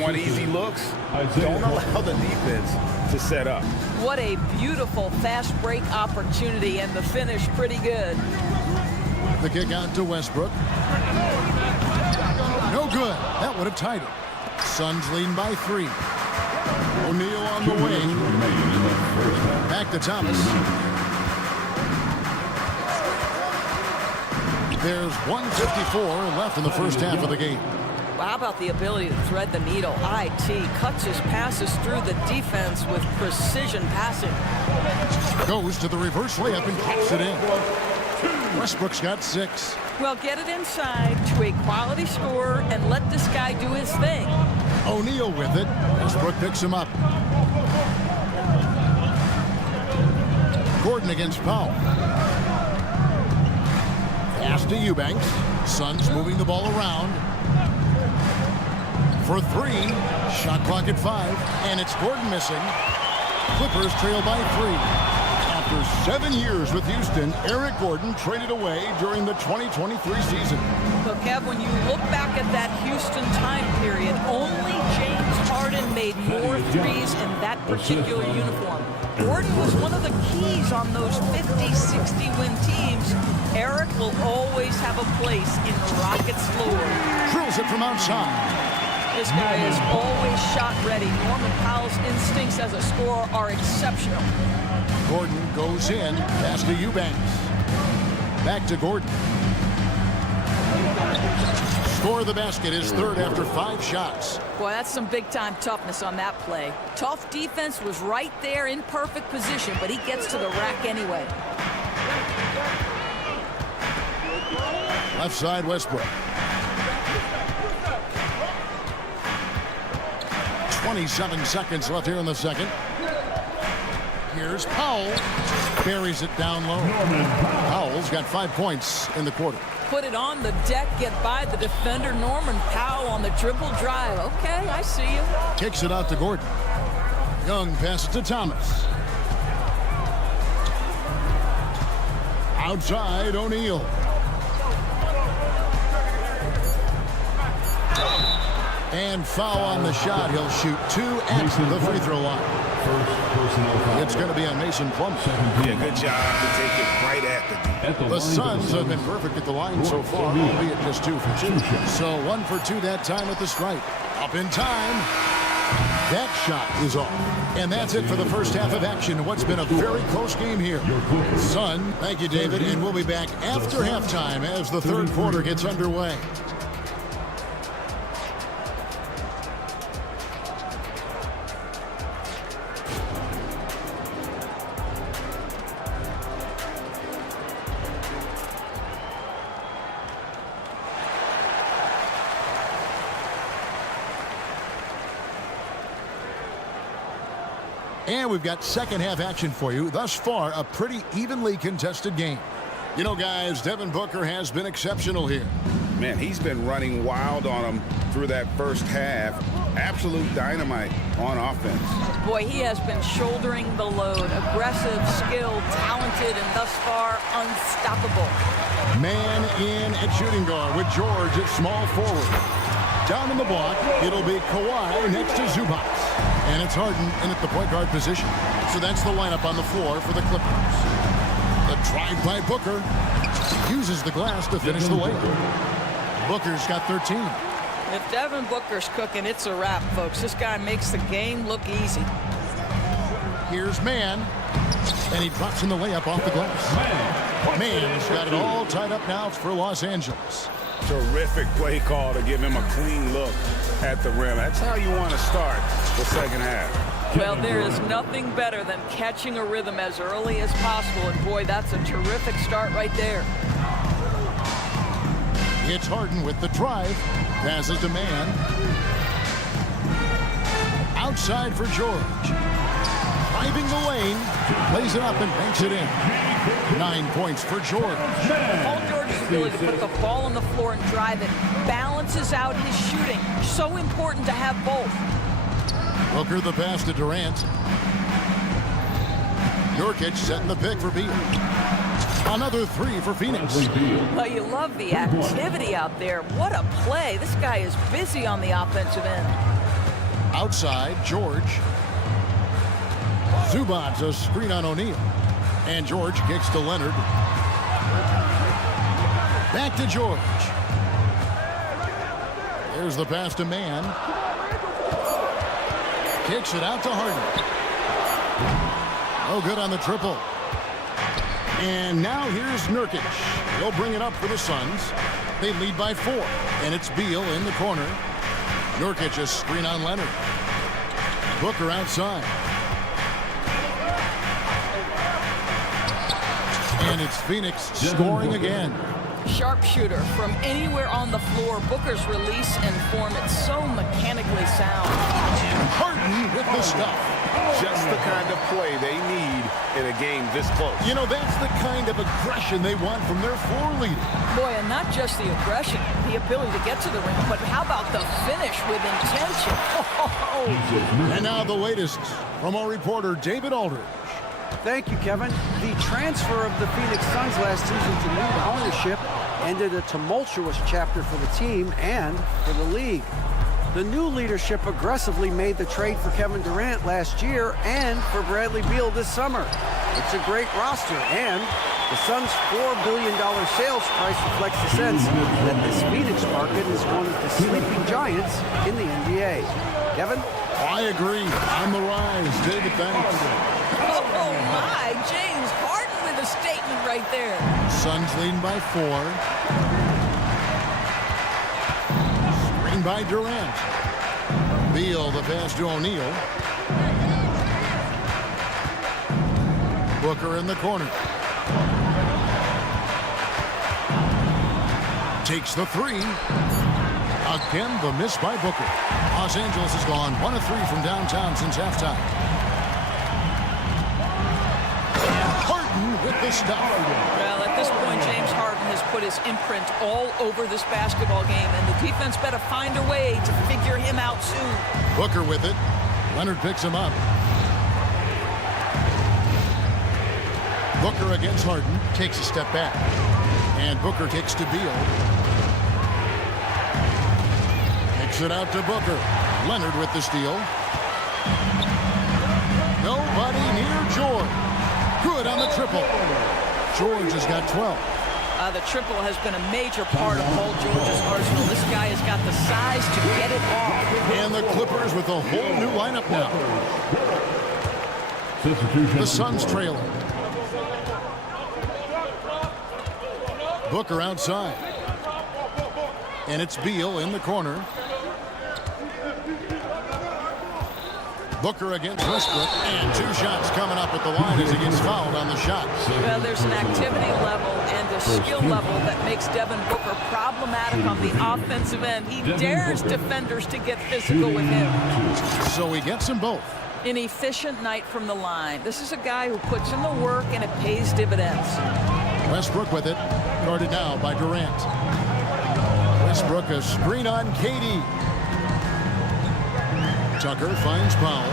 Want easy looks? Don't allow the defense to set up. What a beautiful fast break opportunity, and the finish pretty good. The kick out to Westbrook. No good. That would have tied it. Suns leading by 3. O'Neal on the wing. Back to Thomas. There's 1:54 left in the first half of the game. Well, how about the ability to thread the needle? IT cuts his passes through the defense with precision passing. Goes to the reverse layup and kicks it in. Westbrook's got 6. Well, get it inside to a quality scorer and let this guy do his thing. O'Neal with it. Westbrook picks him up. Gordon against Powell. Pass to Eubanks. Suns moving the ball around. For 3. Shot clock at 5. And it's Gordon missing. Clippers trail by 3. Off After 7 years with Houston, Eric Gordon traded away during the 2023 season. But Kev, when you look back at that Houston time period, only James Harden made more threes in that particular uniform. Gordon was one of the keys on those 50, 60-win teams. Eric will always have a place in the Rockets' floor. Drills it from outside. This guy is always shot ready. Norman Powell's instincts as a scorer are exceptional. Gordon goes in, pass to Eubanks. Back to Gordon. Score the basket, his third after 5 shots. Boy, that's some big-time toughness on that play. Tough defense was right there in perfect position, but he gets to the rack anyway. Left side, Westbrook. 27 seconds left here in the second. Here's Powell. Buries it down low. Powell's got 5 points in the quarter. Put it on the deck, get by the defender. Norman Powell on the dribble drive. Okay, I see you. Kicks it out to Gordon. Young passes to Thomas. Outside, O'Neal. And foul on the shot. He'll shoot 2 at the free throw line. It's going to be on Mason Plumlee. Yeah, good job to take it right at the The Suns have been perfect at the line so far, albeit just 2 for 2. So 1 for 2 that time at the stripe. Up in time. That shot is off. And that's it for the first half of action. What's been a very close game here. Sun, thank you, David. And we'll be back after halftime as the third quarter gets underway. And we've got second half action for you. Thus far, a pretty evenly contested game. You know, guys, Devin Booker has been exceptional here. Man, he's been running wild on him through that first half. Absolute dynamite on offense. Boy, he has been shouldering the load. Aggressive, skilled, talented, and thus far, unstoppable. Man in at shooting guard with George at small forward. Down in the block, it'll be Kawhi next to Zubac. And it's Harden in at the point guard position. So that's the lineup on the floor for the Clippers. The drive by Booker. Uses the glass to finish the layup. Booker's got 13. If Devin Booker's cooking, it's a wrap, folks. This guy makes the game look easy. Here's Mann. And he drops in the layup off the glass. Mann's got it all tied up now for Los Angeles. Terrific play call to give him a clean look at the rim. That's how you want to start the second half. Well, there is nothing better than catching a rhythm as early as possible. And boy, that's a terrific start right there. It's Harden with the drive. Passes to Mann. Outside for George. Driving the lane. Plays it up and banks it in. 9 points for George. Paul George's ability to put the ball on the floor and drive it balances out his shooting. So important to have both. Booker the pass to Durant. Nurkic setting the pick for Beal. Another 3 for Phoenix. Well, you love the activity out there. What a play. This guy is busy on the offensive end. Outside, George. Zubac a screen on O'Neal. And George kicks to Leonard. Back to George. There's the pass to Mann. Kicks it out to Harden. Oh, good on the triple. And now here's Nurkic. He'll bring it up for the Suns. They lead by 4. And it's Beal in the corner. Nurkic a screen on Leonard. Booker outside. And it's Phoenix scoring again. Sharpshooter from anywhere on the floor. Booker's release and form, it's so mechanically sound. Harden with the stuff. Just the kind of play they need in a game this close. You know, that's the kind of aggression they want from their floor leader. Boy, and not just the aggression, the ability to get to the rim, but how about the finish with intention? And now the latest from our reporter, David Aldridge. Thank you, Kevin. The transfer of the Phoenix Suns last season to new ownership ended a tumultuous chapter for the team and for the league. The new leadership aggressively made the trade for Kevin Durant last year and for Bradley Beal this summer. It's a great roster, and the Suns' $4 billion sales price reflects the sense that this Phoenix market is one of the sleeping giants in the NBA. Kevin? I agree. On the rise. David, thanks. Oh, my. James Harden with a statement right there. Suns leading by 4. Screen by Durant. Beal, the pass to O'Neal. Booker in the corner. Takes the 3. Again, the miss by Booker. Los Angeles has gone 1 of 3 from downtown since halftime. And Harden with the stop. Well, at this point, James Harden has put his imprint all over this basketball game, and the defense better find a way to figure him out soon. Booker with it. Leonard picks him up. Booker against Harden. Takes a step back. And Booker takes to Beal. Kicks it out to Booker. Leonard with the steal. Nobody near George. Good on the triple. George has got 12. The triple has been a major part of Paul George's arsenal. This guy has got the size to get it off. And the Clippers with a whole new lineup now. The Suns trailing. Booker outside. And it's Beal in the corner. Booker against Westbrook, and 2 shots coming up at the line as he gets fouled on the shot. Well, there's an activity level and a skill level that makes Devin Booker problematic on the offensive end. He dares defenders to get physical with him. So he gets them both. An efficient night from the line. This is a guy who puts in the work and it pays dividends. Westbrook with it, guarded now by Durant. Westbrook a screen on KD. Tucker finds Powell.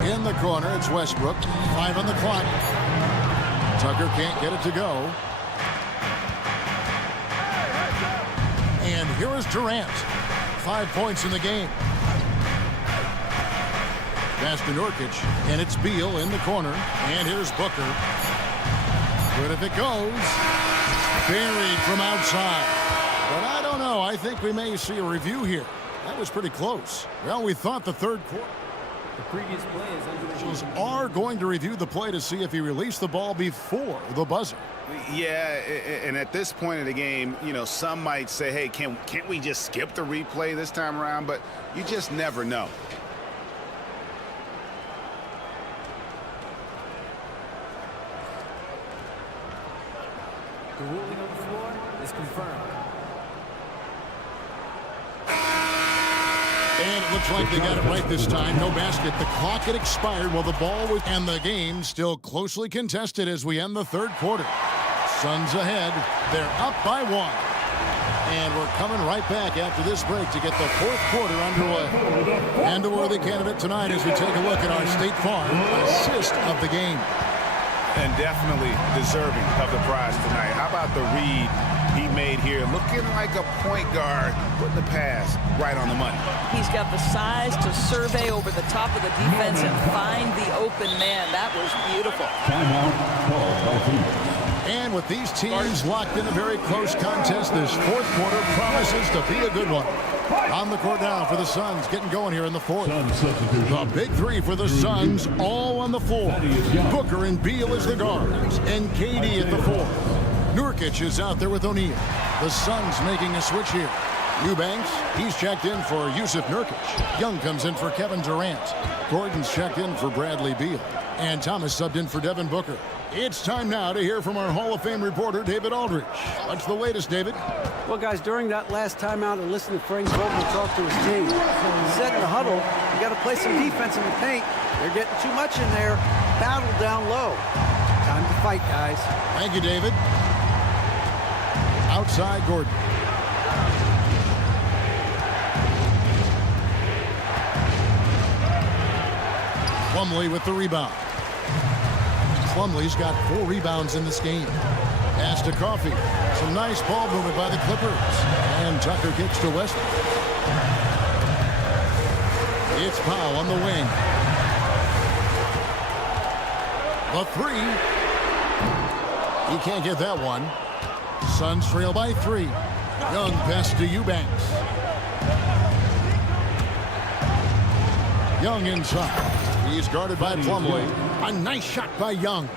In the corner, it's Westbrook. 5 on the clock. Tucker can't get it to go. And here is Durant. 5 points in the game. Pass to Nurkic, and it's Beal in the corner. And here's Booker. Good if it goes. Buried from outside. But I don't know. I think we may see a review here. That was pretty close. Well, we thought the third quarter. The previous play is under Officials are going to review the play to see if he released the ball before the buzzer. Yeah, and at this point of the game, you know, some might say, hey, can't we just skip the replay this time around? But you just never know. The ruling on the floor is confirmed. And it looks like they got it right this time. No basket. The clock had expired while the ball was... And the game still closely contested as we end the third quarter. Suns ahead. They're up by 1. And we're coming right back after this break to get the fourth quarter underway. And a worthy candidate tonight as we take a look at our State Farm assist of the game. And definitely deserving of the prize tonight. How about the read he made here? Looking like a point guard, putting the pass right on the money. He's got the size to survey over the top of the defense and find the open man. That was beautiful. And with these teams locked in a very close contest, this fourth quarter promises to be a good one. On the court now for the Suns, getting going here in the fourth. The big 3 for the Suns, all on the floor. Booker and Beal as the guards, and KD at the 4. Nurkic is out there with O'Neal. The Suns making a switch here. Eubanks, he's checked in for Yusuf Nurkic. Young comes in for Kevin Durant. Gordon's checked in for Bradley Beal. And Thomas subbed in for Devin Booker. It's time now to hear from our Hall of Fame reporter, David Aldridge. What's the latest, David? Well, guys, during that last timeout, I listened to Frank Vogel talk to his team. He said in the huddle, you got to play some defense in the paint. They're getting too much in there. Battle down low. Time to fight, guys. Thank you, David. Outside Gordon. Plumlee with the rebound. Plumlee's got 4 rebounds in this game. Pass to Coffee. Some nice ball movement by the Clippers. And Tucker kicks to Westbrook. It's Powell on the wing. The 3. He can't get that one. Suns trail by 3. Young pass to Eubanks. Young inside. He's guarded by Plumlee. A nice shot by Young.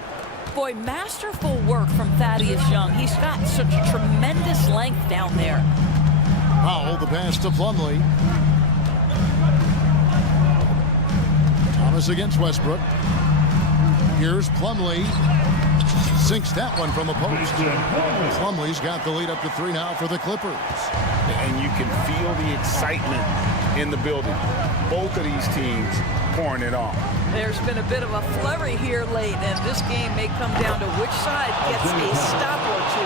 Boy, masterful work from Thaddeus Young. He's got such tremendous length down there. Powell, the pass to Plumlee. Thomas against Westbrook. Here's Plumlee. Sinks that one from the post. Plumlee's got the lead up to 3 now for the Clippers. And you can feel the excitement in the building. Both of these teams pouring it on. There's been a bit of a flurry here late, and this game may come down to which side gets a stop or 2.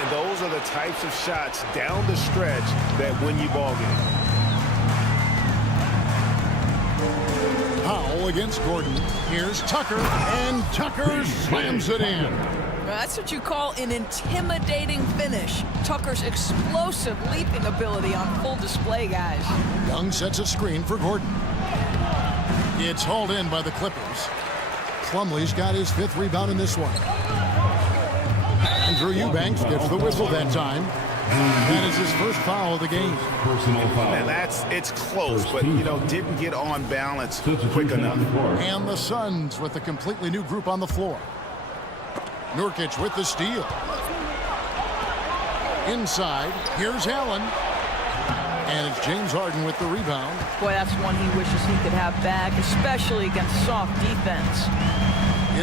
And those are the types of shots down the stretch that win you ball games. Powell against Gordon. Here's Tucker, and Tucker slams it in. That's what you call an intimidating finish. Tucker's explosive leaping ability on full display, guys. Young sets a screen for Gordon. It's hauled in by the Clippers. Plumlee's got his 5th rebound in this one. Andrew Eubanks gets the whistle that time. That is his first foul of the game. And it's close, but, didn't get on balance quick enough. And the Suns with a completely new group on the floor. Nurkic with the steal. Inside, here's Allen. And it's James Harden with the rebound. Boy, that's one he wishes he could have back, especially against soft defense.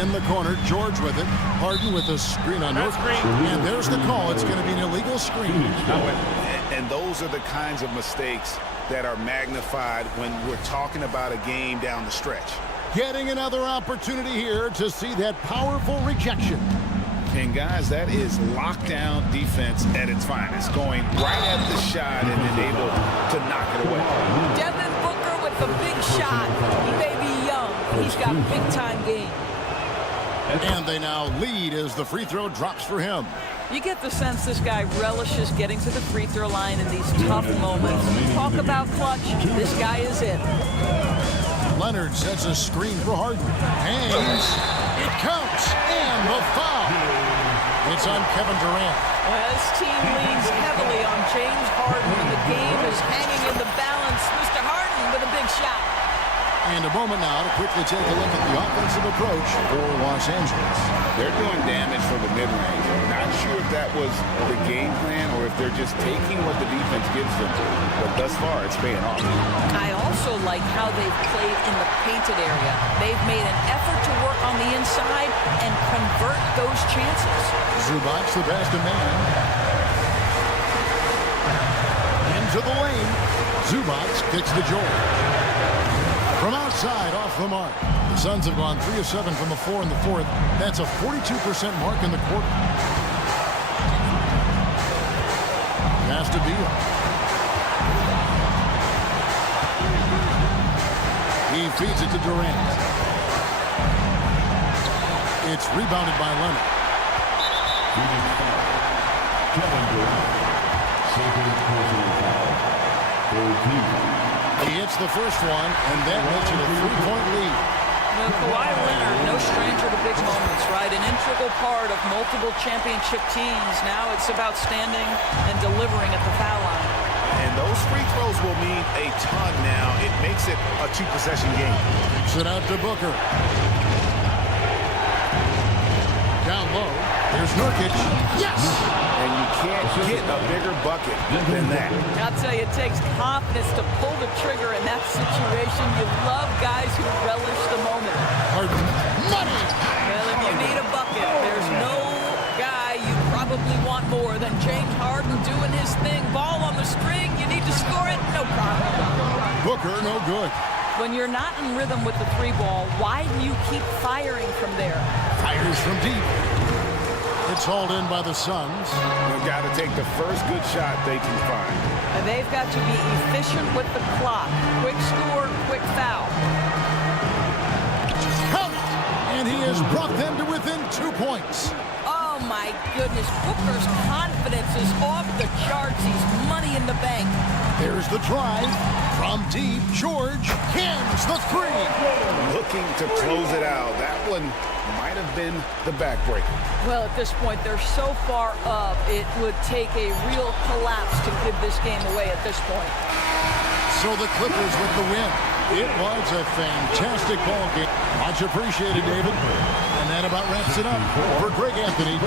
In the corner, George with it. Harden with a screen on Nurkic. And there's the call. It's going to be an illegal screen. And those are the kinds of mistakes that are magnified when we're talking about a game down the stretch. Getting another opportunity here to see that powerful rejection. And, guys, that is lockdown defense at its finest, going right at the shot and then able to knock it away. Devin Booker with the big shot. He may be young, but he's got big-time game. And they now lead as the free throw drops for him. You get the sense this guy relishes getting to the free throw line in these tough moments. Talk about clutch. This guy is it. Leonard sets a screen for Harden. Hangs. It counts. And the foul. It's on Kevin Durant. Well, this team leans heavily on James Harden, and the game is hanging in the balance. Mr. Harden with a big shot. And a moment now to quickly take a look at the offensive approach for Los Angeles. They're doing damage from the mid-range. Not sure if that was the game plan or if they're just taking what the defense gives them. But thus far, it's paying off. I also like how they've played in the painted area. They've made an effort to work on the inside and convert those chances. Zubac the best of man. Into the lane. Zubac kicks to George. From outside, off the mark. The Suns have gone 3 of 7 from the floor in the 4th. That's a 42% mark in the quarter. Pass to Beal. He feeds it to Durant. It's rebounded by Leonard. Kevin Durant, second personal foul. He hits the first one, and that makes it a 3-point lead. Well, Kawhi Leonard, no stranger to big moments, right? An integral part of multiple championship teams. Now it's about standing and delivering at the foul line. And those free throws will mean a ton now. It makes it a 2-possession game. Kicks it out to Booker. Down low. There's Nurkic. Yes! And you can't get a bigger bucket than that. I'll tell you, it takes confidence to pull the trigger in that situation. You love guys who relish the moment. Harden. Money! Well, if you need a bucket, there's no guy you probably want more than James Harden doing his thing. Ball on the string, you need to score it, no problem. Booker, no good. When you're not in rhythm with the 3-ball, why do you keep firing from there? Fires from deep. It's hauled in by the Suns. They've got to take the first good shot they can find. And they've got to be efficient with the clock. Quick score, quick foul. has brought them to within 2 points. Oh, my goodness. Booker's confidence is off the charts. He's money in the bank. There's the drive. From deep, George cans the three. Looking to close it out. That one might have been the backbreaker. Well, at this point, they're so far up, it would take a real collapse to give this game away at this point. So the Clippers with the win. It was a fantastic ball game. Much appreciated, David. And that about wraps it up for Greg Anthony.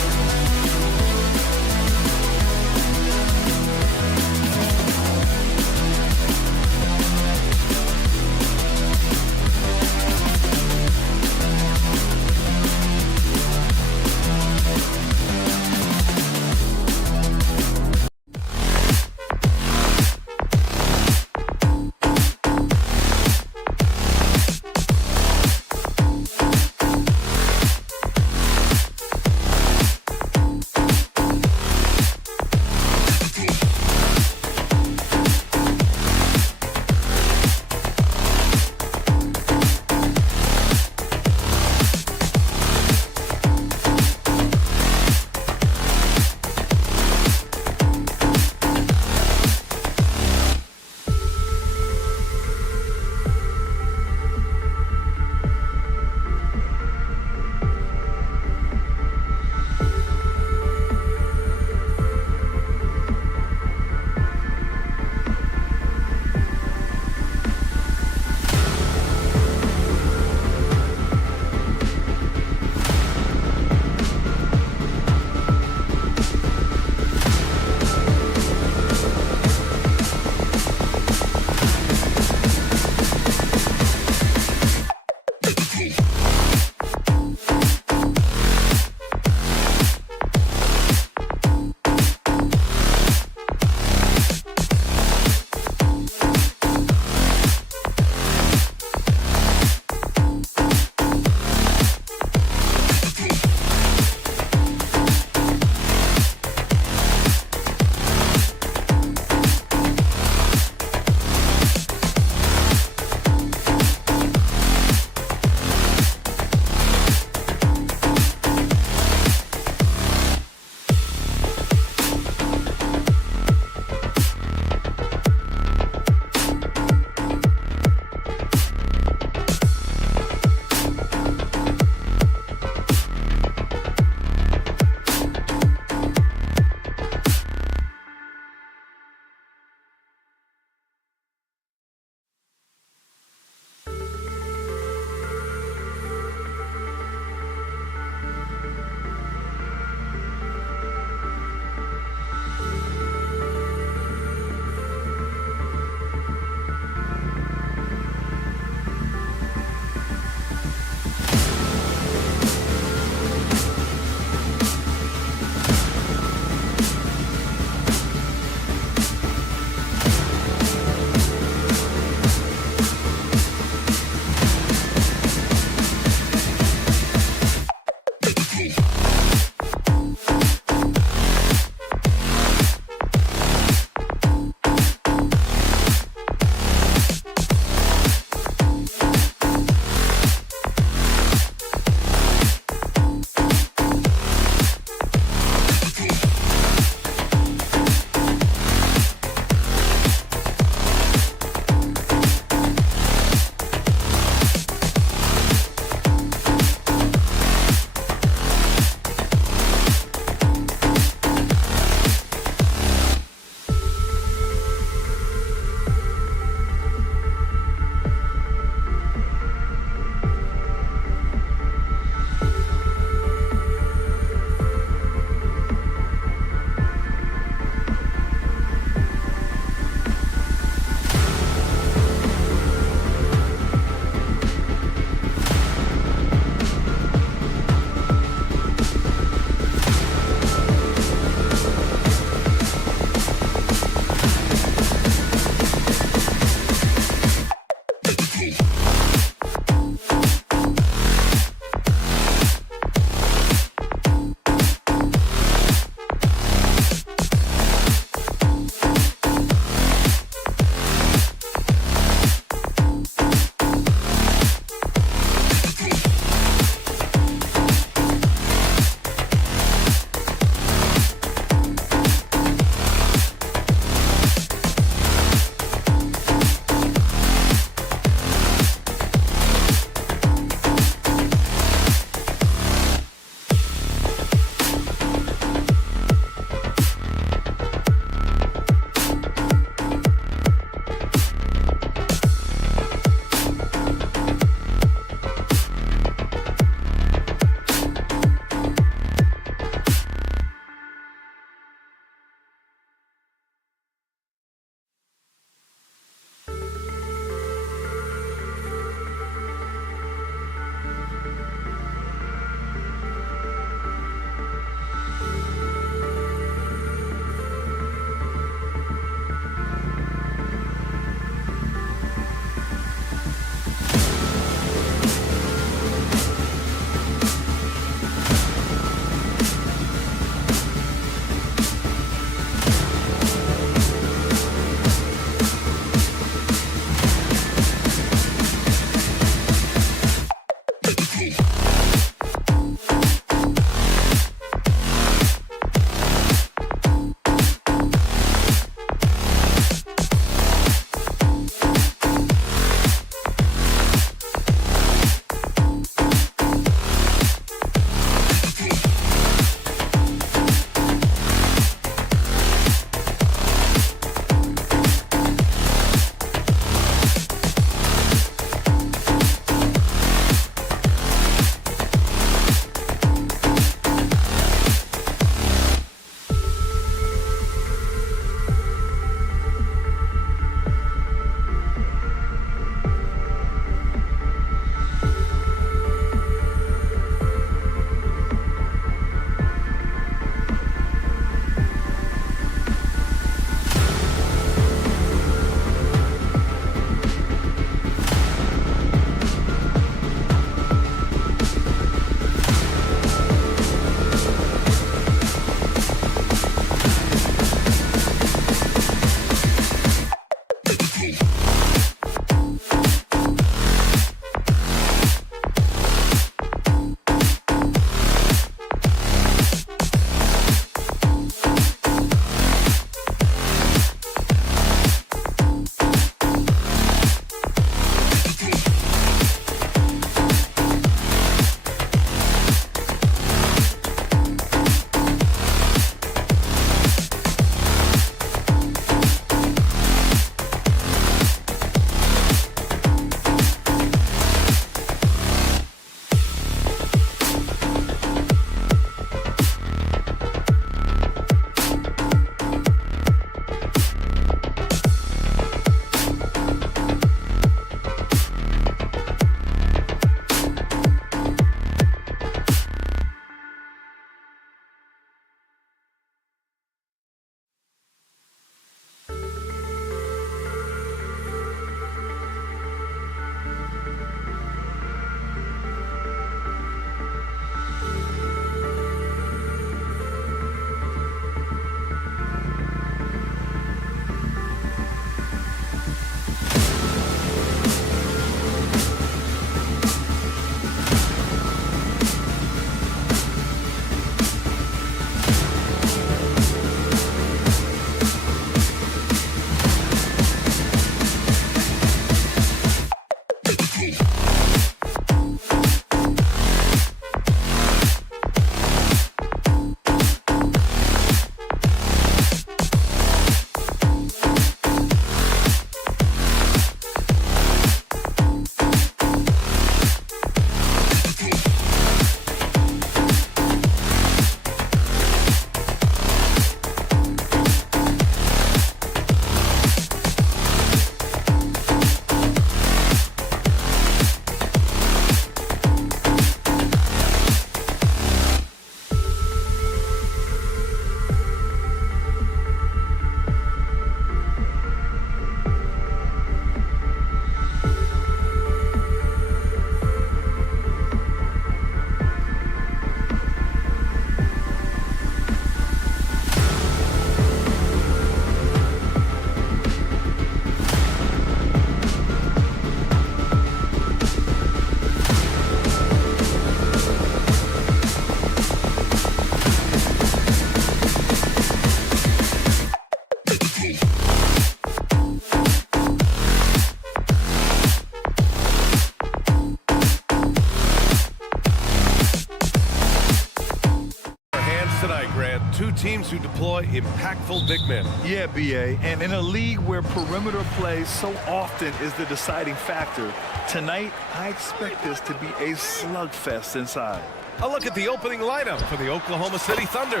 two teams who deploy impactful big men. Yeah, BA, and in a league where perimeter play so often is the deciding factor, tonight I expect this to be a slugfest inside. A look at the opening lineup for the Oklahoma City Thunder.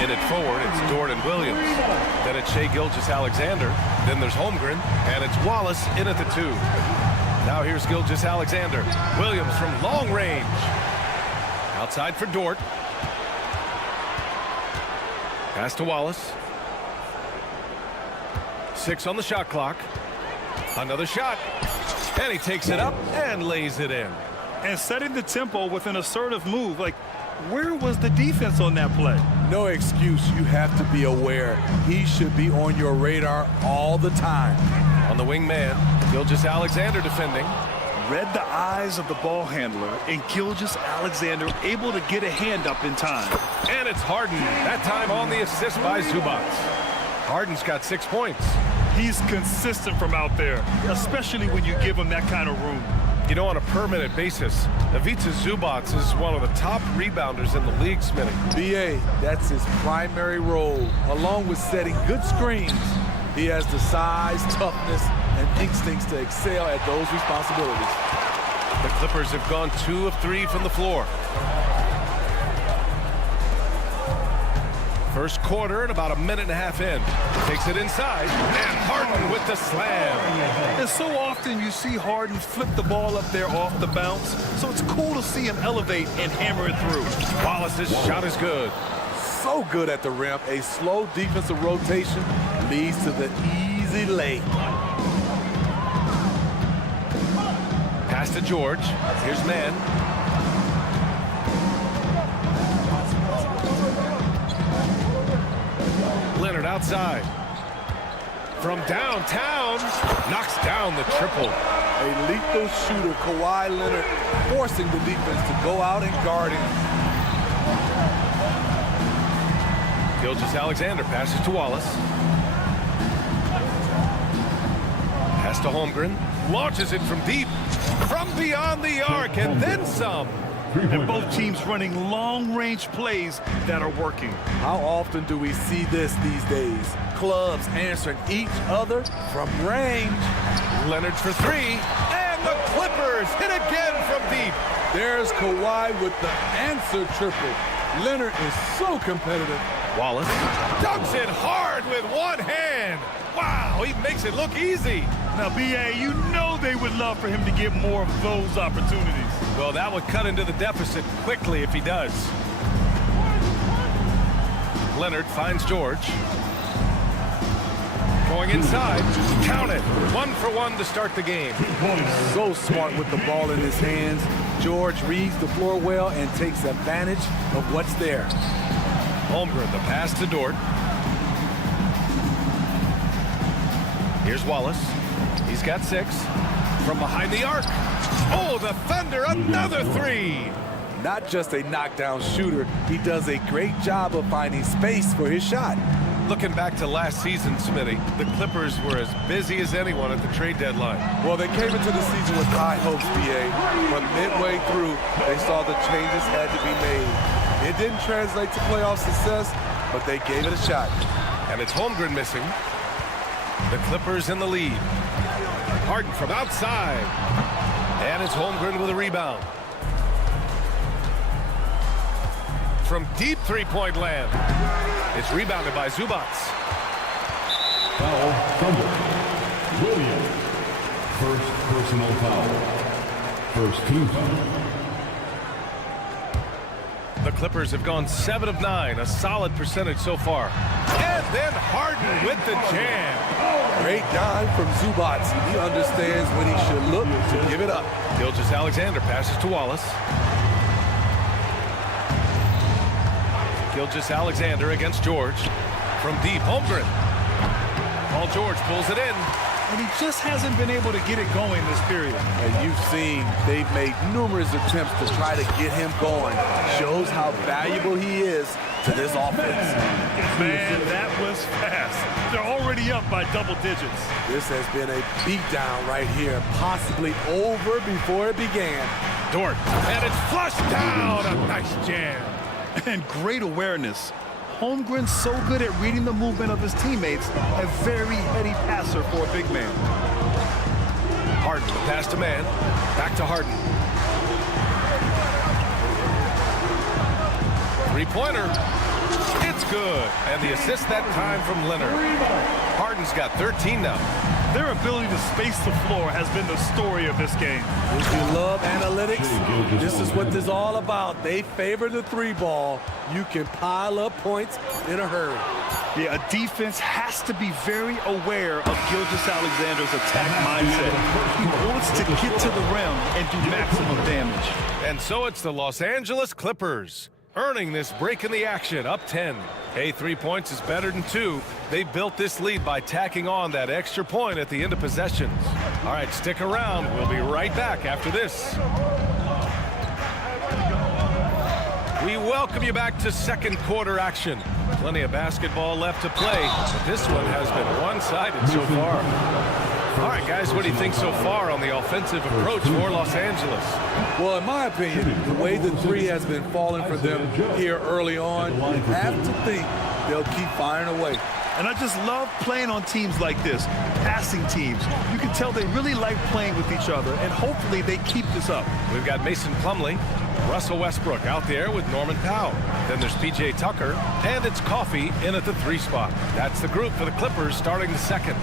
In at forward, it's Dort and Williams. Then it's Shai Gilgeous-Alexander. Then there's Holmgren, and it's Wallace in at the 2. Now here's Gilgeous-Alexander. Williams from long range. Outside for Dort. Pass to Wallace. 6 on the shot clock. Another shot. And he takes it up and lays it in. And setting the tempo with an assertive move. Like, where was the defense on that play? No excuse. You have to be aware. He should be on your radar all the time. On the wing man, Gilgeous-Alexander defending. Read the eyes of the ball handler, and Gilgeous-Alexander able to get a hand up in time. And it's Harden. That time on the assist by Zubac. Harden's got 6 points. He's consistent from out there, especially when you give him that kind of room. You know, on a per-minute basis, Ivica Zubac is one of the top rebounders in the league, Smitty. BA, that's his primary role, along with setting good screens. He has the size, toughness, and instincts to excel at those responsibilities. The Clippers have gone 2 of 3 from the floor. First quarter and about a minute and a half in. Takes it inside, and Harden with the slam. And so often you see Harden flip the ball up there off the bounce, so it's cool to see him elevate and hammer it through. Wallace's shot is good. So good at the rim. A slow defensive rotation leads to the easy lay. Pass to George. Here's man. Leonard outside. From downtown, knocks down the triple. A lethal shooter, Kawhi Leonard, forcing the defense to go out and guard him. Gilgeous-Alexander passes to Wallace. Pass to Holmgren. Launches it from deep. From beyond the arc, and then some. And both teams running long-range plays that are working. How often do we see this these days? Clubs answering each other from range. Leonard for 3, and the Clippers hit again from deep. There's Kawhi with the answer triple. Leonard is so competitive. Wallace dunks it hard with one hand. Wow, he makes it look easy. Now, BA, you know they would love for him to get more of those opportunities. Well, that would cut into the deficit quickly if he does. Leonard finds George. Going inside. Count it. 1 for 1 to start the game. So smart with the ball in his hands. George reads the floor well and takes advantage of what's there. Holmgren, the pass to Dort. Here's Wallace. He's got 6. From behind the arc. Oh, the Thunder, another 3. Not just a knockdown shooter, he does a great job of finding space for his shot. Looking back to last season, Smitty, the Clippers were as busy as anyone at the trade deadline. Well, they came into the season with high hopes, BA. But midway through, they saw the changes had to be made. It didn't translate to playoff success, but they gave it a shot. And it's Holmgren missing. The Clippers in the lead. Harden from outside. And it's Holmgren with a rebound. From deep three-point land. It's rebounded by Zubac. Foul, Thunder. Williams. First personal foul. First team foul. The Clippers have gone 7 of 9, a solid percentage so far. And then Harden with the jam. Great dime from Zubac. He understands when he should look to give it up. Gilgeous-Alexander passes to Wallace. Gilgeous-Alexander against George. From deep, Holmgren. Paul George pulls it in. And he just hasn't been able to get it going this period. And you've seen they've made numerous attempts to try to get him going. Shows how valuable he is to this offense. Man, that was fast. They're already up by double digits. This has been a beatdown right here, possibly over before it began. Dort, and it's flushed down. A nice jam. And great awareness. Holmgren's so good at reading the movement of his teammates, a very heady passer for a big man. Harden, the pass to man. Back to Harden. Three-pointer. It's good. And the assist that time from Leonard. Harden's got 13 now. Their ability to space the floor has been the story of this game. If you love analytics, this is what this is all about. They favor the three ball. You can pile up points in a hurry. Yeah, a defense has to be very aware of Gilgeous-Alexander's attack mindset. He wants to get to the rim and do maximum damage. And so it's the Los Angeles Clippers earning this break in the action, up 10. Hey, 3 points is better than 2. They built this lead by tacking on that extra point at the end of possessions. All right, stick around. We'll be right back after this. We welcome you back to second quarter action. Plenty of basketball left to play, but this one has been one-sided so far. All right, guys, what do you think so far on the offensive approach for Los Angeles? Well, in my opinion, the way the three has been falling for them here early on, you have to think they'll keep firing away. And I just love playing on teams like this, passing teams. You can tell they really like playing with each other, and hopefully they keep this up. We've got Mason Plumlee, Russell Westbrook out there with Norman Powell. Then there's P.J. Tucker, and it's Coffey in at the 3 spot. That's the group for the Clippers starting the second.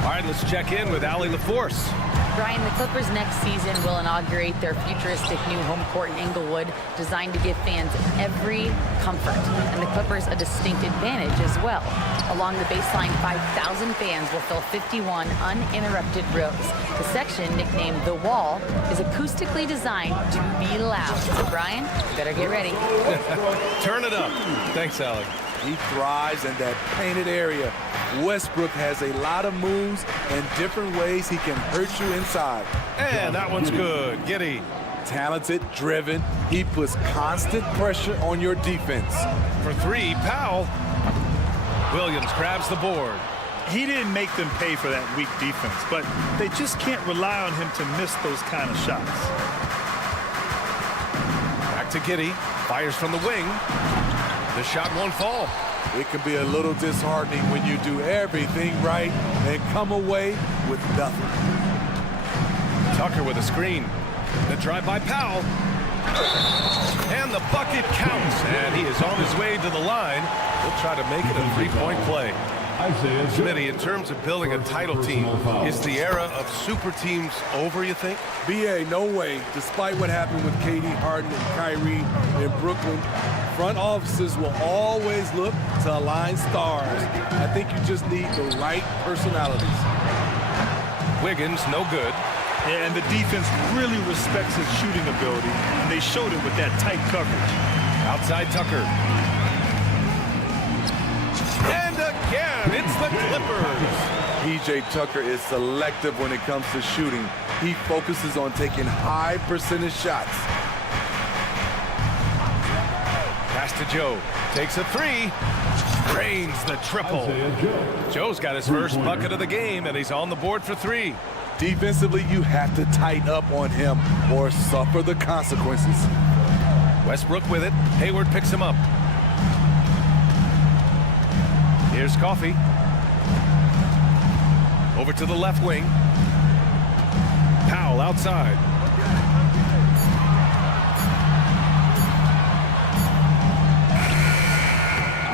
All right, let's check in with Allie LaForce. Brian, the Clippers next season will inaugurate their futuristic new home court in Inglewood, designed to give fans every comfort, and the Clippers a distinct advantage as well. Along the baseline, 5,000 fans will fill 51 uninterrupted rows. The section, nicknamed The Wall, is acoustically designed to be loud. So, Brian, you better get ready. Turn it up. Thanks, Allie. He thrives in that painted area. Westbrook has a lot of moves and different ways he can hurt you inside. And that one's good. Giddey. Talented, driven. He puts constant pressure on your defense. For 3, Powell. Williams grabs the board. He didn't make them pay for that weak defense, but they just can't rely on him to miss those kind of shots. Back to Giddey. Fires from the wing. The shot won't fall. It can be a little disheartening when you do everything right and come away with nothing. Tucker with a screen. The drive by Powell. And the bucket counts. And he is on his way to the line. He'll try to make it a 3-point play. Smitty, in terms of building a title team, is the era of super teams over, you think? B.A., no way. Despite what happened with KD, Harden, and Kyrie in Brooklyn, front offices will always look to align stars. I think you just need the right personalities. Wiggins, no good. Yeah, and the defense really respects his shooting ability, and they showed it with that tight coverage. Outside Tucker. And again, it's the Clippers. P.J. Tucker is selective when it comes to shooting. He focuses on taking high percentage shots. Pass to Joe. Takes a 3. Drains the triple. Joe's got his first bucket of the game, and he's on the board for 3. Defensively, you have to tighten up on him or suffer the consequences. Westbrook with it. Hayward picks him up. Here's Coffey. Over to the left wing. Powell outside.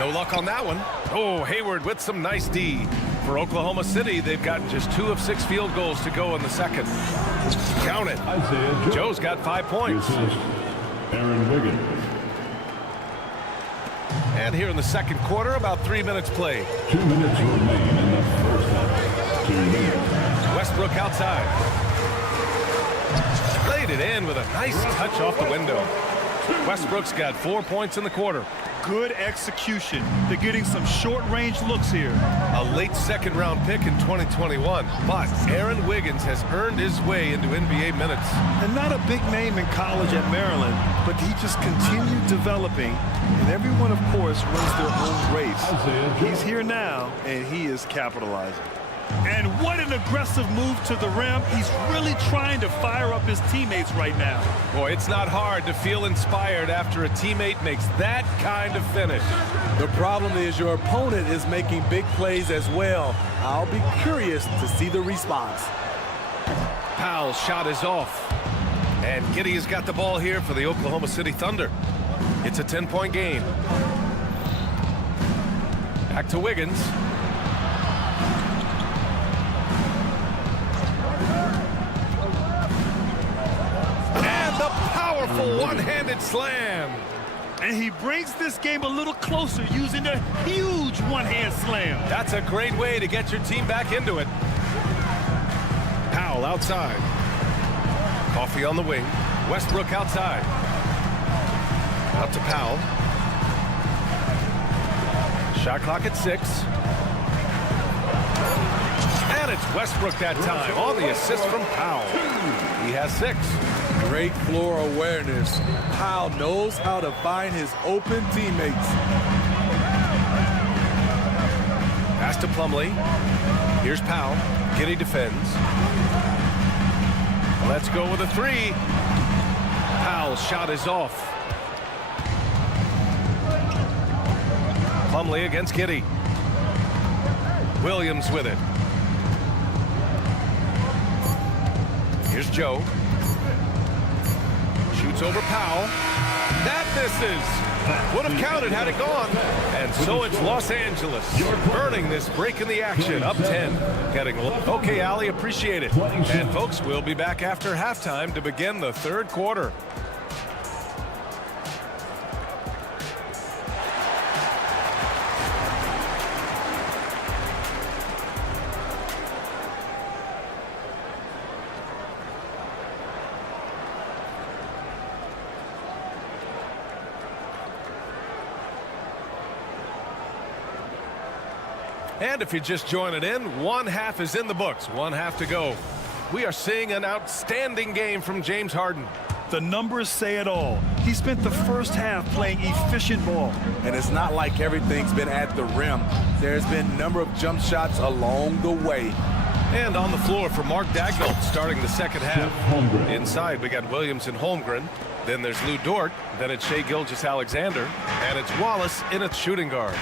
No luck on that one. Oh, Hayward with some nice D. For Oklahoma City, they've gotten just 2 of 6 field goals to go in the second. Count it. Joe's got 5 points. Aaron Wiggins. And here in the second quarter, about 3 minutes played. 2 minutes remain in the first half. 2 minutes. Westbrook outside. Laid it in with a nice touch off the window. Westbrook's got 4 points in the quarter. Good execution. They're getting some short-range looks here. A late second-round pick in 2021, but Aaron Wiggins has earned his way into NBA minutes. And not a big name in college at Maryland, but he just continued developing, and everyone, of course, runs their own race. He's here now, and he is capitalizing. And what an aggressive move to the rim. He's really trying to fire up his teammates right now. Boy, it's not hard to feel inspired after a teammate makes that kind of finish. The problem is your opponent is making big plays as well. I'll be curious to see the response. Powell's shot is off. And Giddey has got the ball here for the Oklahoma City Thunder. It's a 10-point game. Back to Wiggins. And the powerful one-handed slam. And he brings this game a little closer using a huge one-hand slam. That's a great way to get your team back into it. Powell outside. Coffee on the wing. Westbrook outside. Out to Powell. Shot clock at 6. And it's Westbrook that time on the assist from Powell. He has 6. Great floor awareness. Powell knows how to find his open teammates. Pass to Plumlee. Here's Powell. Giddey defends. Let's go with a 3. Powell's shot is off. Plumlee against Giddey. Williams with it. Here's Joe. Shoots over Powell. That misses. Would have counted had it gone. And so it's Los Angeles burning this break in the action. Up 10. Getting okay, Allie, appreciate it. And folks, we'll be back after halftime to begin the third quarter. And if you're just joining in, one half is in the books. One half to go. We are seeing an outstanding game from James Harden. The numbers say it all. He spent the first half playing efficient ball. And it's not like everything's been at the rim. There's been a number of jump shots along the way. And on the floor for Mark Daigneault starting the second half. Inside we got Williams and Holmgren. Then there's Lou Dort. Then it's Shai Gilgeous-Alexander. And it's Wallace in its shooting guard.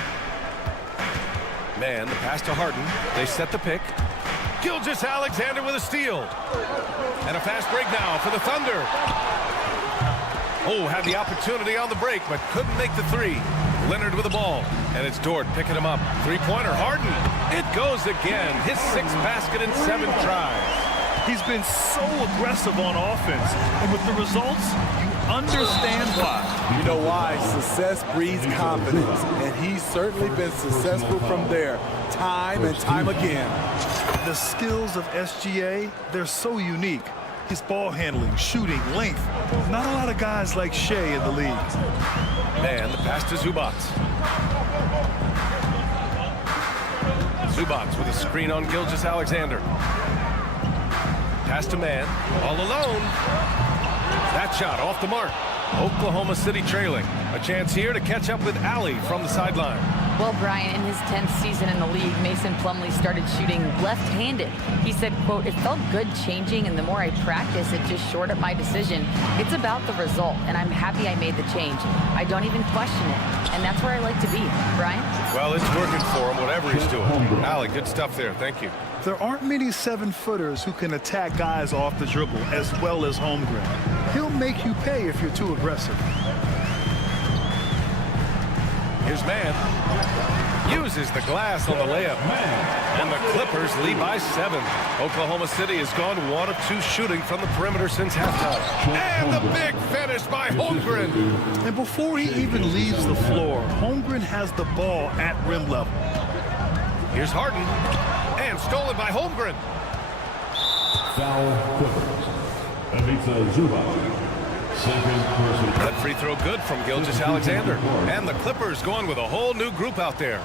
Man, the pass to Harden. They set the pick. Gilgeous-Alexander with a steal. And a fast break now for the Thunder. Oh, had the opportunity on the break, but couldn't make the 3. Leonard with the ball. And it's Dort picking him up. Three-pointer, Harden. It goes again. His 6th basket in 7 tries. He's been so aggressive on offense. And with the results, you understand why. You know why? Success breeds confidence. And he's certainly been successful from there, time and time again. The skills of SGA, they're so unique. His ball handling, shooting, length. Not a lot of guys like Shai in the league. Man, the pass to Zubac. Zubac with a screen on Gilgeous-Alexander. Pass to Man, all alone. That shot off the mark. Oklahoma City trailing. A chance here to catch up with Allie from the sideline. Well, Brian, in his 10th season in the league, Mason Plumlee started shooting left-handed. He said, quote, "It felt good changing, and the more I practice, it just shored up my decision. It's about the result, and I'm happy I made the change. I don't even question it, and that's where I like to be." Brian? Well, it's working for him, whatever he's doing. Allie, good stuff there. Thank you. There aren't many 7-footers who can attack guys off the dribble as well as Holmgren. He'll make you pay if you're too aggressive. Here's Man. Uses the glass on the layup. And the Clippers lead by 7. Oklahoma City has gone 1 of 2 shooting from the perimeter since halftime. And the big finish by Holmgren. And before he even leaves the floor, Holmgren has the ball at rim level. Here's Harden. And stolen by Holmgren. Foul Clippers. Ivica Zubac. That free throw good from Gilgeous-Alexander. And the Clippers going with a whole new group out there.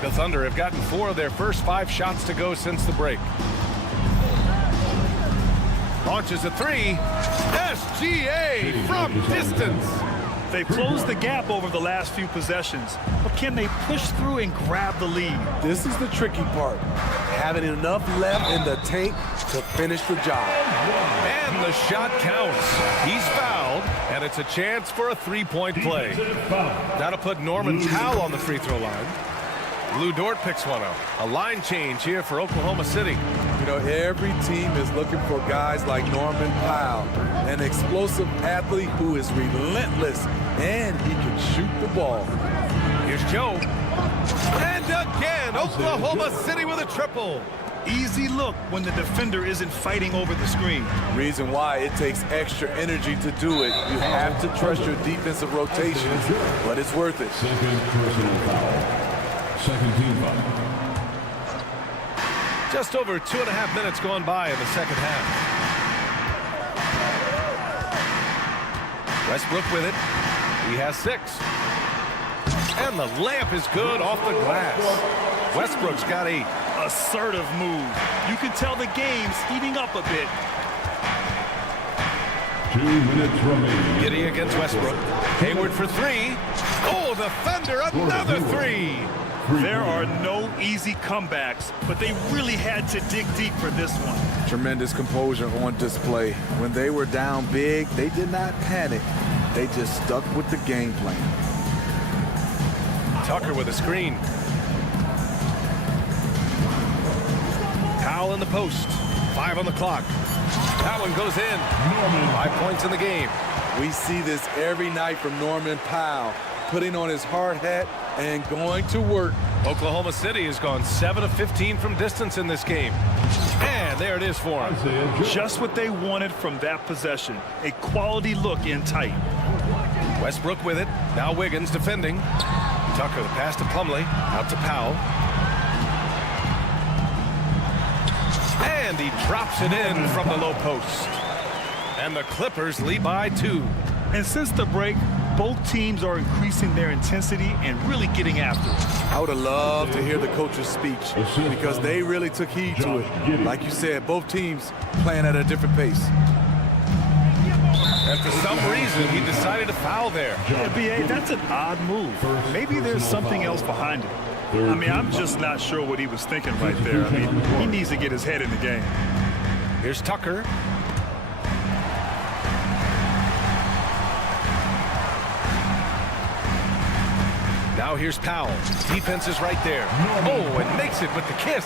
The Thunder have gotten 4 of their first 5 shots to go since the break. Launches a 3. SGA from distance. They've closed the gap over the last few possessions, but can they push through and grab the lead? This is the tricky part. Having enough left in the tank to finish the job. And the shot counts. He's fouled, and it's a chance for a three-point play. That'll put Norman Powell on the free throw line. Lou Dort picks one up. A line change here for Oklahoma City. You know, every team is looking for guys like Norman Powell, an explosive athlete who is relentless, and he can shoot the ball. Here's Joe. And again, Oklahoma City with a triple. Easy look when the defender isn't fighting over the screen. Reason why it takes extra energy to do it. You have to trust your defensive rotations, but it's worth it. Second personal foul. Second team foul. Just over 2.5 minutes gone by in the second half. Westbrook with it. He has 6. And the layup is good off the glass. Westbrook's got 8. Assertive move. You can tell the game's heating up a bit. 2 minutes remaining. Giddy against Westbrook. Hayward for 3. Oh, the Thunder, another 3. There are no easy comebacks, but they really had to dig deep for this one. Tremendous composure on display. When they were down big, they did not panic. They just stuck with the game plan. Tucker with a screen. Powell in the post. 5 on the clock. That one goes in. 5 points in the game. We see this every night from Norman Powell, putting on his hard hat and going to work. Oklahoma City has gone 7 of 15 from distance in this game. And there it is for him. Just what they wanted from that possession. A quality look in tight. Westbrook with it. Now Wiggins defending. Tucker the pass to Plumlee. Out to Powell. And he drops it in from the low post. And the Clippers lead by 2. And since the break, both teams are increasing their intensity and really getting after it. I would have loved to hear the coach's speech because they really took heed to it. Like you said, both teams playing at a different pace. And for some reason, he decided to foul there. Yeah, B.A., that's an odd move. Maybe there's something else behind it. I mean, I'm just not sure what he was thinking right there. I mean, he needs to get his head in the game. Here's Tucker. Now here's Powell. Defense is right there. Oh, and makes it with the kiss.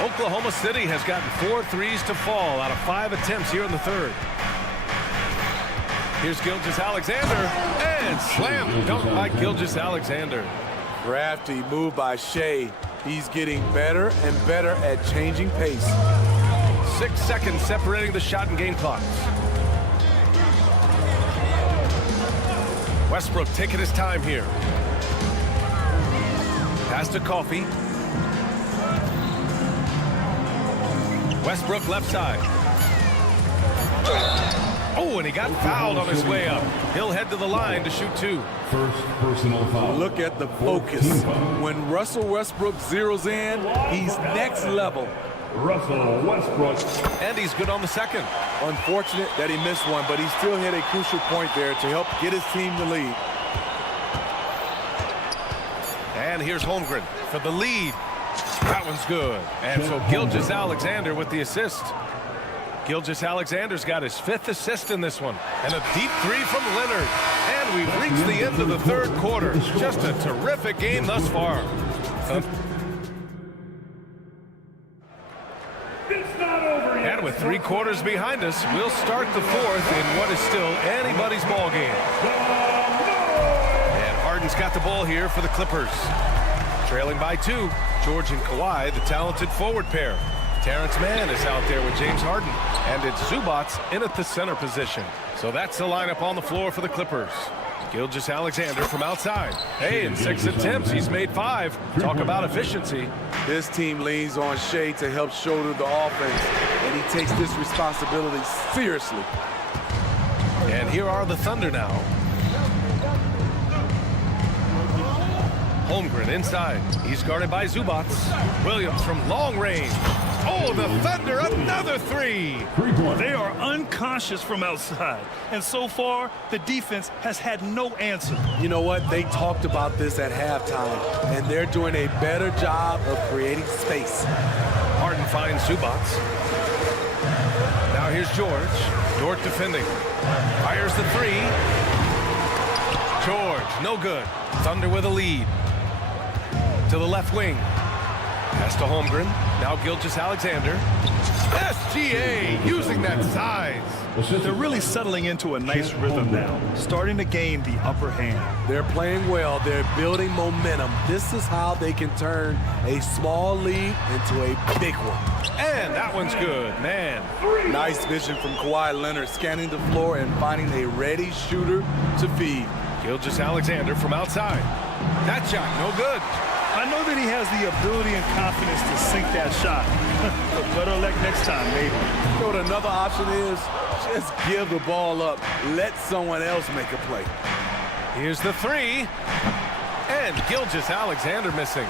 Oklahoma City has gotten 4 threes to fall out of 5 attempts here in the third. Here's Gilgeous-Alexander. And slam dunk by Gilgeous-Alexander. Crafty move by Shea. He's getting better and better at changing pace. 6 seconds separating the shot and game clocks. Westbrook taking his time here. Pass to Coffey. Westbrook left side. Oh, and he got fouled on his way up. He'll head to the line to shoot 2. First personal foul. Look at the focus. When Russell Westbrook zeroes in, he's next level. Russell Westbrook. And he's good on the second. Unfortunate that he missed one, but he still hit a crucial point there to help get his team the lead. And here's Holmgren for the lead. That one's good. And so Gilgeous-Alexander with the assist. Gilgeous-Alexander's got his 5th assist in this one. And a deep 3 from Leonard. And we've reached the end of the third quarter. Just a terrific game thus far. And with 3 quarters behind us, we'll start the 4th in what is still anybody's ball game. And Harden's got the ball here for the Clippers. Trailing by 2, George and Kawhi, the talented forward pair. Terrence Mann is out there with James Harden. And it's Zubac in at the center position. So that's the lineup on the floor for the Clippers. Gilgeous-Alexander from outside. Hey, in 6 attempts, he's made 5. Talk about efficiency. This team leans on Shea to help shoulder the offense, and he takes this responsibility seriously. And here are the Thunder now. Holmgren inside. He's guarded by Zubac. Williams from long range. Oh, the Thunder, another three. They are unconscious from outside, and so far, the defense has had no answer. You know what? They talked about this at halftime, and they're doing a better job of creating space. Harden finds Zubac. Now here's George. George defending. Fires the three. George, no good. Thunder with a lead. To the left wing. Pass to Holmgren. Now Gilgeous-Alexander. SGA using that size. They're really settling into a nice rhythm now, starting to gain the upper hand. They're playing well. They're building momentum. This is how they can turn a small lead into a big one. And that one's good, man. Nice vision from Kawhi Leonard, scanning the floor and finding a ready shooter to feed. Gilgeous-Alexander from outside. That shot, no good. I know that he has the ability and confidence to sink that shot. But better luck next time, maybe. You know what another option is? Just give the ball up. Let someone else make a play. Here's the three. And Gilgeous-Alexander missing.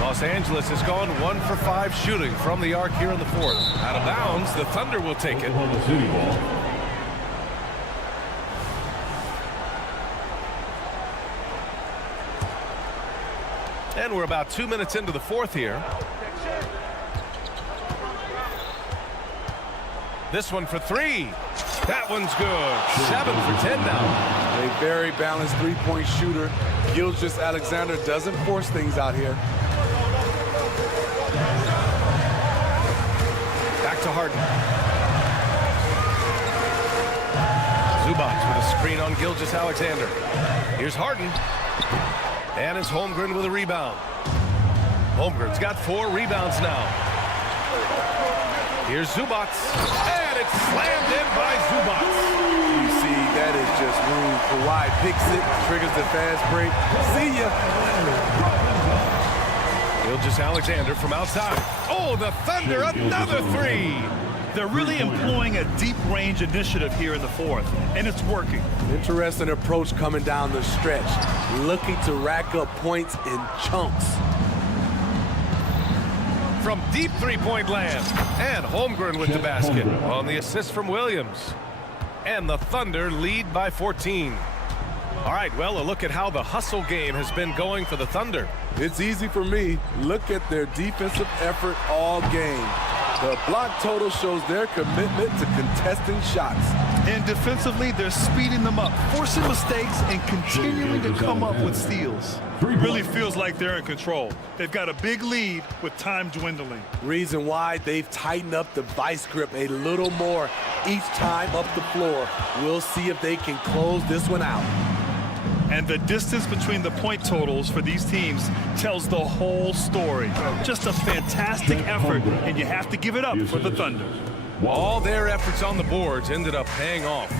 Los Angeles has gone 1 for 5 shooting from the arc here in the fourth. Out of bounds, the Thunder will take it. Oklahoma City ball. And we're about 2 minutes into the fourth here. This one for three. That one's good. 7 for 10 now. A very balanced three-point shooter. Gilgeous-Alexander doesn't force things out here. Back to Harden. Zubac with a screen on Gilgeous-Alexander. Here's Harden. And it's Holmgren with a rebound. Holmgren's got 4 rebounds now. Here's Zubac. And it's slammed in by Zubac. You see, that is just rude. Kawhi picks it, triggers the fast break. See ya. Gilgeous-Alexander from outside. Oh, the Thunder, another three. They're really employing a deep range initiative here in the fourth, and it's working. Interesting approach coming down the stretch. Looking to rack up points in chunks. From deep three-point land. And Holmgren with the basket on the assist from Williams. And the Thunder lead by 14. All right, well, a look at how the hustle game has been going for the Thunder. It's easy for me. Look at their defensive effort all game. The block total shows their commitment to contesting shots. And defensively, they're speeding them up, forcing mistakes and continuing to come up with steals. It really feels like they're in control. They've got a big lead with time dwindling. Reason why they've tightened up the vice grip a little more each time up the floor. We'll see if they can close this one out. And the distance between the point totals for these teams tells the whole story. Just a fantastic effort, and you have to give it up for the Thunder. All their efforts on the boards ended up paying off.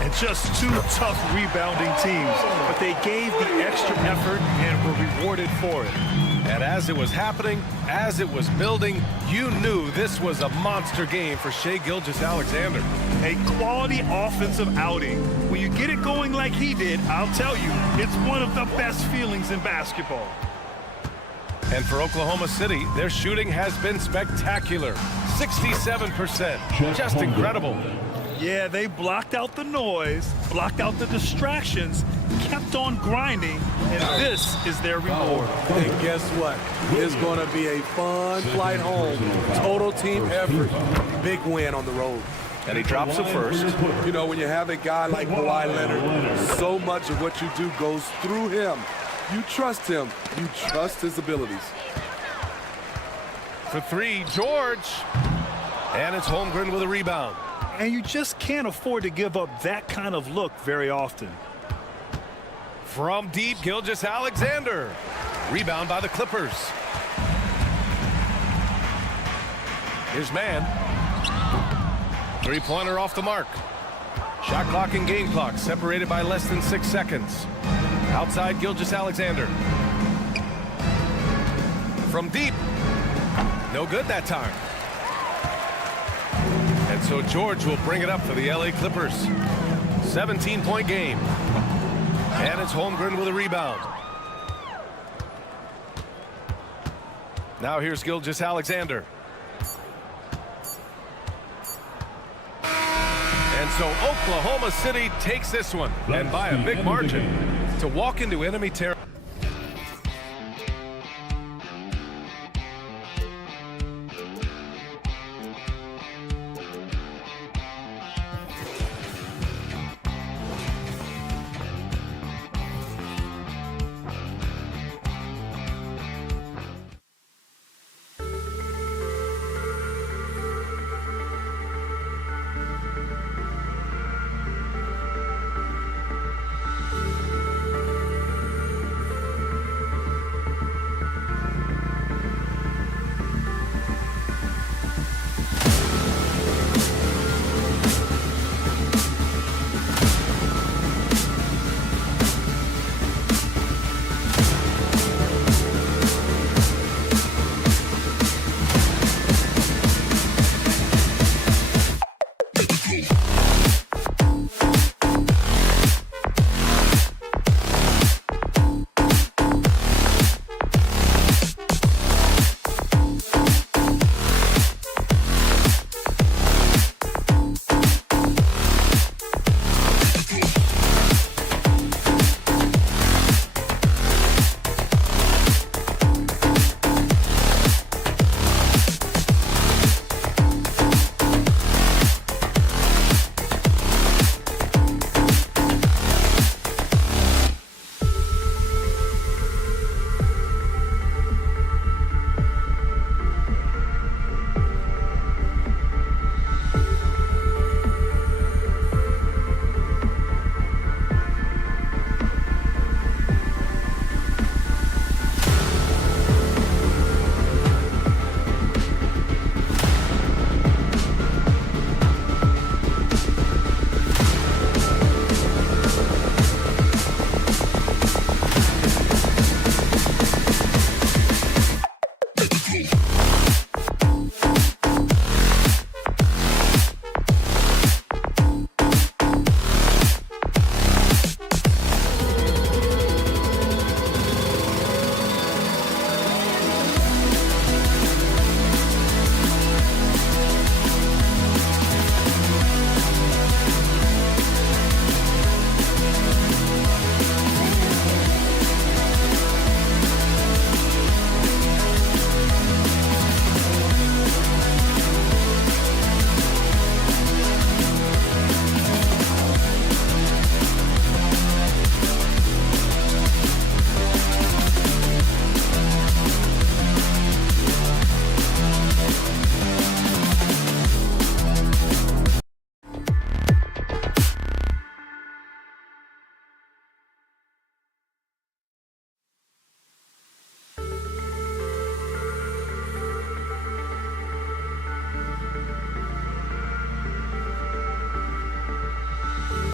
And just 2 tough rebounding teams, but they gave the extra effort and were rewarded for it. And as it was happening, as it was building, you knew this was a monster game for Shai Gilgeous-Alexander. A quality offensive outing. When you get it going like he did, I'll tell you, it's one of the best feelings in basketball. And for Oklahoma City, their shooting has been spectacular. 67%. Just incredible. Yeah, they blocked out the noise, blocked out the distractions, kept on grinding, and this is their reward. And guess what? It's going to be a fun flight home. Total team effort. Big win on the road. And he drops it first. You know, when you have a guy like Kawhi Leonard, so much of what you do goes through him. You trust him. You trust his abilities. For three, George. And it's Holmgren with a rebound. And you just can't afford to give up that kind of look very often. From deep, Gilgeous-Alexander. Rebound by the Clippers. Here's man. Three-pointer off the mark. Shot clock and game clock separated by less than 6 seconds. Outside, Gilgeous-Alexander. From deep. No good that time. And so George will bring it up for the LA Clippers. 17-point game. And it's Holmgren with a rebound. Now here's Gilgeous-Alexander. And so Oklahoma City takes this one, and by a big margin. To walk into enemy territory